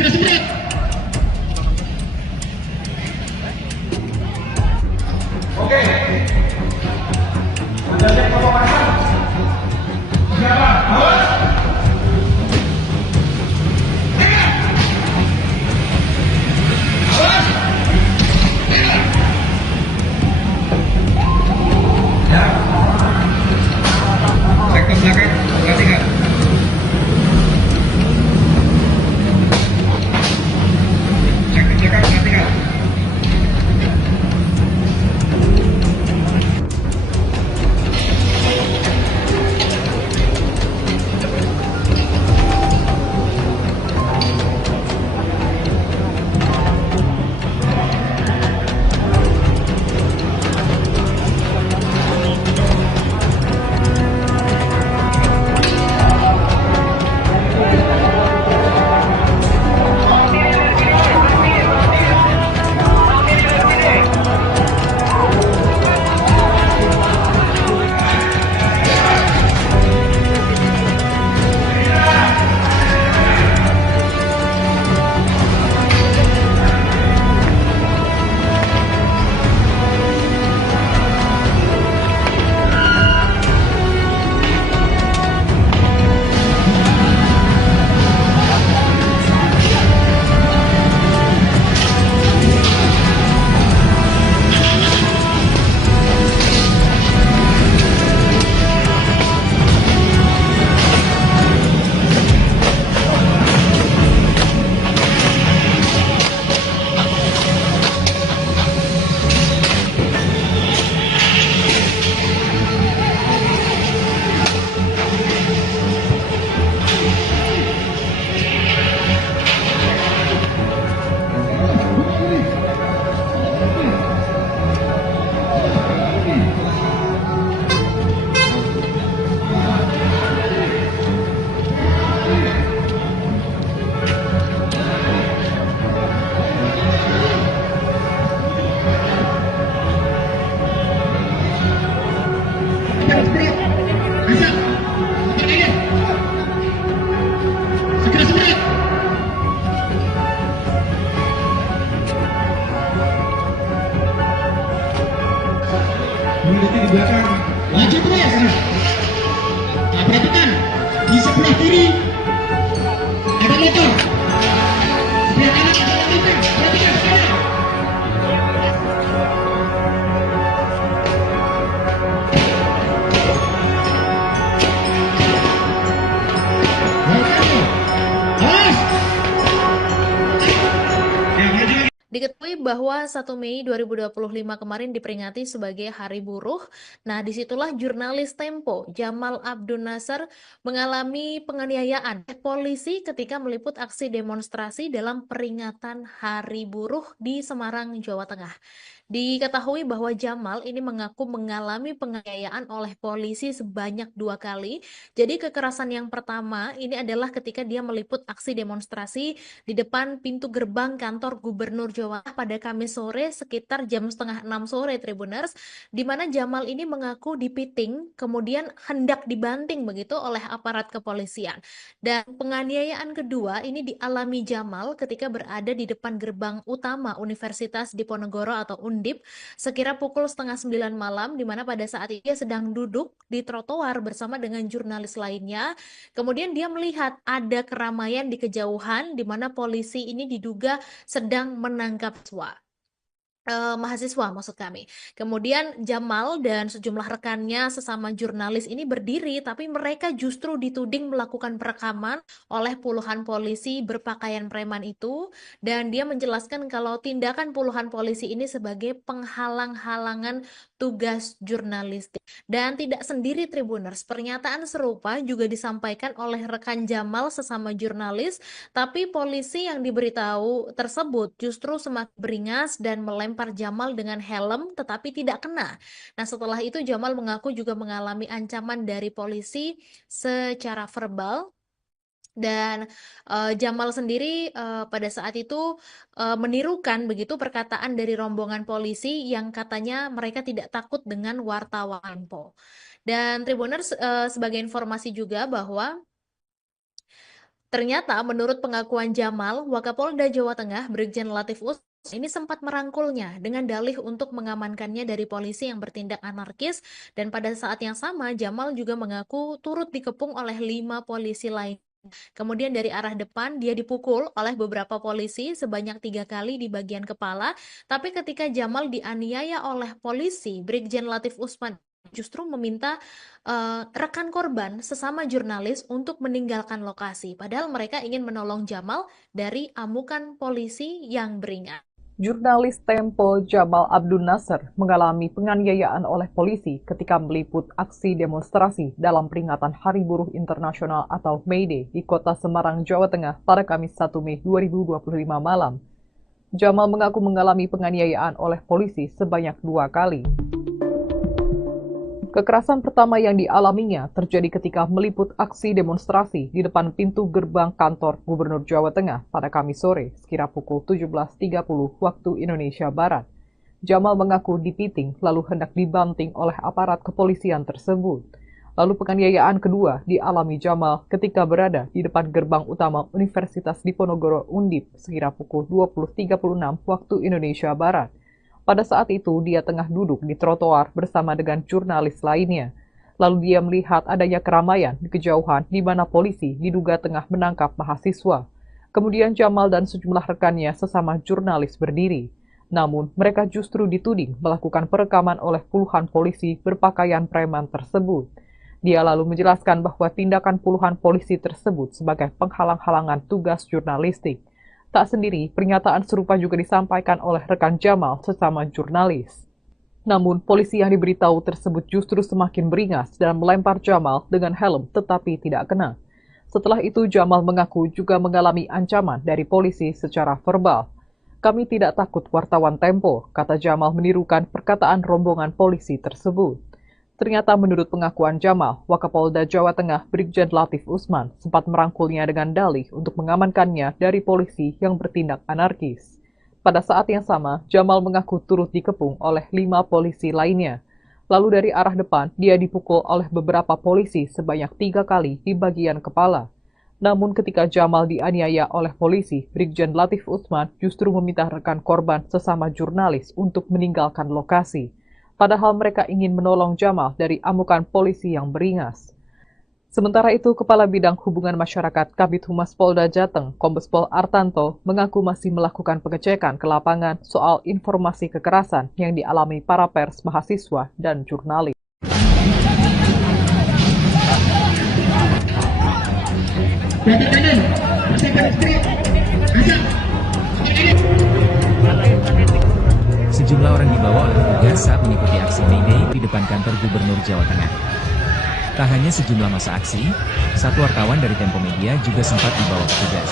segera semburat. Oke. Sudah siap pemanasan? Siapa? Awas. Sektor belakang, perhatikan. Sektor belakang, perhatikan. Meneliti di belakang. Maju terus. Nah, perhatikan di sebelah kiri ada motor. Sebelah kanan ada motor. Perhatikan sekarang. Awas. Ya, maju lagi. Diketahui bahwa 1 Mei 2025 kemarin diperingati sebagai Hari Buruh. Nah, disitulah jurnalis Tempo, Jamal Abdun Nasar, mengalami penganiayaan polisi ketika meliput aksi demonstrasi dalam peringatan Hari Buruh di Semarang, Jawa Tengah. Diketahui bahwa Jamal ini mengaku mengalami penganiayaan oleh polisi sebanyak 2 kali. Jadi kekerasan yang pertama ini adalah ketika dia meliput aksi demonstrasi di depan pintu gerbang kantor Gubernur Jawa Tengah pada Kamis sore sekitar jam setengah 6 sore, Tribuners, di mana Jamal ini mengaku dipiting, kemudian hendak dibanting begitu oleh aparat kepolisian. Dan penganiayaan kedua ini dialami Jamal ketika berada di depan gerbang utama Universitas Diponegoro atau Undip sekira pukul setengah 9 malam, di mana pada saat itu dia sedang duduk di trotoar bersama dengan jurnalis lainnya. Kemudian dia melihat ada keramaian di kejauhan di mana polisi ini diduga sedang menangkap mahasiswa maksud kami. Kemudian Jamal dan sejumlah rekannya sesama jurnalis ini berdiri, tapi mereka justru dituding melakukan perekaman oleh puluhan polisi berpakaian preman itu, dan dia menjelaskan kalau tindakan puluhan polisi ini sebagai penghalang-halangan tugas jurnalistik. Dan tidak sendiri, Tribuners, pernyataan serupa juga disampaikan oleh rekan Jamal sesama jurnalis, tapi polisi yang diberitahu tersebut justru semakin beringas dan melempar Jamal dengan helm tetapi tidak kena. Nah, setelah itu Jamal mengaku juga mengalami ancaman dari polisi secara verbal. Dan Jamal sendiri pada saat itu menirukan begitu perkataan dari rombongan polisi yang katanya mereka tidak takut dengan wartawan Tempo. Dan Tribuners, sebagai informasi juga bahwa ternyata menurut pengakuan Jamal, Wakapolda Jawa Tengah Brigjen Latif Usman ini sempat merangkulnya dengan dalih untuk mengamankannya dari polisi yang bertindak anarkis, dan pada saat yang sama Jamal juga mengaku turut dikepung oleh 5 polisi lain. Kemudian dari arah depan dia dipukul oleh beberapa polisi sebanyak 3 kali di bagian kepala, tapi ketika Jamal dianiaya oleh polisi, Brigjen Latif Usman justru meminta rekan korban sesama jurnalis untuk meninggalkan lokasi, padahal mereka ingin menolong Jamal dari amukan polisi yang beringas. Jurnalis Tempo Jamal Abdun Nasar mengalami penganiayaan oleh polisi ketika meliput aksi demonstrasi dalam peringatan Hari Buruh Internasional atau May Day di kota Semarang, Jawa Tengah pada Kamis 1 Mei 2025 malam. Jamal mengaku mengalami penganiayaan oleh polisi sebanyak 2 kali. Kekerasan pertama yang dialaminya terjadi ketika meliput aksi demonstrasi di depan pintu gerbang kantor Gubernur Jawa Tengah pada Kamis sore sekira pukul 17.30 waktu Indonesia Barat. Jamal mengaku dipiting lalu hendak dibanting oleh aparat kepolisian tersebut. Lalu penganiayaan kedua dialami Jamal ketika berada di depan gerbang utama Universitas Diponegoro Undip sekira pukul 20.36 waktu Indonesia Barat. Pada saat itu, dia tengah duduk di trotoar bersama dengan jurnalis lainnya. Lalu dia melihat adanya keramaian di kejauhan di mana polisi diduga tengah menangkap mahasiswa. Kemudian Jamal dan sejumlah rekannya sesama jurnalis berdiri. Namun, mereka justru dituding melakukan perekaman oleh puluhan polisi berpakaian preman tersebut. Dia lalu menjelaskan bahwa tindakan puluhan polisi tersebut sebagai penghalang-halangan tugas jurnalistik. Tak sendiri, pernyataan serupa juga disampaikan oleh rekan Jamal sesama jurnalis. Namun, polisi yang diberitahu tersebut justru semakin beringas dan melempar Jamal dengan helm tetapi tidak kena. Setelah itu, Jamal mengaku juga mengalami ancaman dari polisi secara verbal. "Kami tidak takut wartawan Tempo," kata Jamal menirukan perkataan rombongan polisi tersebut. Ternyata menurut pengakuan Jamal, Wakapolda Jawa Tengah Brigjen Latif Usman sempat merangkulnya dengan dalih untuk mengamankannya dari polisi yang bertindak anarkis. Pada saat yang sama, Jamal mengaku turut dikepung oleh 5 polisi lainnya. Lalu dari arah depan, dia dipukul oleh beberapa polisi sebanyak 3 kali di bagian kepala. Namun ketika Jamal dianiaya oleh polisi, Brigjen Latif Usman justru meminta rekan korban sesama jurnalis untuk meninggalkan lokasi. padahal mereka ingin menolong Jamal dari amukan polisi yang beringas. Sementara itu, Kepala Bidang Hubungan Masyarakat Kabid Humas Polda Jateng, Kombes Pol Artanto, mengaku masih melakukan pengecekan ke lapangan soal informasi kekerasan yang dialami para pers, mahasiswa, dan jurnalis. Sejumlah orang dibawa oleh petugas saat mengikuti aksi May Day di depan kantor Gubernur Jawa Tengah. Tak hanya sejumlah masa aksi, satu wartawan dari Tempo Media juga sempat dibawa petugas.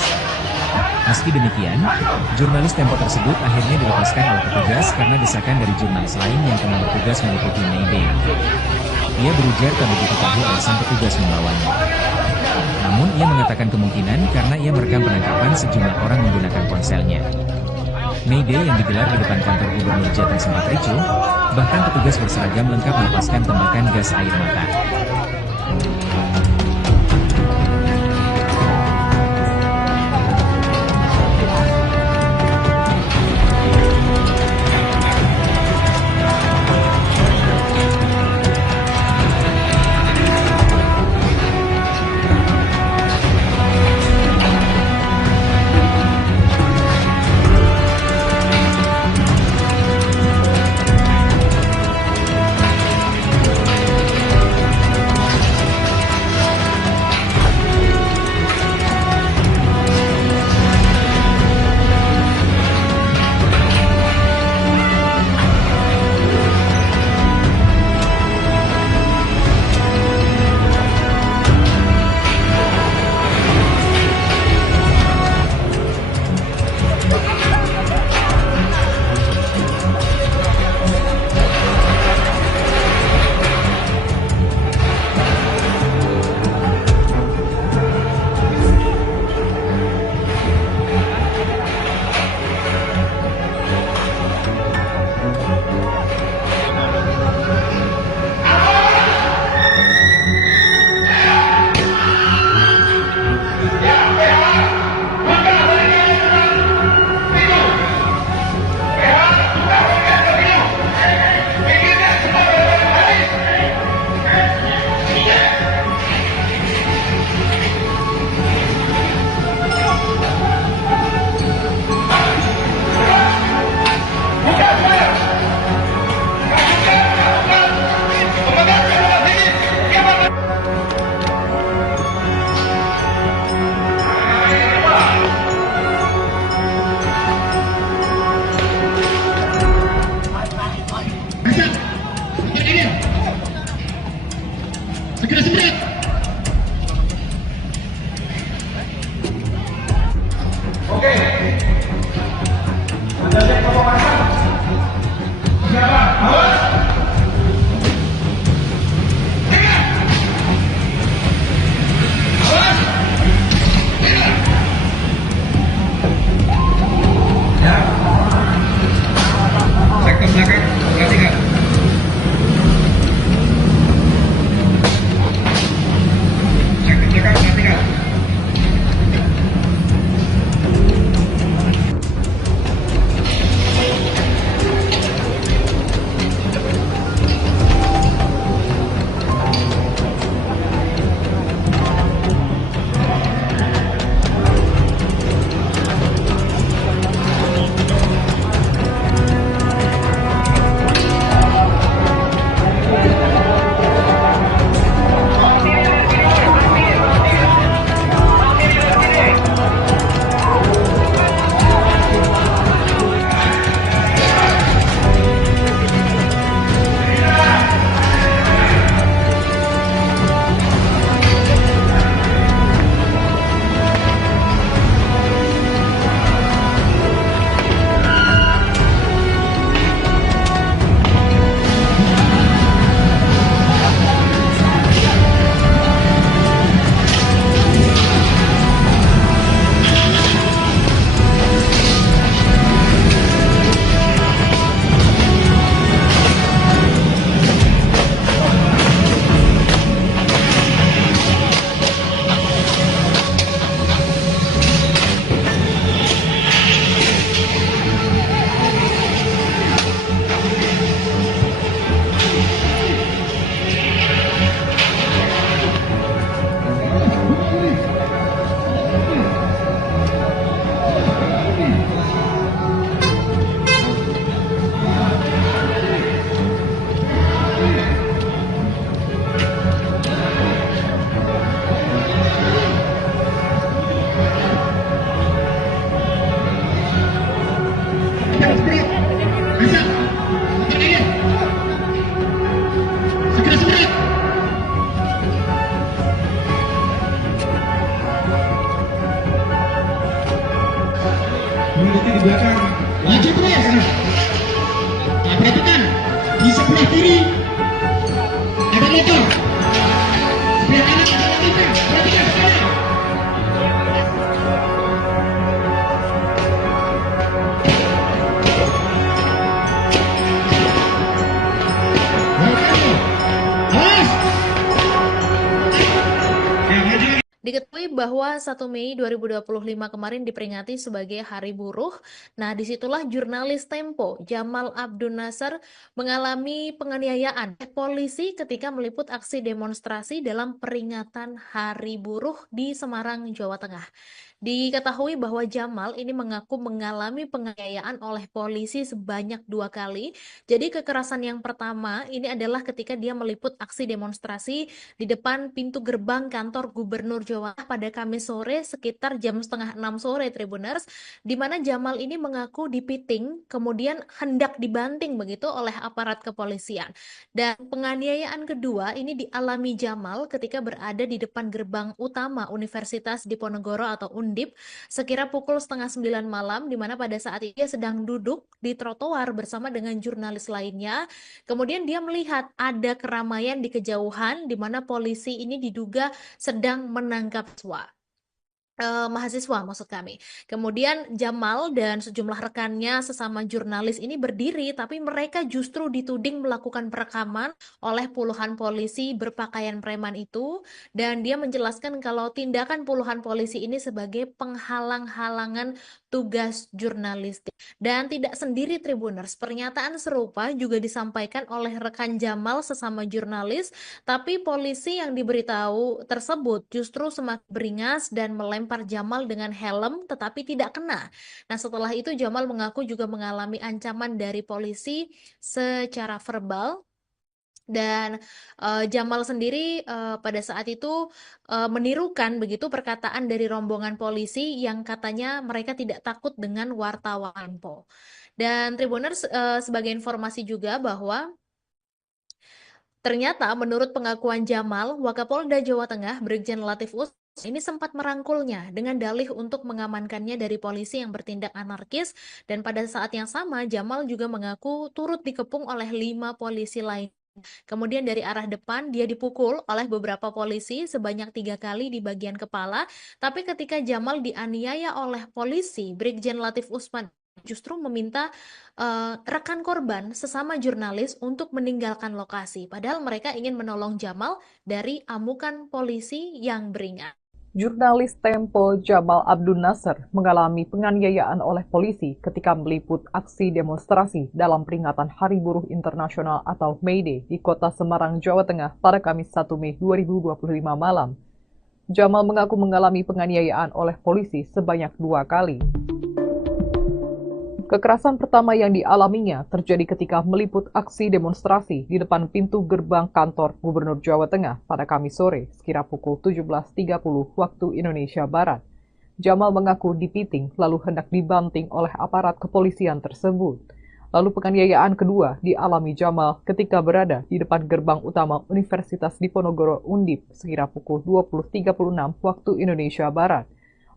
Meski demikian, jurnalis Tempo tersebut akhirnya dilepaskan oleh petugas karena desakan dari jurnalis lain yang tengah bertugas meliputi May Day. Ia berujar tak begitu tahu alasan petugas membawanya. Namun ia mengatakan kemungkinan karena ia merekam penangkapan sejumlah orang menggunakan ponselnya. May Day yang digelar di depan kantor Gubernur Jateng sempat ricuh, bahkan petugas berseragam lengkap melepaskan tembakan gas air mata. Segera semburat. Oke. Anda cek pemanasan. Siapa? Awas. Awas. Ya. Sektor belakang, perhatikan. sebelah kiri ada motor, sebelah kanan ada motor. Perhatikan semuanya. Awas. Ya, maju lagi. Diketahui bahwa 1 Mei 2025 kemarin diperingati sebagai Hari Buruh. Nah, disitulah jurnalis Tempo, Jamal Abdul Nasser, mengalami penganiayaan oleh polisi ketika meliput aksi demonstrasi dalam peringatan Hari Buruh di Semarang, Jawa Tengah. Diketahui bahwa Jamal ini mengaku mengalami penganiayaan oleh polisi sebanyak 2 kali. Jadi kekerasan yang pertama ini adalah ketika dia meliput aksi demonstrasi di depan pintu gerbang kantor Gubernur Jawa Tengah pada Kamis sore sekitar jam setengah 6 sore, Tribuners, di mana Jamal ini mengaku dipiting, kemudian hendak dibanting begitu oleh aparat kepolisian. Dan penganiayaan kedua ini dialami Jamal ketika berada di depan gerbang utama Universitas Diponegoro atau Undip sekira pukul setengah 9 malam, di mana pada saat itu dia sedang duduk di trotoar bersama dengan jurnalis lainnya. Kemudian dia melihat ada keramaian di kejauhan di mana polisi ini diduga sedang menangkap mahasiswa maksud kami. Kemudian Jamal dan sejumlah rekannya sesama jurnalis ini berdiri, tapi mereka justru dituding melakukan perekaman oleh puluhan polisi berpakaian preman itu, dan dia menjelaskan kalau tindakan puluhan polisi ini sebagai penghalang-halangan tugas jurnalistik. Dan tidak sendiri, Tribuners, pernyataan serupa juga disampaikan oleh rekan Jamal sesama jurnalis, tapi polisi yang diberitahu tersebut justru semakin beringas dan melempar Jamal dengan helm tetapi tidak kena. Nah, setelah itu Jamal mengaku juga mengalami ancaman dari polisi secara verbal. Dan Jamal sendiri pada saat itu menirukan begitu perkataan dari rombongan polisi yang katanya mereka tidak takut dengan wartawan Tempo. Dan Tribuners, sebagai informasi juga bahwa ternyata menurut pengakuan Jamal, Wakapolda Jawa Tengah Brigjen Latif Usman ini sempat merangkulnya dengan dalih untuk mengamankannya dari polisi yang bertindak anarkis, dan pada saat yang sama Jamal juga mengaku turut dikepung oleh 5 polisi lain. Kemudian dari arah depan dia dipukul oleh beberapa polisi sebanyak 3 kali di bagian kepala, tapi ketika Jamal dianiaya oleh polisi, Brigjen Latif Usman justru meminta rekan korban sesama jurnalis untuk meninggalkan lokasi, padahal mereka ingin menolong Jamal dari amukan polisi yang beringas. Jurnalis Tempo Jamal Abdul Nasser mengalami penganiayaan oleh polisi ketika meliput aksi demonstrasi dalam peringatan Hari Buruh Internasional atau May Day di kota Semarang, Jawa Tengah pada Kamis 1 Mei 2025 malam. Jamal mengaku mengalami penganiayaan oleh polisi sebanyak 2 kali. Kekerasan pertama yang dialaminya terjadi ketika meliput aksi demonstrasi di depan pintu gerbang kantor Gubernur Jawa Tengah pada Kamis sore sekira pukul 17.30 waktu Indonesia Barat. Jamal mengaku dipiting lalu hendak dibanting oleh aparat kepolisian tersebut. Lalu penganiayaan kedua dialami Jamal ketika berada di depan gerbang utama Universitas Diponegoro Undip sekira pukul 20.36 waktu Indonesia Barat.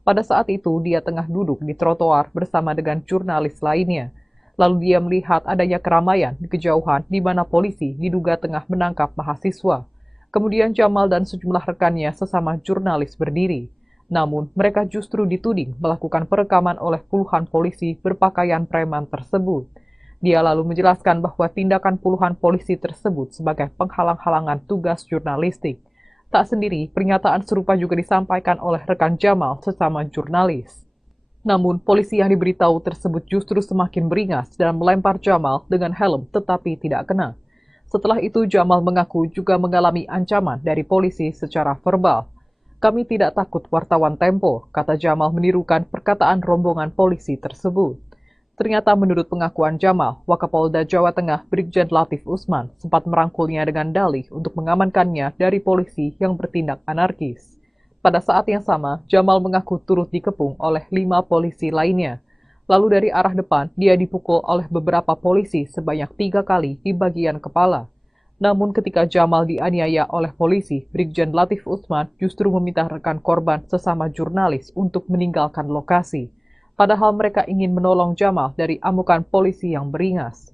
Pada saat itu, dia tengah duduk di trotoar bersama dengan jurnalis lainnya. Lalu dia melihat adanya keramaian di kejauhan di mana polisi diduga tengah menangkap mahasiswa. Kemudian Jamal dan sejumlah rekannya sesama jurnalis berdiri. Namun, mereka justru dituding melakukan perekaman oleh puluhan polisi berpakaian preman tersebut. Dia lalu menjelaskan bahwa tindakan puluhan polisi tersebut sebagai penghalang-halangan tugas jurnalistik. Tak sendiri, pernyataan serupa juga disampaikan oleh rekan Jamal sesama jurnalis. Namun, polisi yang diberitahu tersebut justru semakin beringas dan melempar Jamal dengan helm tetapi tidak kena. Setelah itu, Jamal mengaku juga mengalami ancaman dari polisi secara verbal. "Kami tidak takut wartawan Tempo," kata Jamal menirukan perkataan rombongan polisi tersebut. Ternyata menurut pengakuan Jamal, Wakapolda Jawa Tengah Brigjen Latif Usman sempat merangkulnya dengan dalih untuk mengamankannya dari polisi yang bertindak anarkis. Pada saat yang sama, Jamal mengaku turut dikepung oleh 5 polisi lainnya. Lalu dari arah depan, dia dipukul oleh beberapa polisi sebanyak 3 kali di bagian kepala. Namun ketika Jamal dianiaya oleh polisi, Brigjen Latif Usman justru meminta rekan korban sesama jurnalis untuk meninggalkan lokasi. Padahal mereka ingin menolong Jamal dari amukan polisi yang beringas.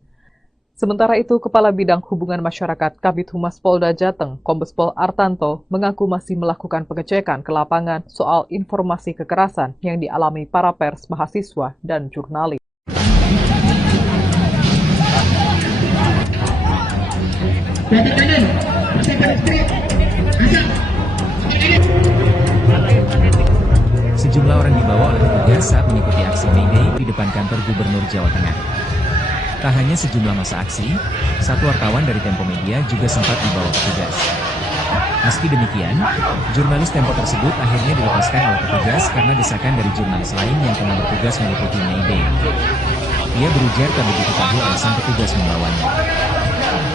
Sementara itu, Kepala Bidang Hubungan Masyarakat Kabid Humas Polda Jateng, Kombes Pol Artanto, mengaku masih melakukan pengecekan ke lapangan soal informasi kekerasan yang dialami para pers, mahasiswa, dan jurnalis. Bapak kanan, bisa baris gerak. Hasan, Sejumlah orang dibawa oleh petugas saat mengikuti aksi May Day di depan kantor Gubernur Jawa Tengah. Tak hanya sejumlah masa aksi, satu wartawan dari Tempo Media juga sempat dibawa petugas. Meski demikian, jurnalis Tempo tersebut akhirnya dilepaskan oleh petugas karena desakan dari jurnalis lain yang tengah bertugas meliputi May Day. Ia berujar tak begitu tahu alasan petugas membawanya.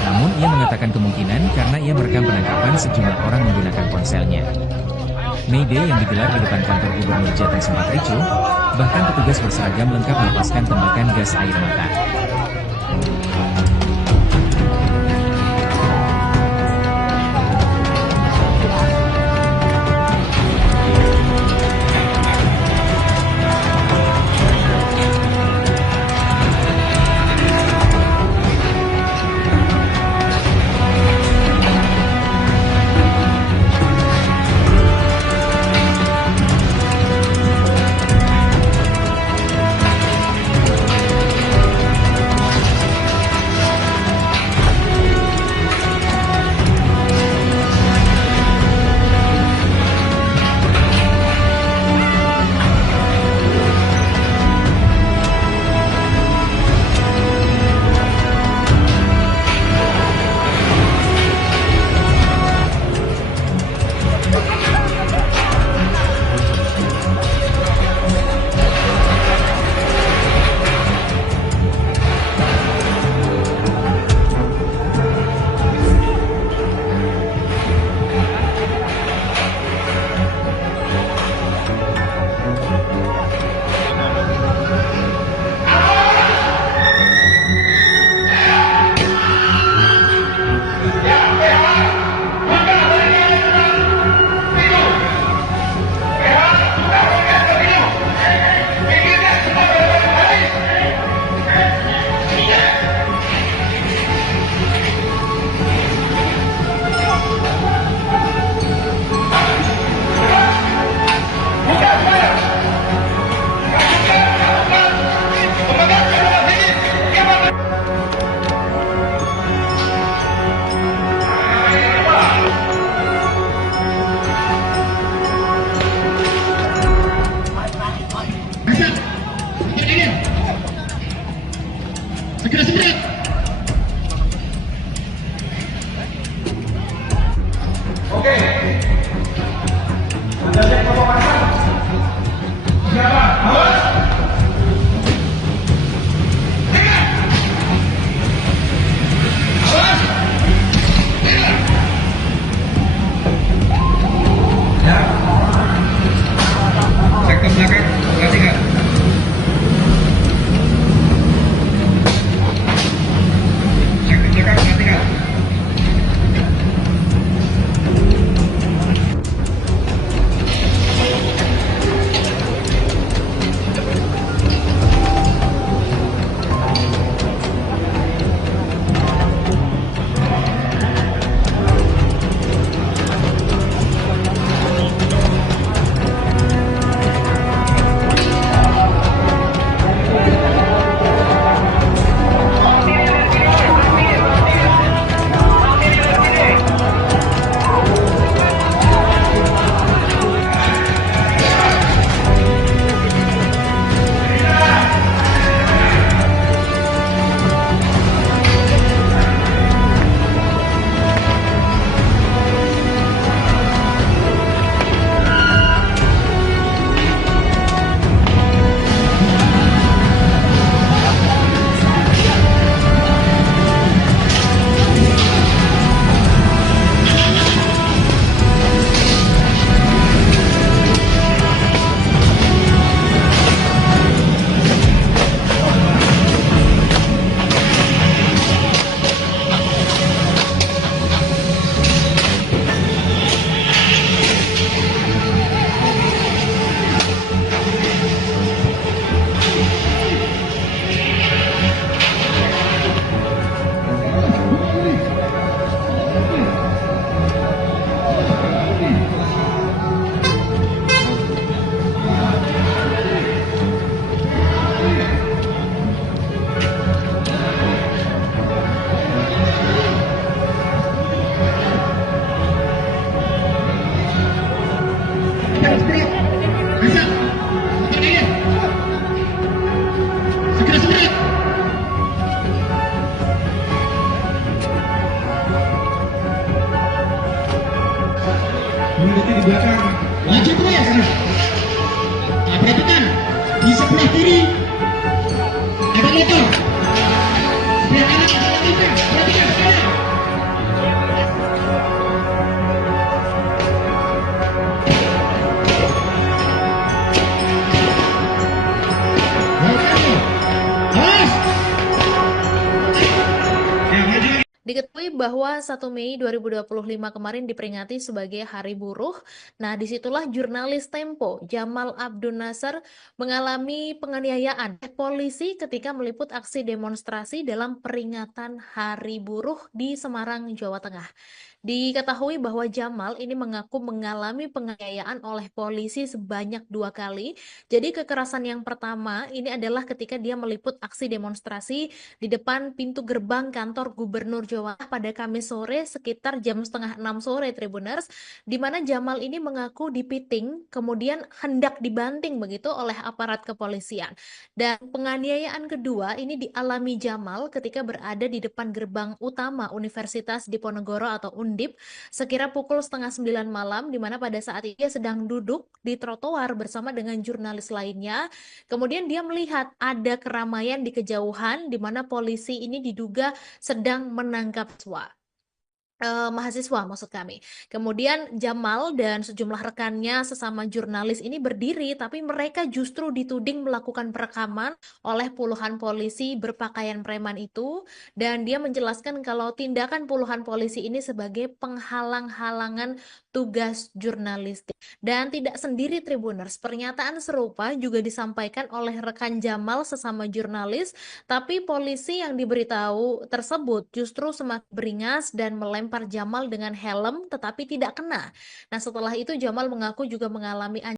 Namun ia mengatakan kemungkinan karena ia merekam penangkapan sejumlah orang menggunakan ponselnya. May Day yang digelar di depan kantor Gubernur Jateng sempat ricuh, bahkan petugas berseragam lengkap melepaskan tembakan gas air mata. Mengikuti di belakang. Maju terus. Nah, perhatikan di sebelah kiri ada motor. Sebelah kanan ada motor. Perhatikan semuanya. Awas. Ya, maju lagi. Diketahui bahwa 1 Mei 2025 kemarin diperingati sebagai Hari Buruh. Nah, disitulah jurnalis Tempo, Jamal Abdul Nasser, mengalami penganiayaan oleh polisi ketika meliput aksi demonstrasi dalam peringatan Hari Buruh di Semarang, Jawa Tengah. Diketahui bahwa Jamal ini mengaku mengalami penganiayaan oleh polisi sebanyak 2 kali. Jadi kekerasan yang pertama ini adalah ketika dia meliput aksi demonstrasi di depan pintu gerbang kantor Gubernur Jawa Tengah pada Kamis sore sekitar jam setengah 6 sore, Tribuners, di mana Jamal ini mengaku dipiting kemudian hendak dibanting begitu oleh aparat kepolisian. Dan penganiayaan kedua ini dialami Jamal ketika berada di depan gerbang utama Universitas Diponegoro atau Undip sekira pukul setengah 9 malam, di mana pada saat itu dia sedang duduk di trotoar bersama dengan jurnalis lainnya. Kemudian dia melihat ada keramaian di kejauhan di mana polisi ini diduga sedang menangkap mahasiswa maksud kami. Kemudian Jamal dan sejumlah rekannya sesama jurnalis ini berdiri, tapi mereka justru dituding melakukan perekaman oleh puluhan polisi berpakaian preman itu, dan dia menjelaskan kalau tindakan puluhan polisi ini sebagai penghalang-halangan tugas jurnalistik. Dan tidak sendiri, Tribuners, pernyataan serupa juga disampaikan oleh rekan Jamal sesama jurnalis, tapi polisi yang diberitahu tersebut justru semakin beringas dan melempar Jamal dengan helm tetapi tidak kena. Nah, setelah itu Jamal mengaku juga mengalami